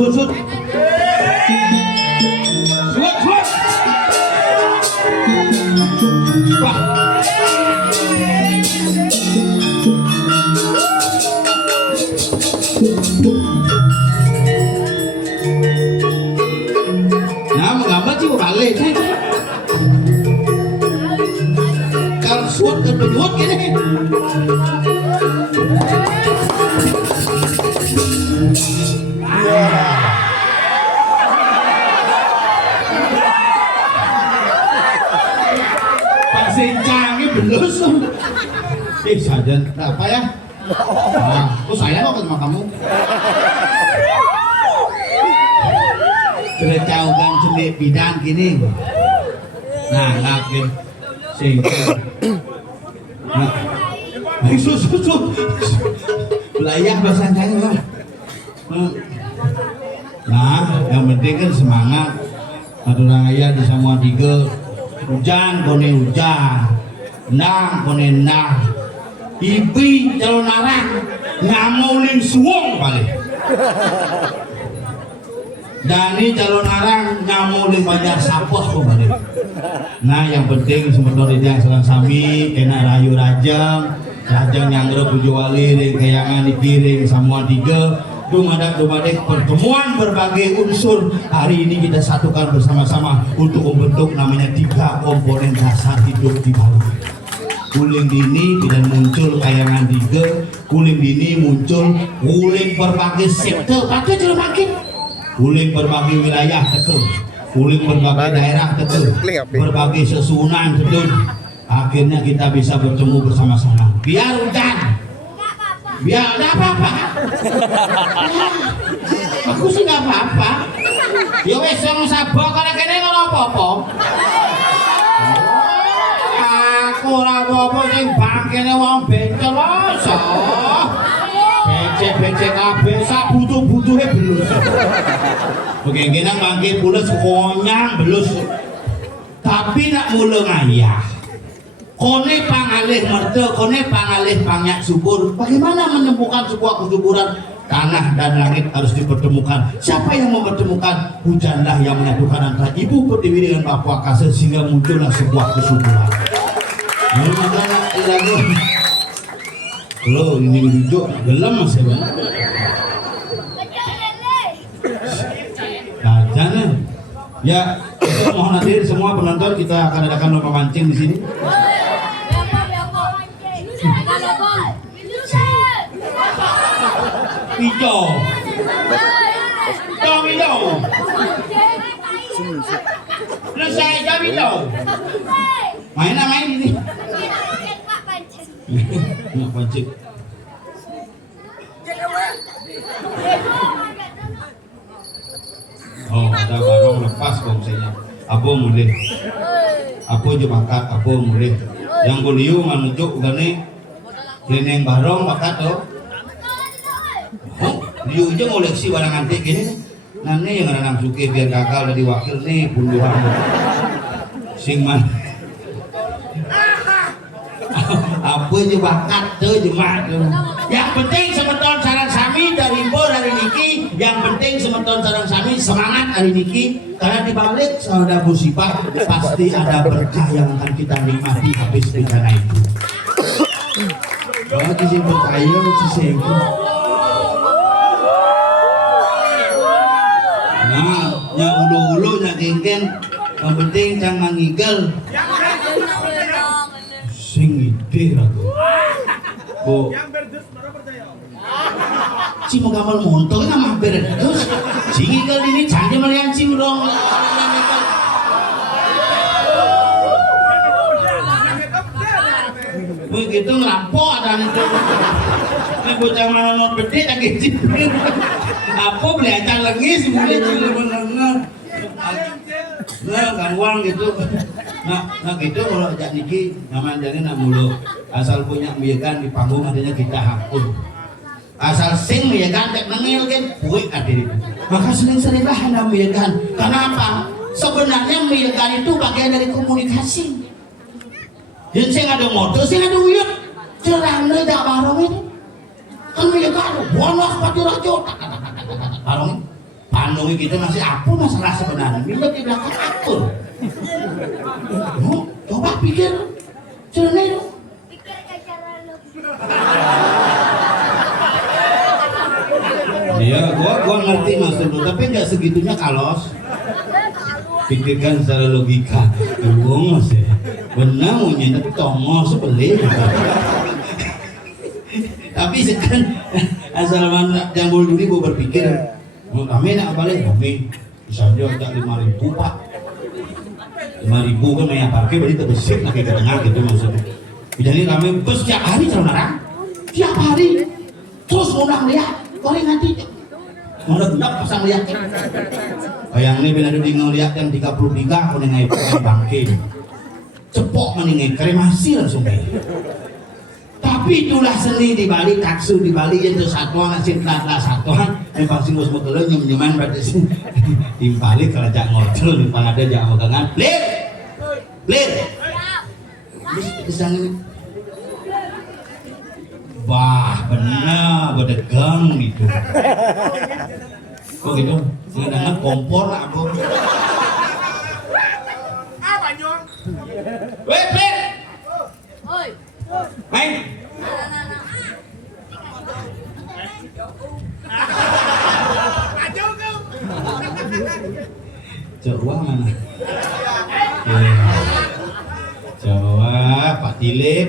Sud. Suat. Nah, mengapa sih balik sih? Kalau suat ke benut gini. Sencangnya belus. Sajan, apa ya? Nah, kok saya kok sama kamu? Kerjaukan celik bidang gini. Nah, lakin sencang. Nah, sus. Layak bahasanya. Nah, yang penting kan semangat. Ada orang ayah di semua tiga. Hujan kone hujan, nang kone nang, ibi calon arang ngamulin suwong balik. Dani calon arang ngamulin banyak sapoh kok balik. Nah yang penting sebenarnya selang sami kena rayu rajang yang bujo wali ring kayangan dipiring semua tiga. Dumadak pertemuan berbagai unsur hari ini kita satukan bersama-sama untuk membentuk namanya 3 komponen dasar hidup di Bali. Kuling dini tidak muncul kayangan 3, kuling dini muncul kuling berbagai sektor, tapi tidak makin kuling berbagai wilayah betul, kuling berbagai daerah betul, berbagai sesunan betul. Akhirnya kita bisa bertemu bersama-sama. Biar hujan. Biar enggak apa-apa. Aku sih enggak apa-apa. Ya wis wong sabok kene kene ngono apa-apa. Aku ora apa-apa sing bangkene wong bencel wae. Becek-becek kabeh sak butuh-butuhe belus. Oke, kene mangke pules konyang belus. Tapi nak mulo ngayah. Kone pangalih merte, kone pangalih panyak subur. Bagaimana menemukan sebuah kesuburan? Tanah dan langit harus dipertemukan. Siapa yang mempertemukan? Hujanlah yang menyatukan antara Ibu Pertiwi dengan Bapak Kase sehingga muncullah sebuah kesuburan. Lalu makanya lagi. Lo ini hijau gelem mas ya bang. Nah, jangan. Ya, mohon hadir semua penonton, kita akan adakan lomba mancing di sini. Hijau. Selesai jam hijau. Main ini. Nak pancing. Oh, ada barang lepas kongsinya. Apa mulai? Apa jebakat? Apa mulai? Yang kuliu manujuk gane kleneng barong bakat tuh. Oh, liu aja ngoleksi barang antik gini. Nah nih yang anak suki biar gagal jadi wakil nih punduhan sing man apa aja bakat tuh jemaat yang penting semeton sarang sami dari Bo dari Niki, yang penting semeton sarang sami semangat hari Niki, karena dibalik ada musibah pasti ada berkah yang akan kita nikmati habis bencana itu. Oh sisi percaya sisi itu. Nah, nya ulu-ulu nya genggen, yang penting jangan ngigel. Sing ide aku. Bu. Si mau gambar montok kan mah berdus. Si ngigel ini jangan melihat si dong. Begitu ngelampok ada itu. Ini bocah mana not bede tak gitu. Apa belajar lengis mulai cilik bener. Nah kan uang gitu. Nah gitu kalau jak niki namanya nak mulu asal punya miyakan di panggung adanya kita hakun. Asal sing miyakan tak nengil kan buik ada itu. Maka sering-sering lah anda miyakan. Kenapa? Sebenarnya miyakan itu bagian dari komunikasi. Yang sing ada motor, sing ada uyut. Cerangnya tak barong itu. Kan miyakan bonus pati rajo. Barong Bandung kita masih apa masalah sebenarnya? Miyak di belakang atur. Coba pikir, cerita itu. Pikir cara lu. Iya, gua ngerti maksud lu, tapi nggak segitunya kalos. Pikirkan secara logika. Mas ya, benar punya tapi tongol sebeli. Tapi sekarang asal mana yang dulu gua berpikir. Kami nak balik kami misalnya ada 5.000 pak 5.000 kan yang parkir berarti terbesar nak ke tengah gitu maksudnya. Jadi kami bus tiap hari saudara, tiap hari terus orang lihat boleh nanti mau benar pasang lihat yang ini bila ada ngelihat yang 33 kau nengai bangkit cepok meningai kremasi langsung deh. Tapi itulah seni di Bali, taksu di Bali itu satuan asin telah satuan yang pasti mus mutelo nyum-nyuman berarti sih timpali kerajaan ngortel di ada jangan megangan lir kesana wah benar bedegang gitu kok gitu dengan kompor apa nyong wait Oi. main Jawa mana? Jawa, Pak Tile.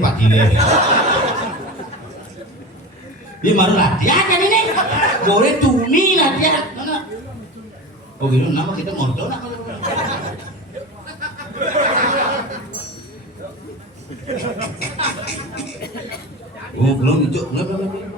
Dia baru latihan kan ini? Boleh tuni latihan. Oh gitu, nama kita modal nama. Oh belum hijau, belum.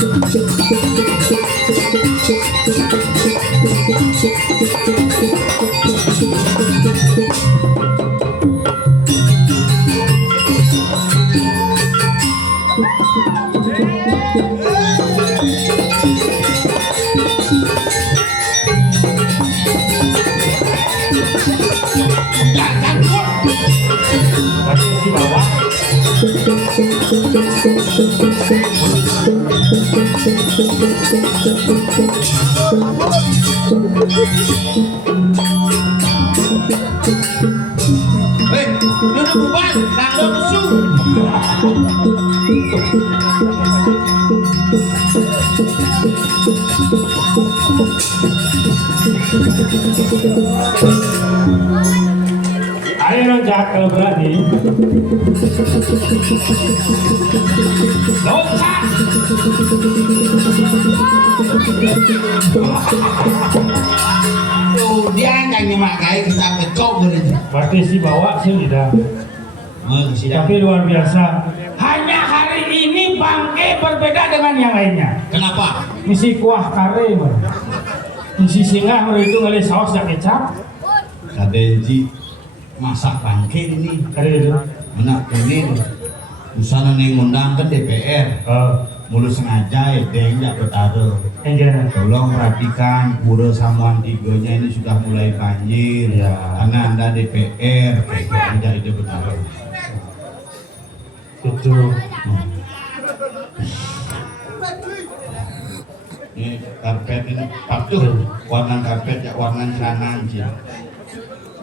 Posisi bawah. Hei, duduk bubar, nanggo musuh. Ayo loncat kalau berani. Loncat. Kemudian yang memakai kita kecok gitu. Partisi bawa sih tidak. Tapi luar biasa. Hanya hari ini bangke berbeda dengan yang lainnya. Kenapa? Misi kuah kare, misi singa itu oleh saus dan kecap. Kadenji masak bangke ini. Kare itu. Anak ini usana nih ngundang ke DPR. Mulu sengaja edeng tidak bertaruh. Enggak. Tolong perhatikan pura Samuan Tigonya ini sudah mulai banjir Ya. karena anda DPR tidak ide bertaruh. Itu. Ini karpet ini patuh warna karpet ya warna celana aja.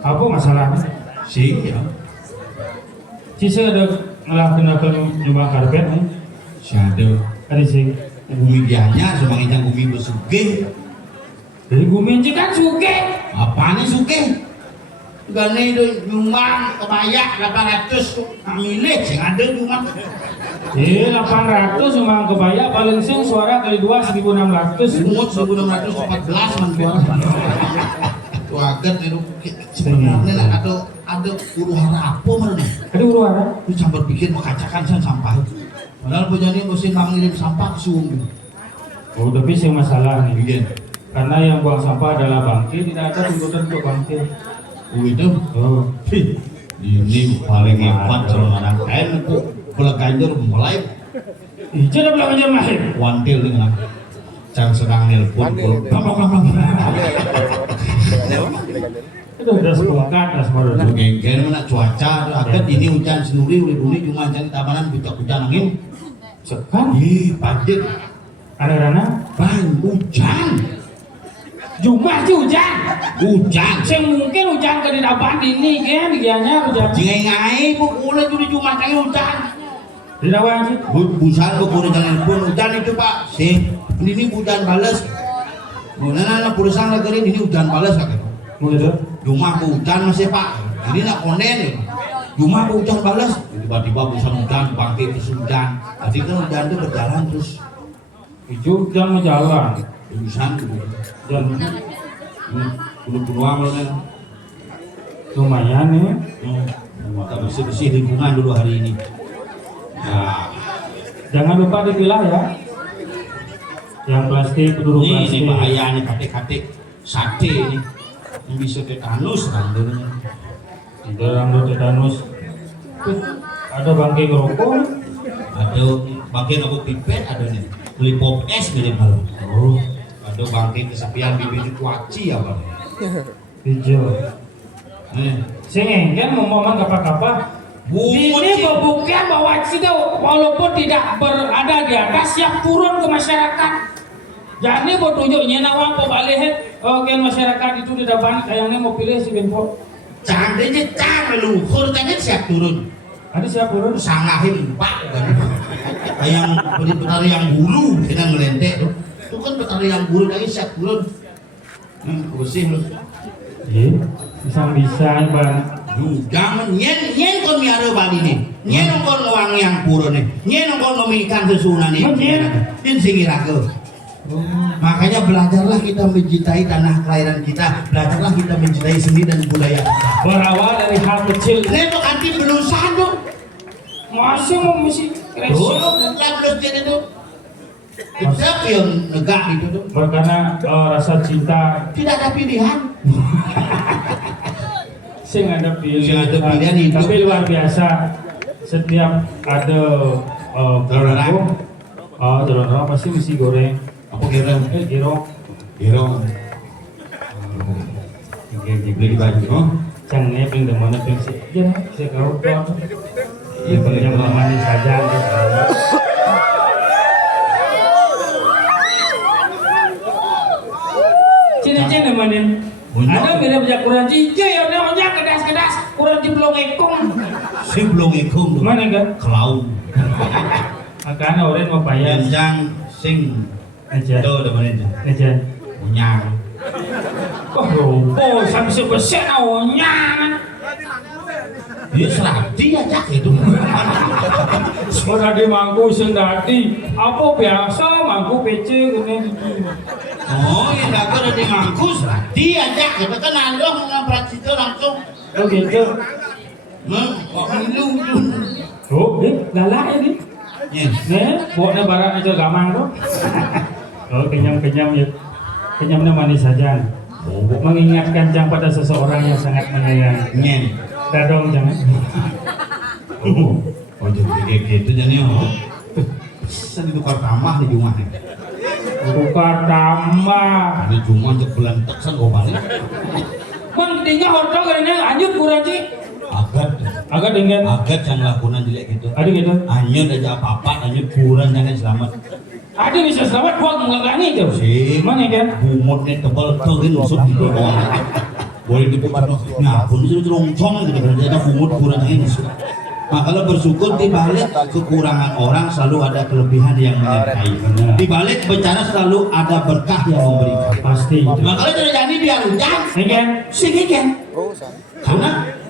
Apa masalahnya? Sih ya. Sisa ada ngelakuin nyoba karpet nih. Si ada Ada sih. bumi dianya semangin yang bumi bersugih. Dari Guminci kan suge. Apaan nih sugih? Gane itu nyumbang kebayak 800 milih sing ada nyumbang. 800 cuma kebaya paling sing suara kali 2 1600. Semut 1614 man suara. Tuh agar itu sebenarnya ada huru-hara apa mana? Ada uruara. Itu campur bikin mengkacakan sampah. Padahal penyanyi mesti ngirim sampah ke sungai. Oh, tapi sing masalah nih. Bikin. Karena yang buang sampah adalah bangke, tidak ada tuntutan untuk bangke. Itu. Oh, Ini paling hebat kalau orang kain itu pelekanjur mulai itu udah bilang aja mahir. wantil dengan cara sedang nelpon. Itu udah sepakat lah semua dulu. Geng-geng mana cuaca akhir ini hujan senuri uli cuma jadi tabanan hujan angin. Sekarang, Ih, banjir. ada Hujan. Jumat sih hujan. Hujan. Sing mungkin hujan ke di dapat ini kan dianya hujan. Jingai-ngai bu boleh jadi cuma tangi hujan. Di dapat sih. Busan bu boleh telepon hujan itu Pak. Ini hujan balas. Mana perusahaan negeri ini hujan balas kan. Begitu. Rumah hujan masih Pak. Ini nak konen. Rumah hujan balas. Tiba-tiba busan hujan bangkit ke hujan. Tadi kan hujan itu berjalan terus. Itu hujan jalan. Busan Dan peluang loh kan. lumayan nih. Kita bersih-bersih lingkungan dulu hari ini. Ya. Jangan lupa dipilah ya. Yang plastik, peluru Ini plastik. bahaya nih katik-katik sate ini. Ini bisa tetanus randanya. Dalam tetanus. Ada bangkai ngerokok. Ada bagian aku pipet ada nih. Beli pop es mirip malu. Oh, Ada bangkai kesepian bibir kuaci ya bang. hijau. Eh, Sing enggan momen kapal-kapal. Ini pembuktian bahwa kita walaupun tidak berada di atas yang turun ke masyarakat. Jadi bertunjuknya nawang pembalihan kan masyarakat itu di depan kayaknya mau pilih si Benpo. cantiknya leluhur tanya siap turun. Ada siapa turun? Sangahin pak kan. Yang beli petani yang bulu kita ngelentek tuh. Itu kan petani yang bulu lagi siap turun. Bersih lu. Iya, bisa bang. Jangan nyen kon miara bali nih. Nyen kon uang yang pura nih. Nyen kon memikan sesunan nih. Nyen singiraku. Makanya belajarlah kita mencintai tanah kelahiran kita. Belajarlah kita mencintai seni dan budaya kita. Berawal dari hal kecil. Ini tuh anti berusaha tuh. Masih mau misi Tuh, kresio. yang belum jadi tuh. Siapa yang negak itu tuh? Karena rasa cinta Tidak ada pilihan. sing ada pilihan. Sing ada pilihan hidup. Tapi luar biasa. Setiap ada Telur orang. telur orang pasti mesti goreng. Apa kira? Girok. Hero. Oke, beli baju. Oh, Canggih ping demone ping sih. Ya, saya kau tuh. Iya, yang manis saja. Cina-cina nemenin. Ada mirip jak kurang cici, ya namanya kedas-kedas, kurang ciplong ekong. si belum ikut. Mana kan? Kelau. Makanya orang mau bayar. Yang sing Aja, itu udah mana itu? aja. Nyang. Oh, sampai sebesar awalnya. Dia serati aja itu. Orang di mangku sendati, apa biasa mangku PC kemudian. Oh, yang gak ada di mangku serati aja. Kita kan ada ngaprat situ langsung. Oh gitu. Kok ngilu. Oh, galak ini. Yes. Nih, buatnya barang aja gamang tuh. Oh, kenyam-kenyam ya. Kenyamnya manis saja. Mengingatkan jang pada seseorang yang sangat menyayangi. Nyen. Dadong jangan. Oh, jadi kayak gitu jadi oh. Sen itu tamah di rumahnya. Tukar tambah. Di rumah untuk belantek sen kok balik. Bang, tinggal hotel karena lanjut kurang sih. Agak dengan. Agak jangan lakukan jelek gitu. Ada gitu. Anyut aja apa-apa, anyut kurang jangan selamat. Ada bisa selamat buat menggagani itu. Sih, Mana kan? bumutnya tebal tuh kan masuk di bawah. Boleh dibuka nah, pun itu loncong gitu kan. Ada bumut kurang ini. Nah, kalau bersyukur di balik kekurangan orang selalu ada kelebihan yang menyertai. Di balik bencana selalu ada berkah yang memberikan. Pasti. Nah, kalau terjadi biar hujan, Kan? sih kan? Karena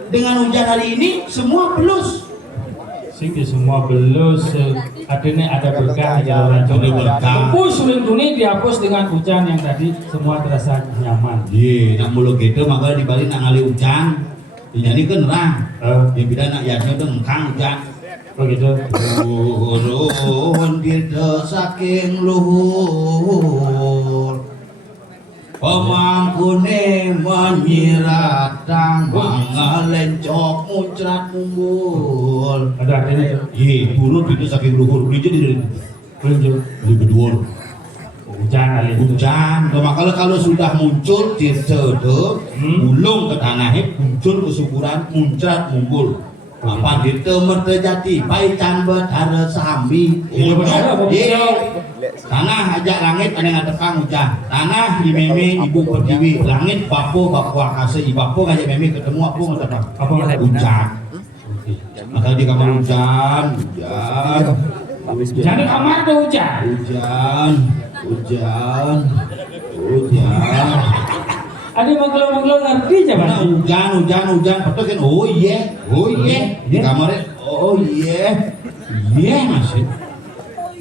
dengan hujan hari ini semua pelus. Sehingga semua belus adanya ada berkah di orang Ada berkah. Tepus lindungi dihapus dengan hujan yang tadi semua terasa nyaman. Iya, nak mulu gitu maka di balik nak ngali hujan. Jadi kan nerang. Yang beda nak yanya udah ngkang hujan. Begitu. Turun kita saking luhur. Pemangkune menyiratang mangalencok muncrat mumbul. Ada artinya itu. Iya, turun itu saking luhur. Beli jadi Tunjuk. beli berdua. Hujan kali itu. Hujan, kalau sudah muncul tirta gulung ke tanahnya muncul kesuburan muncrat mumbul. Apa gitu mertejati baik can betara sambi. Iya benar, apa bisa? Tanah ajak langit ada yang tekang hujan. Tanah di meme ibu pertiwi. Langit bapo akase ibapo ngajak meme ketemu apa ngetekang. Apa ngetek? Hujan. Maka di kamar hujan. Jangan di kamar tuh hujan. Hujan. Ada mengeluh ngerti aja Mana Mas? hujan, betul kan? Oh iya, di kamarnya, oh iya masih.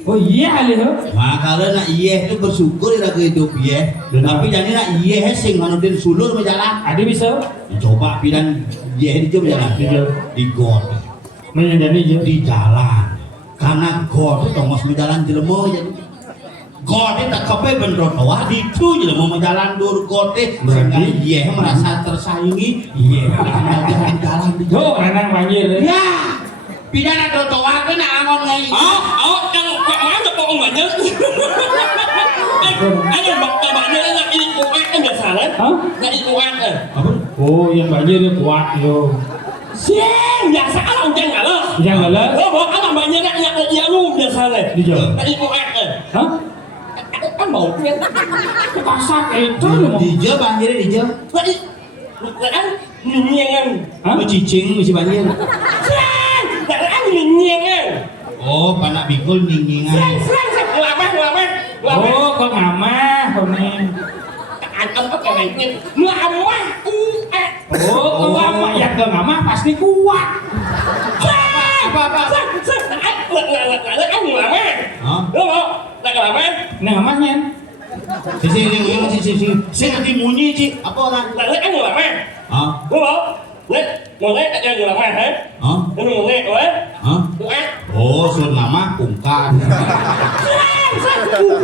Oh iya kali tuh. Makanya nak iya itu bersyukur ya hidup iya. Tapi jadi nak iya sing manudin sulur berjalan. Ada bisa? Coba pidan iya di jalan di got, Menjadi aja. di jalan. Karena got itu tongos berjalan jelema jadi. God tak kepe bener wah itu je mau jalan dur kote sehingga iya merasa tersaingi iya jalan di Yo, renang banjir. ya pidana trotoar kan angon ngai Yang mana bohong banyak? Baknya nggak ikuan kan nggak salah? Hah? Nggak ikuan kan? apa Oh, yang banjir itu kuat yo. Siang biasa kalau hujan nggak lah. Yang galas? Oh, bawa kan banyak yang lu biasa lah. Di jauh. Nggak ikuan kan? Hah? Kan mau kan? Pasak itu lu mau. di je banjir di je Nggak kan nyenyengan. Hah? cicing masih banjir Siang, nggak kan nyenyengan. oh panak bikul ningingan Siang, ngelamat. Oh, kok ngamah kok nih. Apa kayaknya ngelamah. Oh, kok ngamah ya ke ngamah pasti kuat. apa Kan ngelamah. Hah? Lo mau nggak ngelamah? Nah, ngamahnya. si nanti munyi ci apa orang Nggak kan ngelamah. hah Lo mau? Nggak, mau nggak yang ngelamah, ha? hah Lo mau nggak, hah Nggak. oh Oh, sur nama kungkan.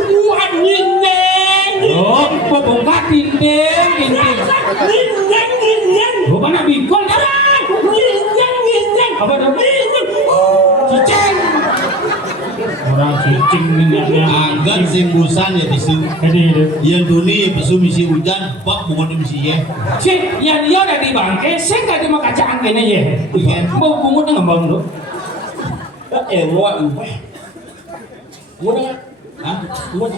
Bukan nyineng. Oh, pembongkar dinding. Oh, mana bikol? Nyineng. Apa dong? Cicing. Orang cicing minyaknya. Anggat simbusan ya bisu. Yang dunia ya bisu misi hujan, bak bunga misi ya. Si, yang dia ada di bangke, saya nggak ada mau kacang kene ya. Mau bungut nggak bang lo? Ngoan. Ngoan. Hah? Ngoan.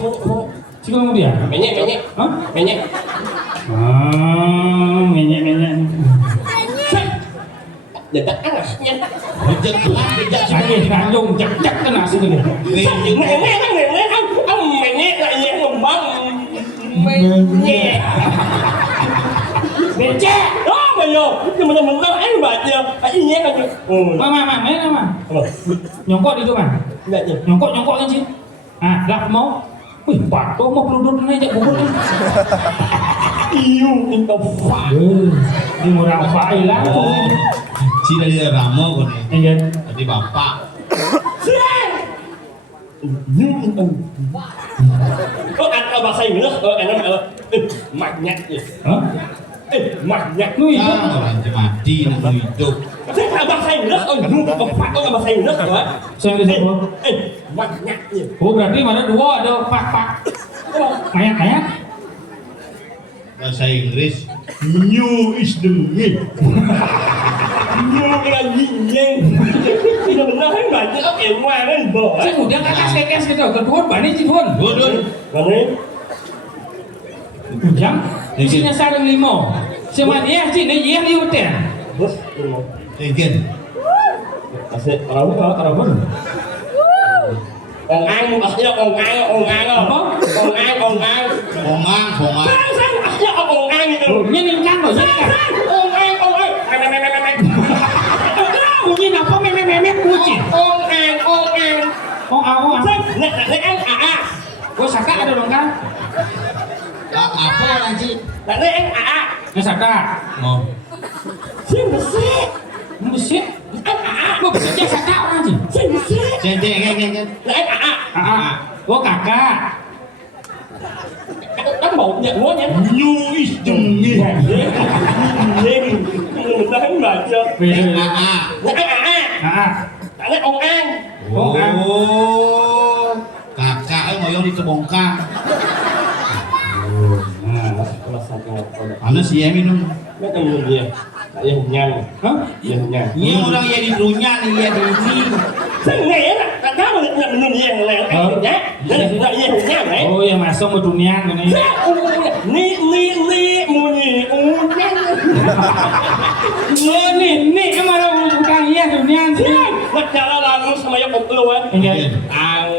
Si kamu dia? Menyek. Hah? Menyek. Ah, menyek. Dedak anaknya. Bejek lah, bejek Sakit kandung, cek kena sih dia. Bejek. Menyek lại ngembang. Menyek. Becek. Đó mày vô, nhưng mà mình có ấy bà chưa? Phải y nhé coi. Mama, mana mah? Nyongkok di itu man. Enggak ya. Nyongkok kan sih. Ah, lap mau. Wih, pato mau peludut aja bubur. Yêu in đâu phải. Di murah fai lah. Si dari Ramo kan ya. Iya. Tadi bapak. Yêu in đâu. Anh ở bà xây nữa. Anh nói mạnh nhặt gì. Hah? Mạnh nhặt. Lu itu. Orang mati nak hidup. Thế là bà xây nữa. Bà phát có bà xây nữa rồi. Saya bisa buat. Mạnh nhặt gì. Oh, berarti mana dua ada pak. Kayak. Bahasa Inggris. New is the me. New là nhìn nhanh. Thì là mình nói hết bài chứ ốc em ngoài nó bỏ. Saya udah kakak gitu. Kedua bani sih tuan. Dudun. Còn đấy. Jam. Isinya sarung limo. Cuma dia sih, dia liutin. Bus. Đúng không? Again. Asik. Orang pun. Ông ăn, ông ăn Apa? Ông ăn. Kongang. Sang, ông ăn gitu. Ini kan loh, ini kan. Ông ăn. Bunyi apa memek kucing. Ông ăn. Oh, awak. Sang, lại ăn Gue saka ada dong kan? Apa orang sih? Lại ăn Ya saka. Oh. Xin besi. Buset. Gue busetnya saka orang sih. Xin besi. Ceng. Lại ăn Gue kakak. Đánh bộ nhận quá nhé. New is the me. Nhìn mình đã thấy bài chưa? Lại ăn Lại ông ăn. Oh. Kakak ngoyong di kebongkang. Mana sih ya minum? Mấy con người gì? Tại hùng nhăn. Hah? Hùng nhăn. Ini orang ya di runyan ya di ini. Sao nghe á? Đó mà mình hùng nhăn này nó ăn nhá. Đây là gì hùng nhăn này? Oh, yang masuk ke dunia ini. Ni mua gì nhăn. Nih, kemana bukan iya dunia sih? Mặt trời là làm sama yang bột luôn á. Iya. Ăn.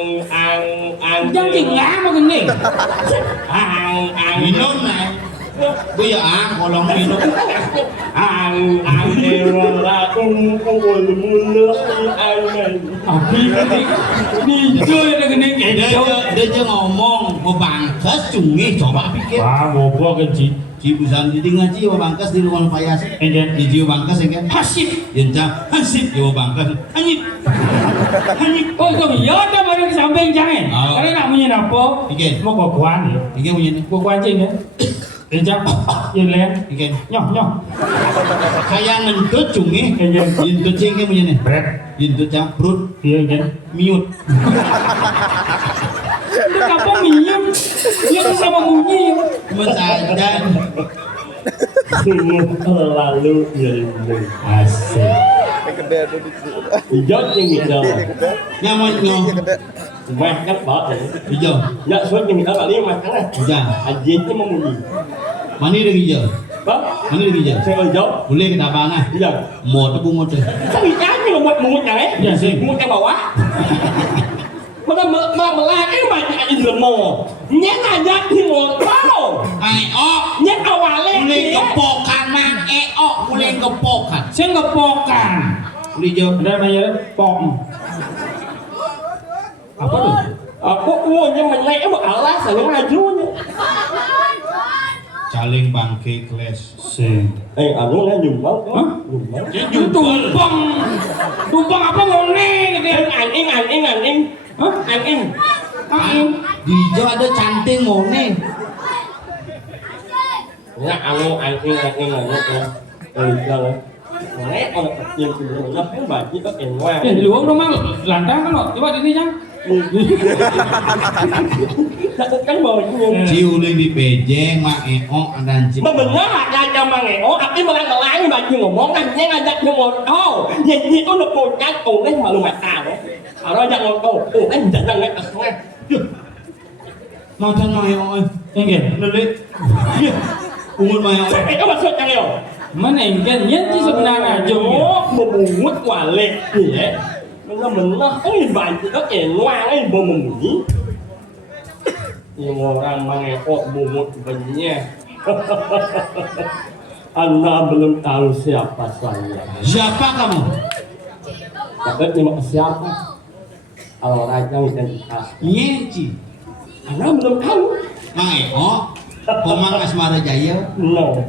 Jangan tinggal mau gini. Ăn. Minum này. Bây giờ kolong minum. Ăn đều là con ngồi mua nước ăn này. Đi chơi ada gini Dia ngomong mau bangkas cungi coba pikir. Wah, gua kenci. Cibusan di ngaji mau bangkas di rumah payas. Iya. Di jiwa bangkas ya kan? Hasip. Yenca hasip jiwa bangkas. Anyip. Oh, itu ya ada baru di samping jangan. Karena nak punya apa? Ikan. Mau kuan ya. Ikan punya ni. Kuan cing ya. Encak, yang lain. Ikan. Nyoh. Kayak ngentut cungi. Iya. Ngentut cingnya punya ni. Berat. Ngentut camprut. Iya kan. Miut. Apa minum? Dia bisa membunyi. Mensadan. Sungguh lalu yang Asik. Dốt như người đời. Nyaman nyo. Mày cắt bỏ rồi. Hijau. Dạ suốt như người ta bảo đi mà thắng này. Hijau. Anh Dinh chứ mong gì. Mana dia hijau? Đó. Mana dia hijau? Saya ơi dốt. Boleh kita bangah. Bây giờ. Một tu một tu. Sao bị cá như là một này? Dạ xin. Một cái bảo á. Mà la cái mà anh vừa mồ. Nhét là nhát thì một bao. Ai ok. Nhét ao à lên. Boleh kepokan mang ok. Boleh kepokan. Saya ngepokan. Boleh hijau. Ada namanya pom. Apa tuh? Kok nhưng mà lẽ mà ở lá sợ nó ai chú nhá. Calo paling bangke kelas. Anu lah nyumbang kok. Hah? Nyumbang. Itu tumpang apa mau nih gitu. Aning. Hah? Aning. Angin. Di hijau ada canting mone. Ya anu aning ya. Enggak. Nek orang kecil dulu kan baju kok enwang. Luang rumah lantang kan lo. Coba di sini Jang. Kan baunya. Ciuling di pejeng mak eo dan cip. Benar ada jamang eo, tapi melang-lang baju ngomong kan dia ngajak ngomong. Oh, jadi itu udah pucat oleh malu mata. Kalau ajak ngomong, oh kan jangan nggak asal. Mau tan mak eo. Enggen. Lelit. Iya. Umur mak eo. Sampai itu maksudnya Leo. Mana enggen yen ci sebenarnya jom. Oh, memungut wale. Iya. Benar-benar kan baju kok enwang bomong. Yang orang mengekok bumut banyak. Anda belum tahu siapa saya. Siapa kamu? Tapi terima siapa? Kalau raja identitas. Nyeci. Anda belum tahu. Mang eo. Komang Asmara Jaya. No.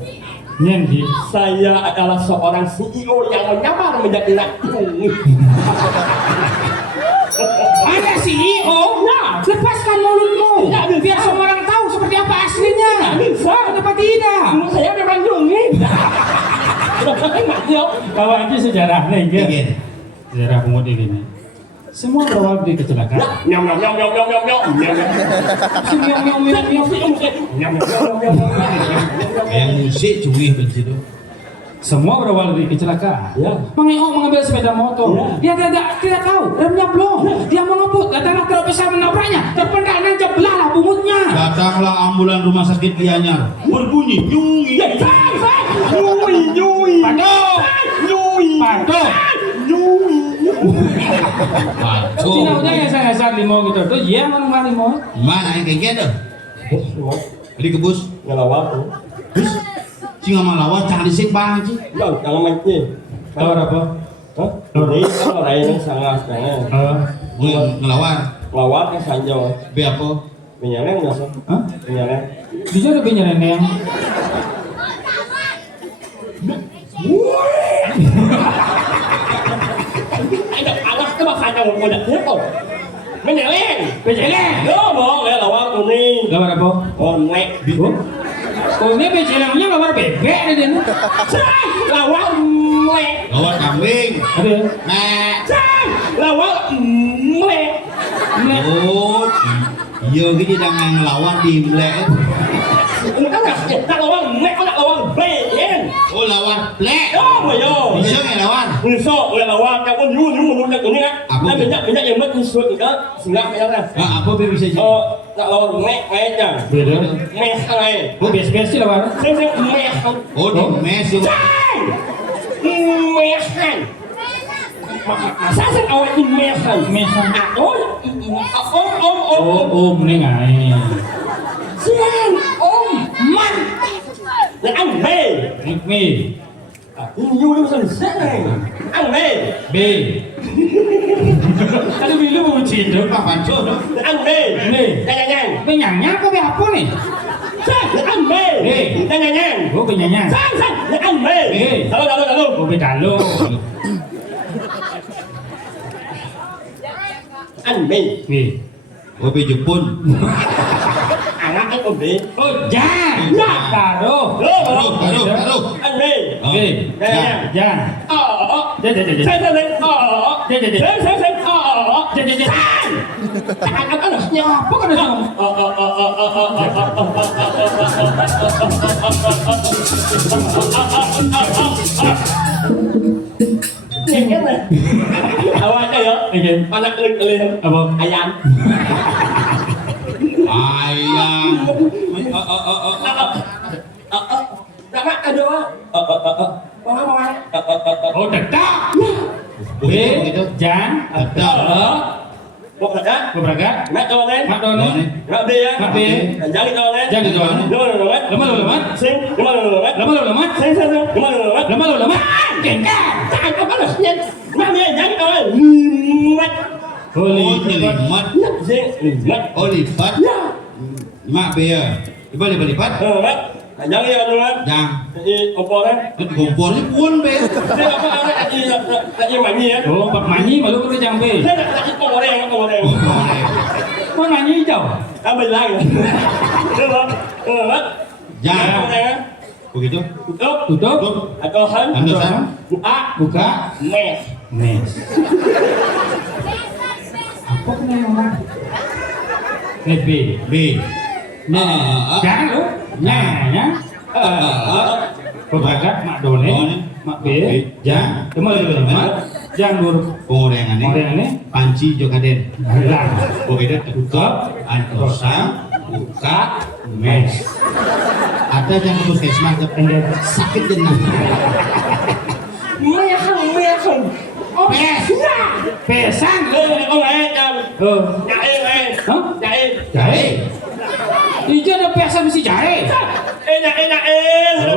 Nyendi. Saya adalah seorang CEO yang menyamar menjadi racun. Ada CEO. Ya. Lepaskan mulutmu. Ya, bisa. Biar semua orang tahu seperti apa aslinya. Bisa. Kenapa tidak? Saya memang jungin. Sudah mati. Bahwa ini sejarahnya enggen. Enggen. Sejarah pemuda ini. Semua berawal dari kecelakaan. Nyam. Yang musik cungih begitu. Semua berawal dari kecelakaan. Ya. Mang Eo mengambil sepeda motor. Ya. Dia tidak tahu remnya belum. Dia mengebut. Datanglah truk besar menabraknya. Terpental dan jeblah punggungnya. Datanglah ambulan rumah sakit Gianyar. Berbunyi nyungi. Nyui. Paduh. Paduh. Waduh. Cina udah ngasar limau gitu. Tuh iya mana limau? Mana yang kayak gitu? Di kebus. Ngelawak. Bus. Singa malawan jangan disik bang ci. Ya, jangan mancing. Tahu apa? Hah? Ini kan orang yang sangat sangat. Ngelawan. Lawak kan sanjo. Be apa? Menyaleng nggak sih? Hah? Menyaleng. Bisa lebih nyereneng. Ada anak tu bakal ada orang ada siapa? Menyaleng. Bejeleng. Yo, bohong ya lawak ini. Lawan apa? Onek. Oh ini bejelengnya lawan bebek ada dia. Lawak mek. Lawan kambing. Ada. Mek. Lawak mek. Oh. Iya gini dengan ngelawan di mlek. Enggak tak lawak mek, tak lawak ben. Oh lawan plek. Yo, yo. Bisa nggak lawan? Bisa oleh lawak yang pun yu ini kan. Apa? Nah, banyak yang mek usul enggak singgah ya kan. Nah, apa be bisa jadi? Oh, tak lawan mek aja. Beda. Mek lain. Oh biasa sih lawan. Saya mek. Oh di mes yuk. Mehan. Masa saya awak ini mehan. Mehan. Om. Nih ngai. Siang, om. Man. Là ăn bê. Mi. Yêu sân sét. Ăn bê. B. Tadi bilu mau cint dong Pak Panco dong. Ăn bê. Nih. Nhanh. Penyangnya kok be apa nih? Là ăn bê. Nhanh. Oh penyangnya. Sang. Là ăn bê. Lalu. Oh be dalo. Ăn bê. Nih. Oh be Jepun. Anak cái om bê. Oh ja. Ja. Taruh. Taruh. Ăn bê. Oke. Nhanh. Ja. Ja. Anaknya apa kan itu? Awalnya ya, anak keliling Apa? ayam. Ayam. Nama ada Oh dedak. B. Gitu. Jan. Ada. Một là đó, Beberapa. mẹ cho lên, Mak Doni. mẹ đi á, Mak đi. jangan cho lên, Jangan cho lên. Lemas, Lemas. sing, lemas, Lama lo lemat. sing, lemas, Lama lo lemat. Kengkang. jangan có bắt được nhân, mẹ jangan cho lên, mẹ, Oh nyelimat. sing, mẹ, Oh lipat. ya, Mak be ya. Lipat. mẹ, Jangan ya teman. Yang Jadi opornya. kompornya pun be. Dia apa lagi manyi ya. Oh, bak manyi malu kerja jang be. Dia lagi orang. Kau manyi jauh. Ambil lagi. Dia Yang begitu. Tutup. Tutup. Atau han. Andersan. Buka. Mes. Mes. Apa kena yang mana? B. B. Nah, jangan lu. Nah, ya. Berbakat mak dole, mak B, jang, kemana mak, jang dur, Pengorengan orang ini, panci jokaden. hilang, Begitu tutup. Antosa. Buka. Mes. Ada yang puskesmas sakit jenah. Meang. Mes. pesan, Jam. Jahe. hah? Jahe, hijau ada pesan mesti jahe. Enak.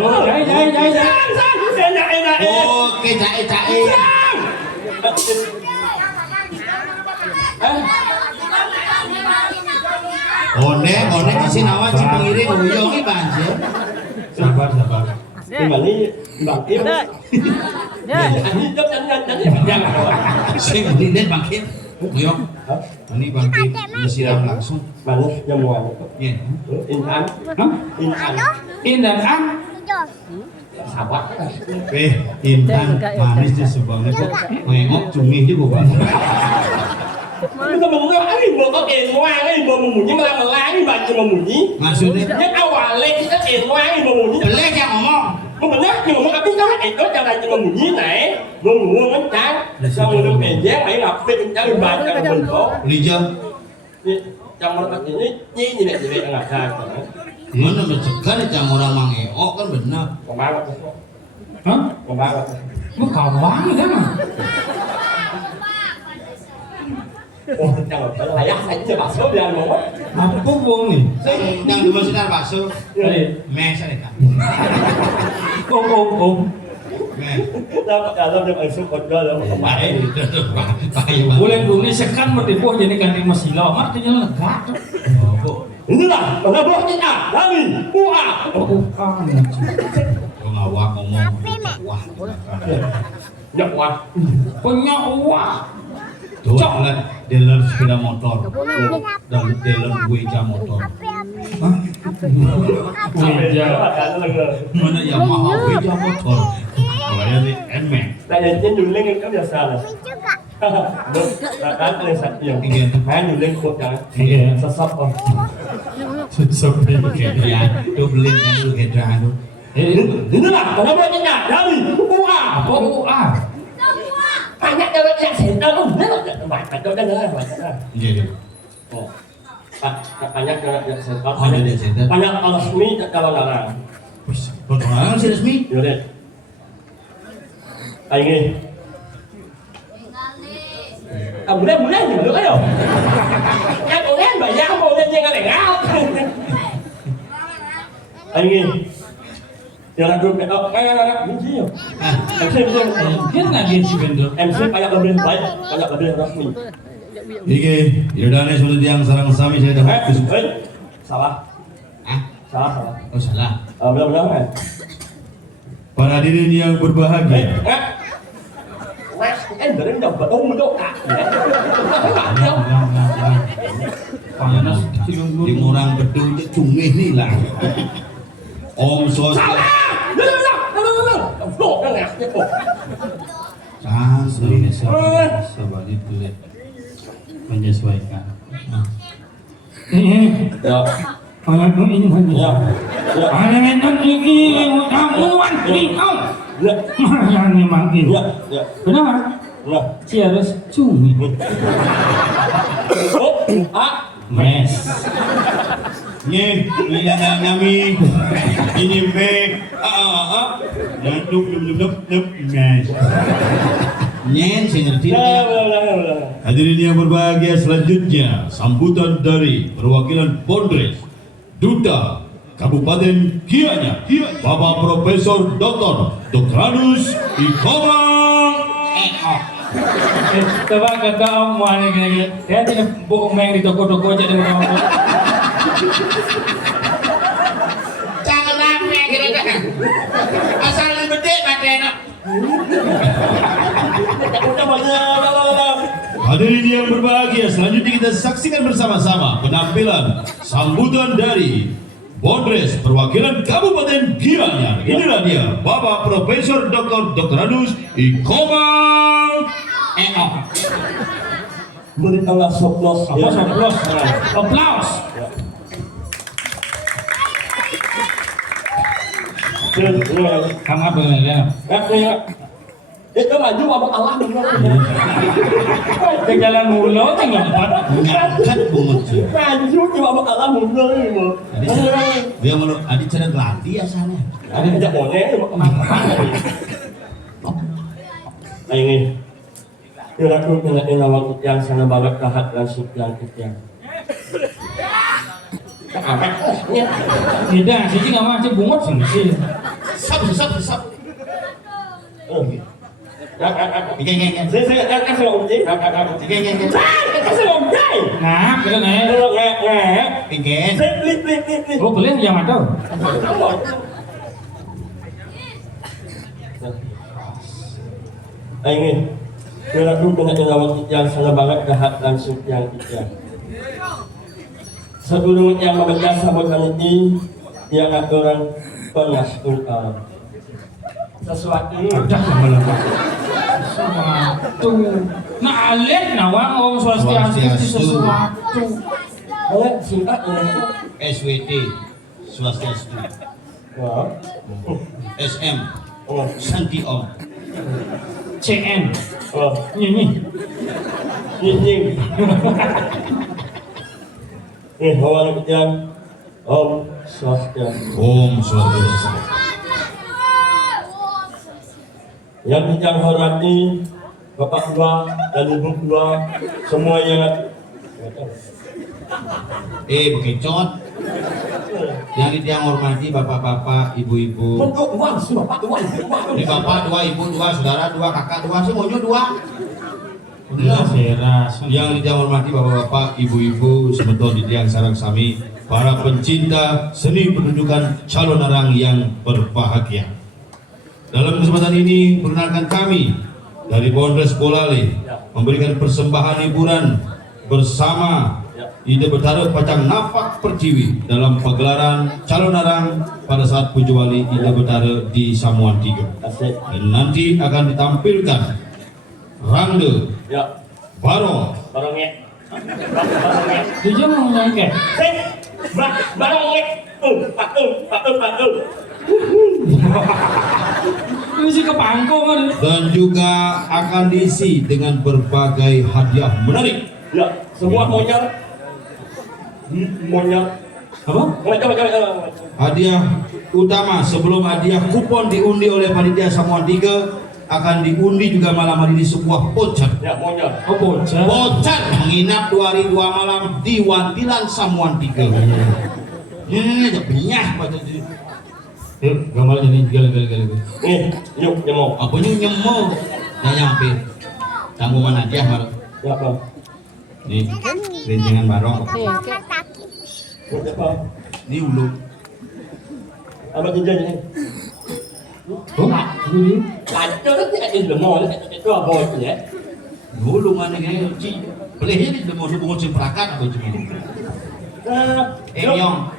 Oh, jahe. Enak. Oke, cae. One kasih nawan si pengiring uyong ini banjir. Sabar. Kembali bangkit. Ini jangan. Sing beliin bangkit. Uyong. Ini bangkit disiram langsung. Mana yang mau? Iya. Intan. Hah? In dan an, Sahabat. Intan manis di subangnya kok mengok cumi juga bang. Kita mengenal ini mau enwang ini mau memunyi melang ini baca memunyi. Maksudnya Yang awalnya kita enwang ini memunyi. belek yang ngomong. Benar nhưng mà cái đó itu jangan cuma bunyi naik ngomong ngencang xong rồi penjek mấy ngọc phê ngencang di baca bentuk Lijam trong mereka ini tidak nggak ada mana mencegah nih yang orang mangeo kan benar. kemarin hah? kemarin Lu kawan kan? oh jangan layak saja bakso dia mau Apa wong nih? Yang dua sinar bakso. Tadi, Mes ada kan. om. Mes. dapat kalau dia masuk kode lah kemarin Boleh Indonesia kan bertipu jadi ganti masila, artinya lega tuh. inilah pengabuhnya lagi buah Bukan. Ngawak ngomong. Wah. ya wah Punya uang. Tuh kan dealer sepeda motor dan dealer beca motor. Meja. Mana Yamaha beca motor? Kalau ya di Nmax. tại vì trên đường lên cái giờ sao này được đã lên sạch nhiều hai đường lên cuộc cả Iya. sắp không Sampai Ya, itu beli yang dulu Gendra itu. ini là còn nó bên nhà đây buah apa UA? banyak cewek yang senang udah banyak cewek kan lah banyak Iya. banyak cewek yang senang Oh, ada di center. banyak kalau resmi kalau larang Pertolongan si resmi. yaudah anh đi mulai nhiều nữa rồi em còn em bảy dao một lên trên cái này ngáo anh đi giờ là được ngay những gì em xem Dia nggak dia si vendor. em xem banyak lebih baik banyak lebih resmi Iki, yaudah sudah tiang sarang sami saya dah. salah Ah, salah oh salah. benar kan Para hadirin yang berbahagia. em đừng đọc và ôm đâu cả Panas Di orang bedul itu cumi ni lah. Om swasta. Đổ ra nè cái cổ Sabar itu lihat. Menyesuaikan. được Anak ini được hanya. được Anak ini kamuan ini kau. được Yang memang ini. được được Kenapa? được Si harus cumi. Mes. Ni, ini ada kami. Ini baik. Dup. Guys. Nyen saya ngerti. Hadirin yang berbahagia selanjutnya sambutan dari perwakilan Pondres Duta Kabupaten Gianyar Bapak Profesor Dr. Anus Ikomang Eko. Coba kata om mana gini. Saya tidak bohong main di toko-toko aja dengan kamu. Jangan lame. Hadirin yang berbahagia, selanjutnya kita saksikan bersama-sama penampilan sambutan dari Bodres perwakilan Kabupaten Gianyar. Inilah dia Bapak Profesor Dr. Anus Ikomang EO. Beri Allah soplos. Apa soplos? Aplaus. Kamu apa ya? Itu maju bapak Allah Ke jalan mulu tinggal empat. Ngangkat bungut sih. maju di bapak Allah mundur ini. Dia mau adik cara gelanti ya sana. Ada aja monyet Ayo ini. Kira-kira dengan waktu yang sangat banget kahat langsung yang kita. Tidak, sih nggak mau sih bungut sih. Sap. Geng. Saya kasih objek. Geng. Kasih objek. Nah, kita naik. Geng. Beli. Oh, boleh yang ada. Ayo ini. Kira-kira dengan waktu yang sangat banget kahat langsung yang kita. Sebelum yang membaca sambutan ini, yang aturan pengasuhan. Sesuatu Ada malah. Sesuatu. Nah, alen nawang om swastiastu sesuatu. oleh singkat ini. SWT Swastiastu. Wah. SM Oh. Santi Om. CN. Oh. Nyanyi. Nying. Awal hujan. Om Swastiastu. Om Swastiastu. Yang dijang hormati Bapak Dua dan Ibu Dua, semua yang Bekicot. Yang dia hormati bapak-bapak, ibu-ibu. bentuk uang sih Bapak Dua, Ibu Dua. Ini bapak dua, ibu dua, saudara dua, kakak dua, semuanya dua. Udah seras. Yang dia hormati bapak-bapak, ibu-ibu, sebetul di tiang sarang sami, para pencinta seni pertunjukan calon arang yang berbahagia. Dalam kesempatan ini, perkenalkan kami dari Polres Bolale memberikan persembahan hiburan bersama Ide Betara Pacang Napak Pertiwi dalam pagelaran calon arang pada saat Pujo Wali Ide Betara di Samuan 3. Asik. Dan nanti akan ditampilkan Rangde, Ya. Baro, Barangnya. Dia mau nyangke. Barangnya. Pak. Ini sih kepangkong kan. dan juga akan diisi dengan berbagai hadiah menarik. Ya, semua monyet. Apa? Hadiah utama sebelum hadiah kupon diundi oleh panitia Samuan 3 akan diundi juga malam hari ini sebuah voucher. Ya, monyet. Oh, bocah. Voucher menginap 2 hari 2 malam di Wantilan Samuan 3. Benyah pada gambar jadi gal. Nih, yuk nyemok. Apanya nyemong? Nggak nyampe. Kamu mana aja baru? Ya, Bang. Nih, rincingan barong. Apa? Ini ulu. Apa jenjangnya? Oh, ini. Kacau nanti ada lemon, itu apa itu ya? Ulu mana kayak uci. Pelihnya di mau bungut simprakan atau cuma?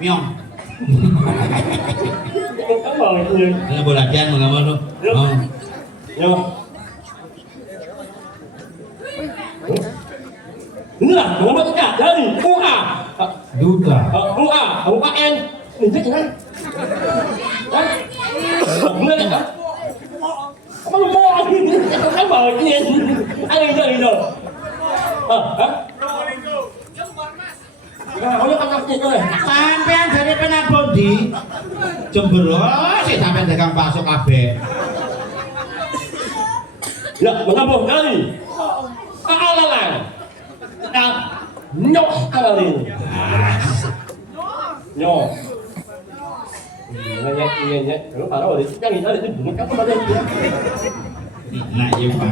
Miong. Apa itu? Ini boleh latihan mengapa lu? Ya. Inilah nomor tiga dari UA. Duga. UAN. Ini jangan. Benar enggak? Apa lu mau ini? Apa ini? Ini. Sampean dari penabodi Jember sih sampean dagang bakso kabeh. Ya, mengapa kali? Alalan. Nyok kali. Nyok. Iya. Kalau parah udah yang ini ada bunyi apa pada dia? Nah, iya Pak.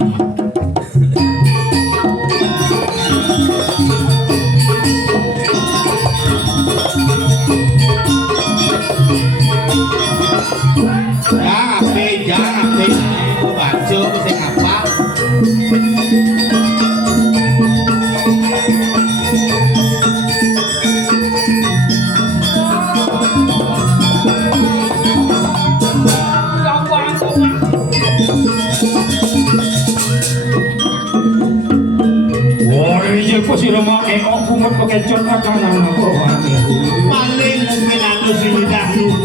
Jangan ape. Baca mesti apa? sila mga kumot pagkachon at kanang ako. Paling mungkin anu sini dahulu.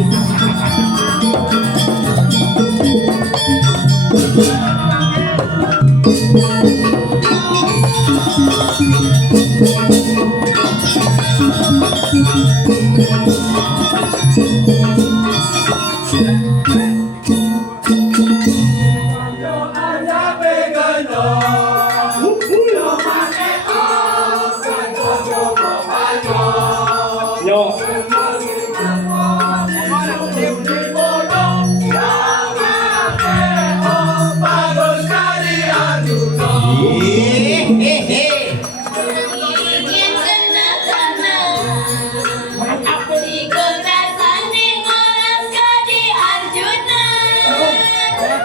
Yo. Ingin kena Tiga rasanya orang jadi Arjuna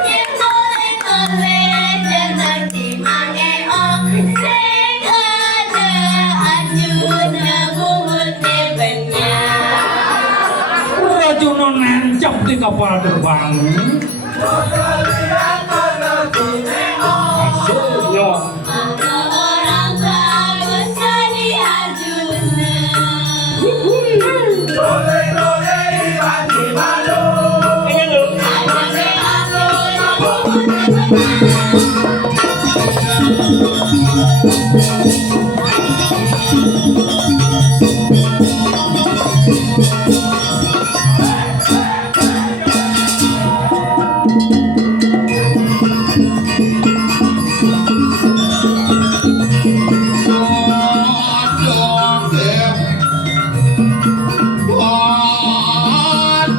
Yang korek-korek jenang timang eong Sing ada Arjuna bumutnya banyak Rajuna nancap di kapal terbang. Yo. Maka orang bagus jadi Arjuna Ingin lu. Ada si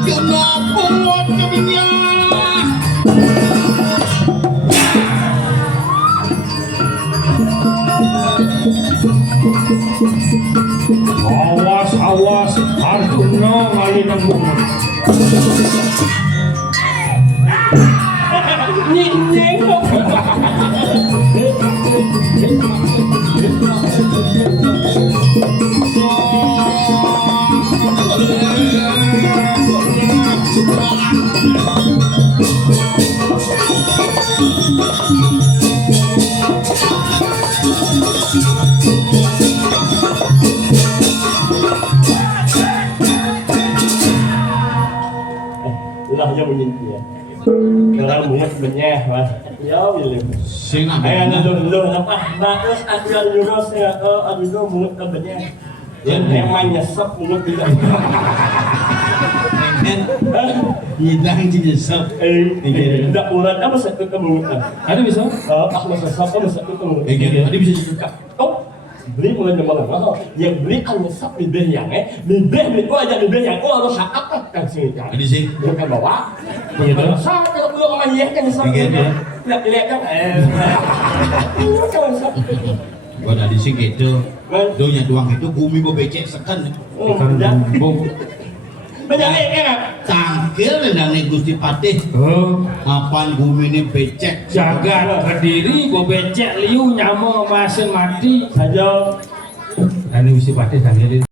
Arjuna bumutnya banyak Awas, awas, Arjuna ngali nang bumut. Nying dong. Ulah yo menyintia. Orang mulut benyeh mas. Yo bilim. Sing nak Ayah benar. dulu apa? Bagus ada jurus ya. Aduh mulut benyeh. Yang emang nyesep mulut tidak. Hidang jenyesep. Tidak urat apa satu mulut. Ada bisa? Pas masa satu apa satu mulut. Ada bisa juga. Oh, beli mulai zaman mahal. Yang beli kan nyesep bibir yang bibir itu aja bibir yang harus apa kan sih kan. Ada sih. Bukan bawa. Begitu. Sama kalau belum sama iya kan nyesep. Lihat kan. Kan nyesep. Gua tadi sih gitu. Donya doang itu bumi mau becek seken. Ikan bumbung. Banyak kan. Tangkil dan Gusti Patih. Oh, Apaan bumi ini becek. jagat berdiri, gue becek liu nyamo masing mati. Saja. Dan ini mesti patih kan jadi.